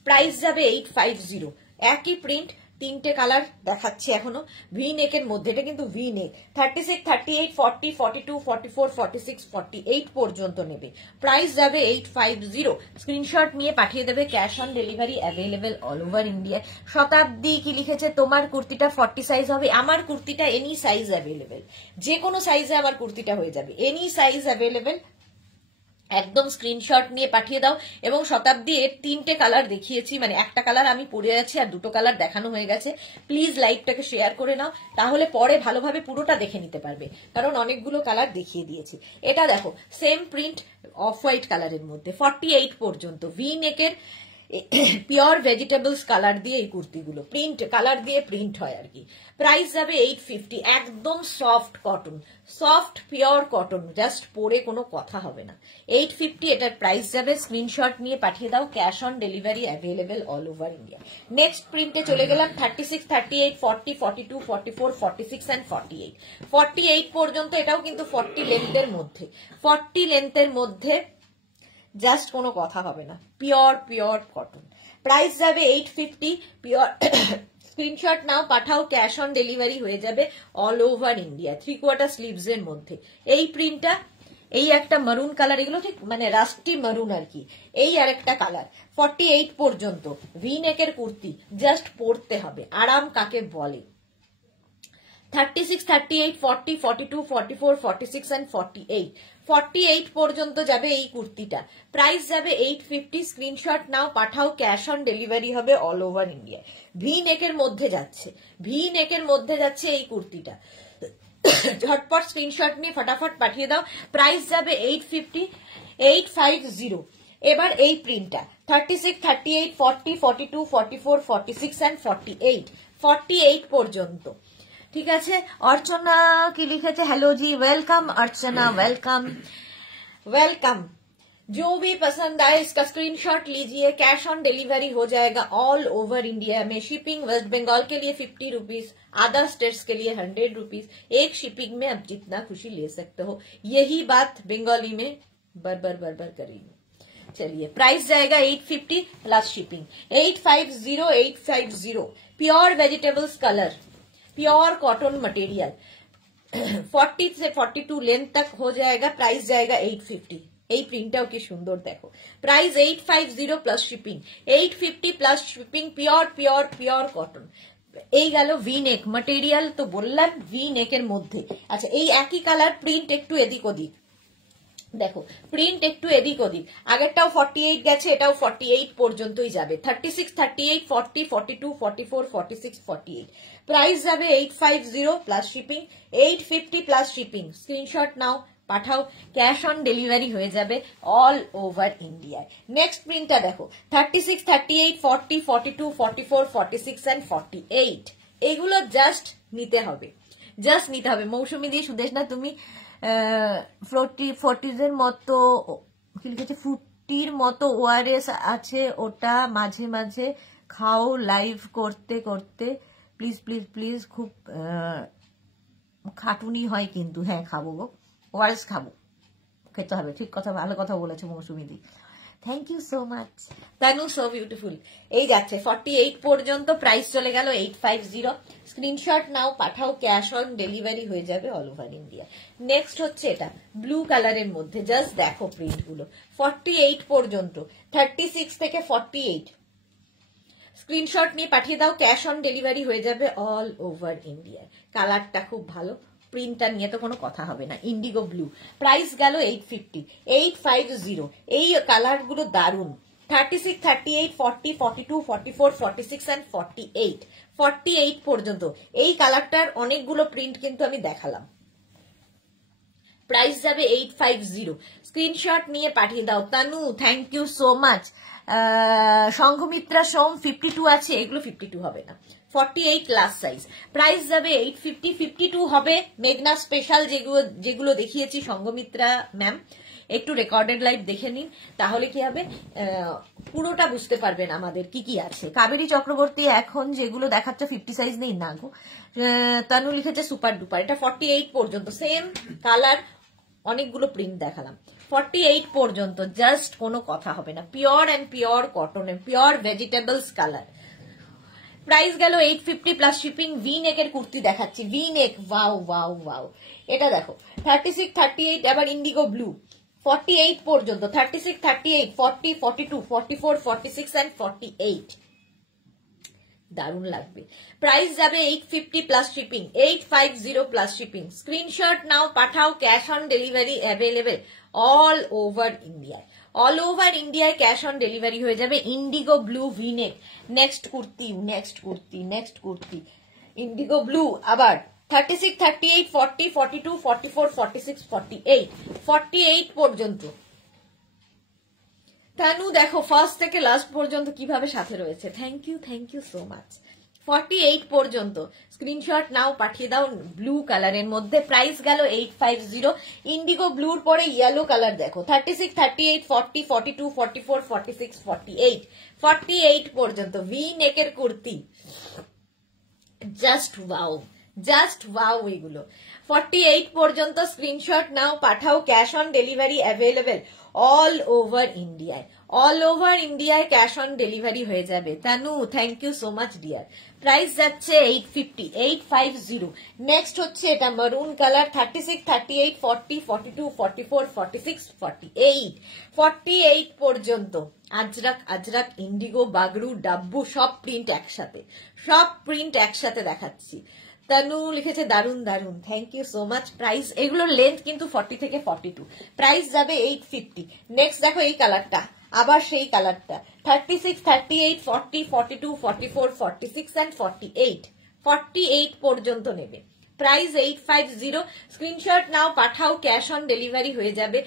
প্রাইস যাবে 850। একই প্রিন্ট, তিনটে কালার দেখাচ্ছি এখনো, ভি নেকের মধ্যে, এটা কিন্তু ভি নেক। 36, 38, 40, 42, 44, 46, 48 পর্যন্ত নেবে, প্রাইস যাবে 850। স্ক্রিনশট নিয়ে পাঠিয়ে দেবে, cash on delivery available all over India. শতাব্দী কি লিখেছে, তোমার কুর্তিটা 40 সাইজ হবে? আমার কুর্তিটা এনি সাইজ অ্যাভেলেবেল, যে কোনো সাইজে আমার কুর্তিটা হয়ে যাবে, এনি সাইজ অ্যাভেলেবেল। একদম স্ক্রিনশট নিয়ে পাঠিয়ে দাও। এবং শতাব্দী এর তিনটে কালার দেখিয়েছি, মানে একটা কালার আমি পরে আছি আর দুটো কালার দেখানো হয়ে গেছে। প্লিজ লাইভটাকে শেয়ার করে নাও, তাহলে পরে ভালোভাবে পুরোটা দেখে নিতে পারবে, কারণ অনেকগুলো কালার দেখিয়ে দিয়েছি। এটা দেখো সেম প্রিন্ট, অফ হোয়াইট কালারের মধ্যে, 48 পর্যন্ত, ভি নেকের, পিওর ভেজিটেবলস কালার দিয়ে এই কুর্তিগুলো, প্রিন্ট কালার দিয়ে প্রিন্ট হয় আর কি। প্রাইস যাবে 850। একদম soft cotton, soft pure cotton, just পরে কোনো কথা হবে না। 850 এটার প্রাইস যাবে। স্ক্রিনশট নিয়ে পাঠিয়ে দাও, cash on delivery available all over India. Next প্রিন্টে চলে গেলাম, 36, 38, 40, 42, 44, 46 and 48, 48 পর্যন্ত। এটাও কিন্তু 40 লেন্থের মধ্যে, 40 লেন্থের মধ্যে, জাস্ট কোনো কথা হবে না, পিওর পিওর কটন, প্রাইস যাবে 850। পিওর স্ক্রিনশট নাও, পাঠাও, ক্যাশ অন ডেলিভারি হয়ে যাবে অল ওভার ইন্ডিয়া। 3/4 স্লিভস এর মধ্যে এই প্রিন্টটা, এই একটা মারুন কালার, এগুলো ঠিক মানে রাস্টি মারুন আর কি, এই আর একটা কালার, 48 পর্যন্ত, ভি নেকের কুর্তি, জাস্ট পরতে হবে, আরাম কাকে বলে। 36, 38, 40, 42, 44, 46 and 48, 48 পর্যন্ত যাবে এই কুর্তিটা, প্রাইস যাবে 850। স্ক্রিনশট নাও, পাঠাও, ক্যাশ অন ডেলিভারি হবে অল ওভার ইন্ডিয়া। ভি নেকের মধ্যে যাচ্ছে, ভি নেকের মধ্যে যাচ্ছে এই কুর্তিটা, ঝটপট স্ক্রিনশট নিয়ে ফটাফট পাঠিয়ে দাও, প্রাইস যাবে 850, 850। এবার এই প্রিন্টটা, 36, 38, 40, 42, 44, 46 and 48, 48 পর্যন্ত, ठीक है। अर्चना की लिखे थे, हेलो जी, वेलकम अर्चना, वेलकम वेलकम। जो भी पसंद आए इसका स्क्रीनशॉट लीजिए, कैश ऑन डिलीवरी हो जाएगा ऑल ओवर इंडिया में। शिपिंग वेस्ट बंगाल के लिए 50 रुपीज, अदर स्टेट्स के लिए 100 रुपीज। एक शिपिंग में आप जितना खुशी ले सकते हो, यही बात बंगाली में बरबर बरबर करेंगे। चलिए, प्राइस जाएगा 850 plus shipping, 850, 850। Pure vegetables colour, pure cotton material, 40 से 42 लेंथ तक हो जाएगा, प्राइस जाएगा 850। এই প্রিন্টটাও কি সুন্দর দেখো, price 850 plus shipping, 850 plus shipping, pure pure pure cotton. এই গেল ভি নেক ম্যাটেরিয়াল, তো বললাম ভি নেকের মধ্যে। আচ্ছা, এই একই কালার, প্রিন্ট একটু এদিক ওদিক, দেখো প্রিন্ট একটু এদিক ওদিক, আগেরটাও 48 গেছে, এটাও 48 পর্যন্তই যাবে, 36, 38, 40, 42, 44, 46, 48, প্রাইস যাবে 850 plus shipping, 850 plus shipping. Screenshot নাও, পাঠাও, ক্যাশ অন ডেলিভারি হয়ে যাবে অল ওভার ইন্ডিয়ায়। নেক্সট প্রিন্টটা দেখো, 36, 38, 40, 42, 44, 46 and 48, এগুলো জাস্ট নিতে হবে, জাস্ট নিতে হবে। মৌসুমী দিয়ে সুদেশ না, তুমি ফোর্টিজের মতো কি লিখেছে, ফুটির মতো ওআরএস আছে, ওটা মাঝে মাঝে খাও লাইভ করতে করতে, প্লিজ প্লিজ প্লিজ, খুব খাটুনি হয় কিন্তু। হ্যাঁ খাবো গো, ওআরএস খাবো, খেতে হবে, ঠিক কথা, ভালো কথা বলেছে Moushumi di, thank you so much. Tanu so beautiful. এই যাচ্ছে 48 পর্যন্ত, প্রাইস চলে গেল 850। স্ক্রিনশট নাও, পাঠাও, ক্যাশ অন ডেলিভারি হয়ে যাবে অল ওভার ইন্ডিয়া। নেক্সট হচ্ছে এটা ব্লু কালারের মধ্যে, জাস্ট দেখো প্রিন্ট গুলো, 48 পর্যন্ত, 36 থেকে 48। স্ক্রিনশট নিয়ে পাঠিয়ে দাও, ক্যাশ অন ডেলিভারি হয়ে যাবে অল ওভার ইন্ডিয়ায়। কালারটা খুব ভালো, প্রিন্টটা নিয়ে তো কোনো কথা হবে না। ইন্ডিগো ব্লু, প্রাইস গেল 850, 850। এই কালারগুলো দারুন। 36, 38, 40, 42, 44, 46 and 48, 48 পর্যন্ত এই কালারটার অনেকগুলো প্রিন্ট কিন্তু আমি দেখালাম। প্রাইস যাবে 850। স্ক্রিনশট নিয়ে পাঠিয়ে দাও। Tanu thank you so much. Sanghamitra Som 52 আছে, এগুলো 52 হবে না, 48 লাস্ট সাইজ। প্রাইস যাবে 850, 52 হবে। মেঘনা স্পেশাল যেগুলো দেখিয়েছি সংঘমিত্রা ম্যাম, একটু রেকর্ডেড লাইভ দেখে নিন, তাহলে কি হবে পুরোটা বুঝতে পারবেন আমাদের কি কি আছে। কাবেরী চক্রবর্তী এখন যেগুলো দেখাচ্ছে 50 সাইজ নেই না গো। তানু লিখেছে সুপার ডুপার, এটা 48 পর্যন্ত সেম কালার, অনেকগুলো প্রিন্ট দেখালাম। 48 পর্যন্ত জাস্ট কোনো কথা হবে না, pure and pure cotton, pure vegetables colour. Price গেল 850 প্লাস শিপিং। ভি নেকের কুর্তি দেখাচ্ছি, ভি নেক, ওয়াও ওয়াও ওয়াও। এটা দেখো 36, 38, আবার ইন্ডিগো ব্লু, 48 পর্যন্ত, 36, 38, 40, 42, 44, 46 and 48। দারুণ লাগবে। প্রাইস যাবে 850 plus shipping, 850 plus shipping. Screenshot নাও, পাঠাও, cash on delivery available all over ইন্ডিয়ায়। অল ওভার ইন্ডিয়ায় ক্যাশ অন ডেলিভারি হয়ে যাবে। Indigo blue V-neck, next kurti, next kurti, next kurti, Indigo blue, আবার 36, 38, 40, 42, 44, 46, 48, 48 পর্যন্ত। তানু দেখো ফার্স্ট থেকে লাস্ট পর্যন্ত কিভাবে সাথে রয়েছে, থ্যাংক ইউ সো মাচ। 48 পর্যন্ত স্ক্রিনশট নাও, পাঠিয়ে দাও ব্লু কালারের মধ্যে। প্রাইস গেল 850। ইন্ডিগো ব্লুর পরে ইয়েলো কালার দেখো, 36, 38, 40, 42, 44, 46, 48, 48 পর্যন্ত। ভি নেকের kurti, just wow, just wow এগুলো। 48 পর্যন্ত স্ক্রিনশট নাও, পাঠাও, cash on delivery available all over ইন্ডিয়ায়। অল ওভার ইন্ডিয়ায় ক্যাশ অন ডেলিভারি হয়ে যাবে। Tanu thank you so much dear. Price যাচ্ছে 850, 850। নেক্সট হচ্ছে এটা মারুন কালার, 36, 38, 40, 42, 44, 46, 48, 48 পর্যন্ত। আজরাক, আজরাক, ইন্ডিগো, বাগরু, ডাব্বু, সব প্রিন্ট একসাথে, সব প্রিন্ট একসাথে দেখাচ্ছি। তানু লিখেছে দারুন দারুন, thank you so much. Price, এগুলোর লেন্থ কিন্তু 40 থেকে 42। প্রাইস যাবে 850। নেক্সট দেখো এই কালারটা, আবার সেই কালারটা, 36, 38, 40, 42, 44, 46 and 48, 48 পর্যন্ত নেবে। প্রাইস 850। স্ক্রিনশট নাও, পাঠাও, ক্যাশ অন ডেলিভারি হয়ে যাবে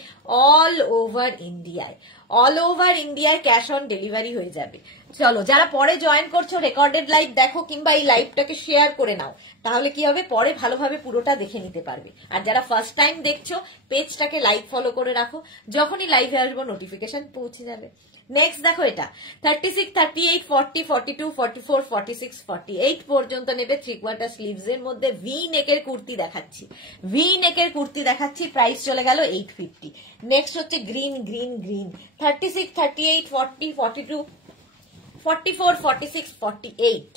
অল ওভার ইন্ডিয়ায়। অল ওভার ইন্ডিয়ায় ক্যাশ অন ডেলিভারি হয়ে যাবে। চলো, যারা পরে জয়েন করছো রেকর্ডেড লাইভ দেখো, কিংবা এই লাইভটাকে শেয়ার করে নাও, তাহলে কি হবে পরে ভালোভাবে পুরোটা দেখে নিতে পারবে। আর যারা ফার্স্ট টাইম দেখছো পেজটাকে লাইক ফলো করে রাখো, যখনই লাইভে আসবো নোটিফিকেশন পৌঁছে যাবে। নেক্সট দেখো এটা 36, 38, 40, 42, 44, 46, 48 পর্যন্ত নেবে। 3/4 স্লিভস এর মধ্যে ভি নেকের কুর্তি দেখাচ্ছি, ভি নেকের কুর্তি দেখাচ্ছি। প্রাইস চলে গেল 850। নেক্সট হচ্ছে গ্রিন, গ্রিন, গ্রিন, 36, 38, 40, 42, 44, 46, 48,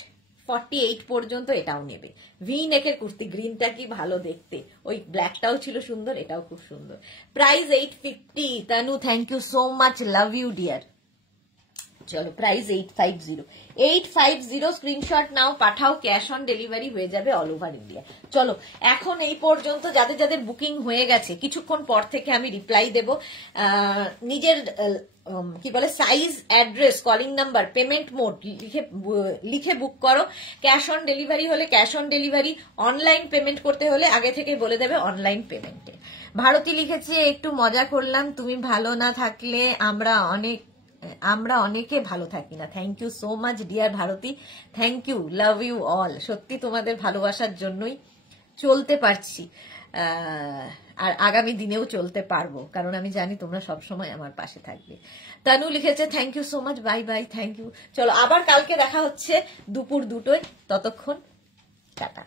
48 পর্যন্ত এটাও নেবে। ভি নেকের কুর্তি, গ্রিনটা কি ভালো দেখতে, ওই ব্ল্যাকটাও ছিল সুন্দর, এটাও খুব সুন্দর। Price 850। Tanu thank you so much, love you dear. চলো, প্রাইস 850, 850। স্ক্রিনশট নাও, পাঠাও, ক্যাশ অন ডেলিভারি হয়ে যাবে অল ওভার ইন্ডিয়া। চলো, এখন এই পর্যন্ত যাদের যাদের বুকিং হয়ে গেছে, কিছুক্ষণ পর থেকে আমি রিপ্লাই দেব। নিজের কি বলে size, address, calling number, payment mode লিখে বুক করো। ক্যাশ অন ডেলিভারি হলে cash on delivery, online payment করতে হলে আগে থেকে বলে দেবে অনলাইন পেমেন্টে। ভারতী লিখেছে একটু মজা করলাম, তুমি ভালো না থাকলে আমরা অনেকে ভালো থাকি না। Thank you so much dear Bharati, thank you, love you all. সত্যি তোমাদের ভালোবাসার জন্যই চলতে পারছি, আর আগামী দিনেও চলতে পারবো, কারণ আমি জানি তোমরা সবসময় আমার পাশে থাকবে। তানু লিখেছে thank you so much, bye bye, thank you. চলো, আবার কালকে দেখা হচ্ছে দুপুর 2টোয়, ততক্ষণ টাটা।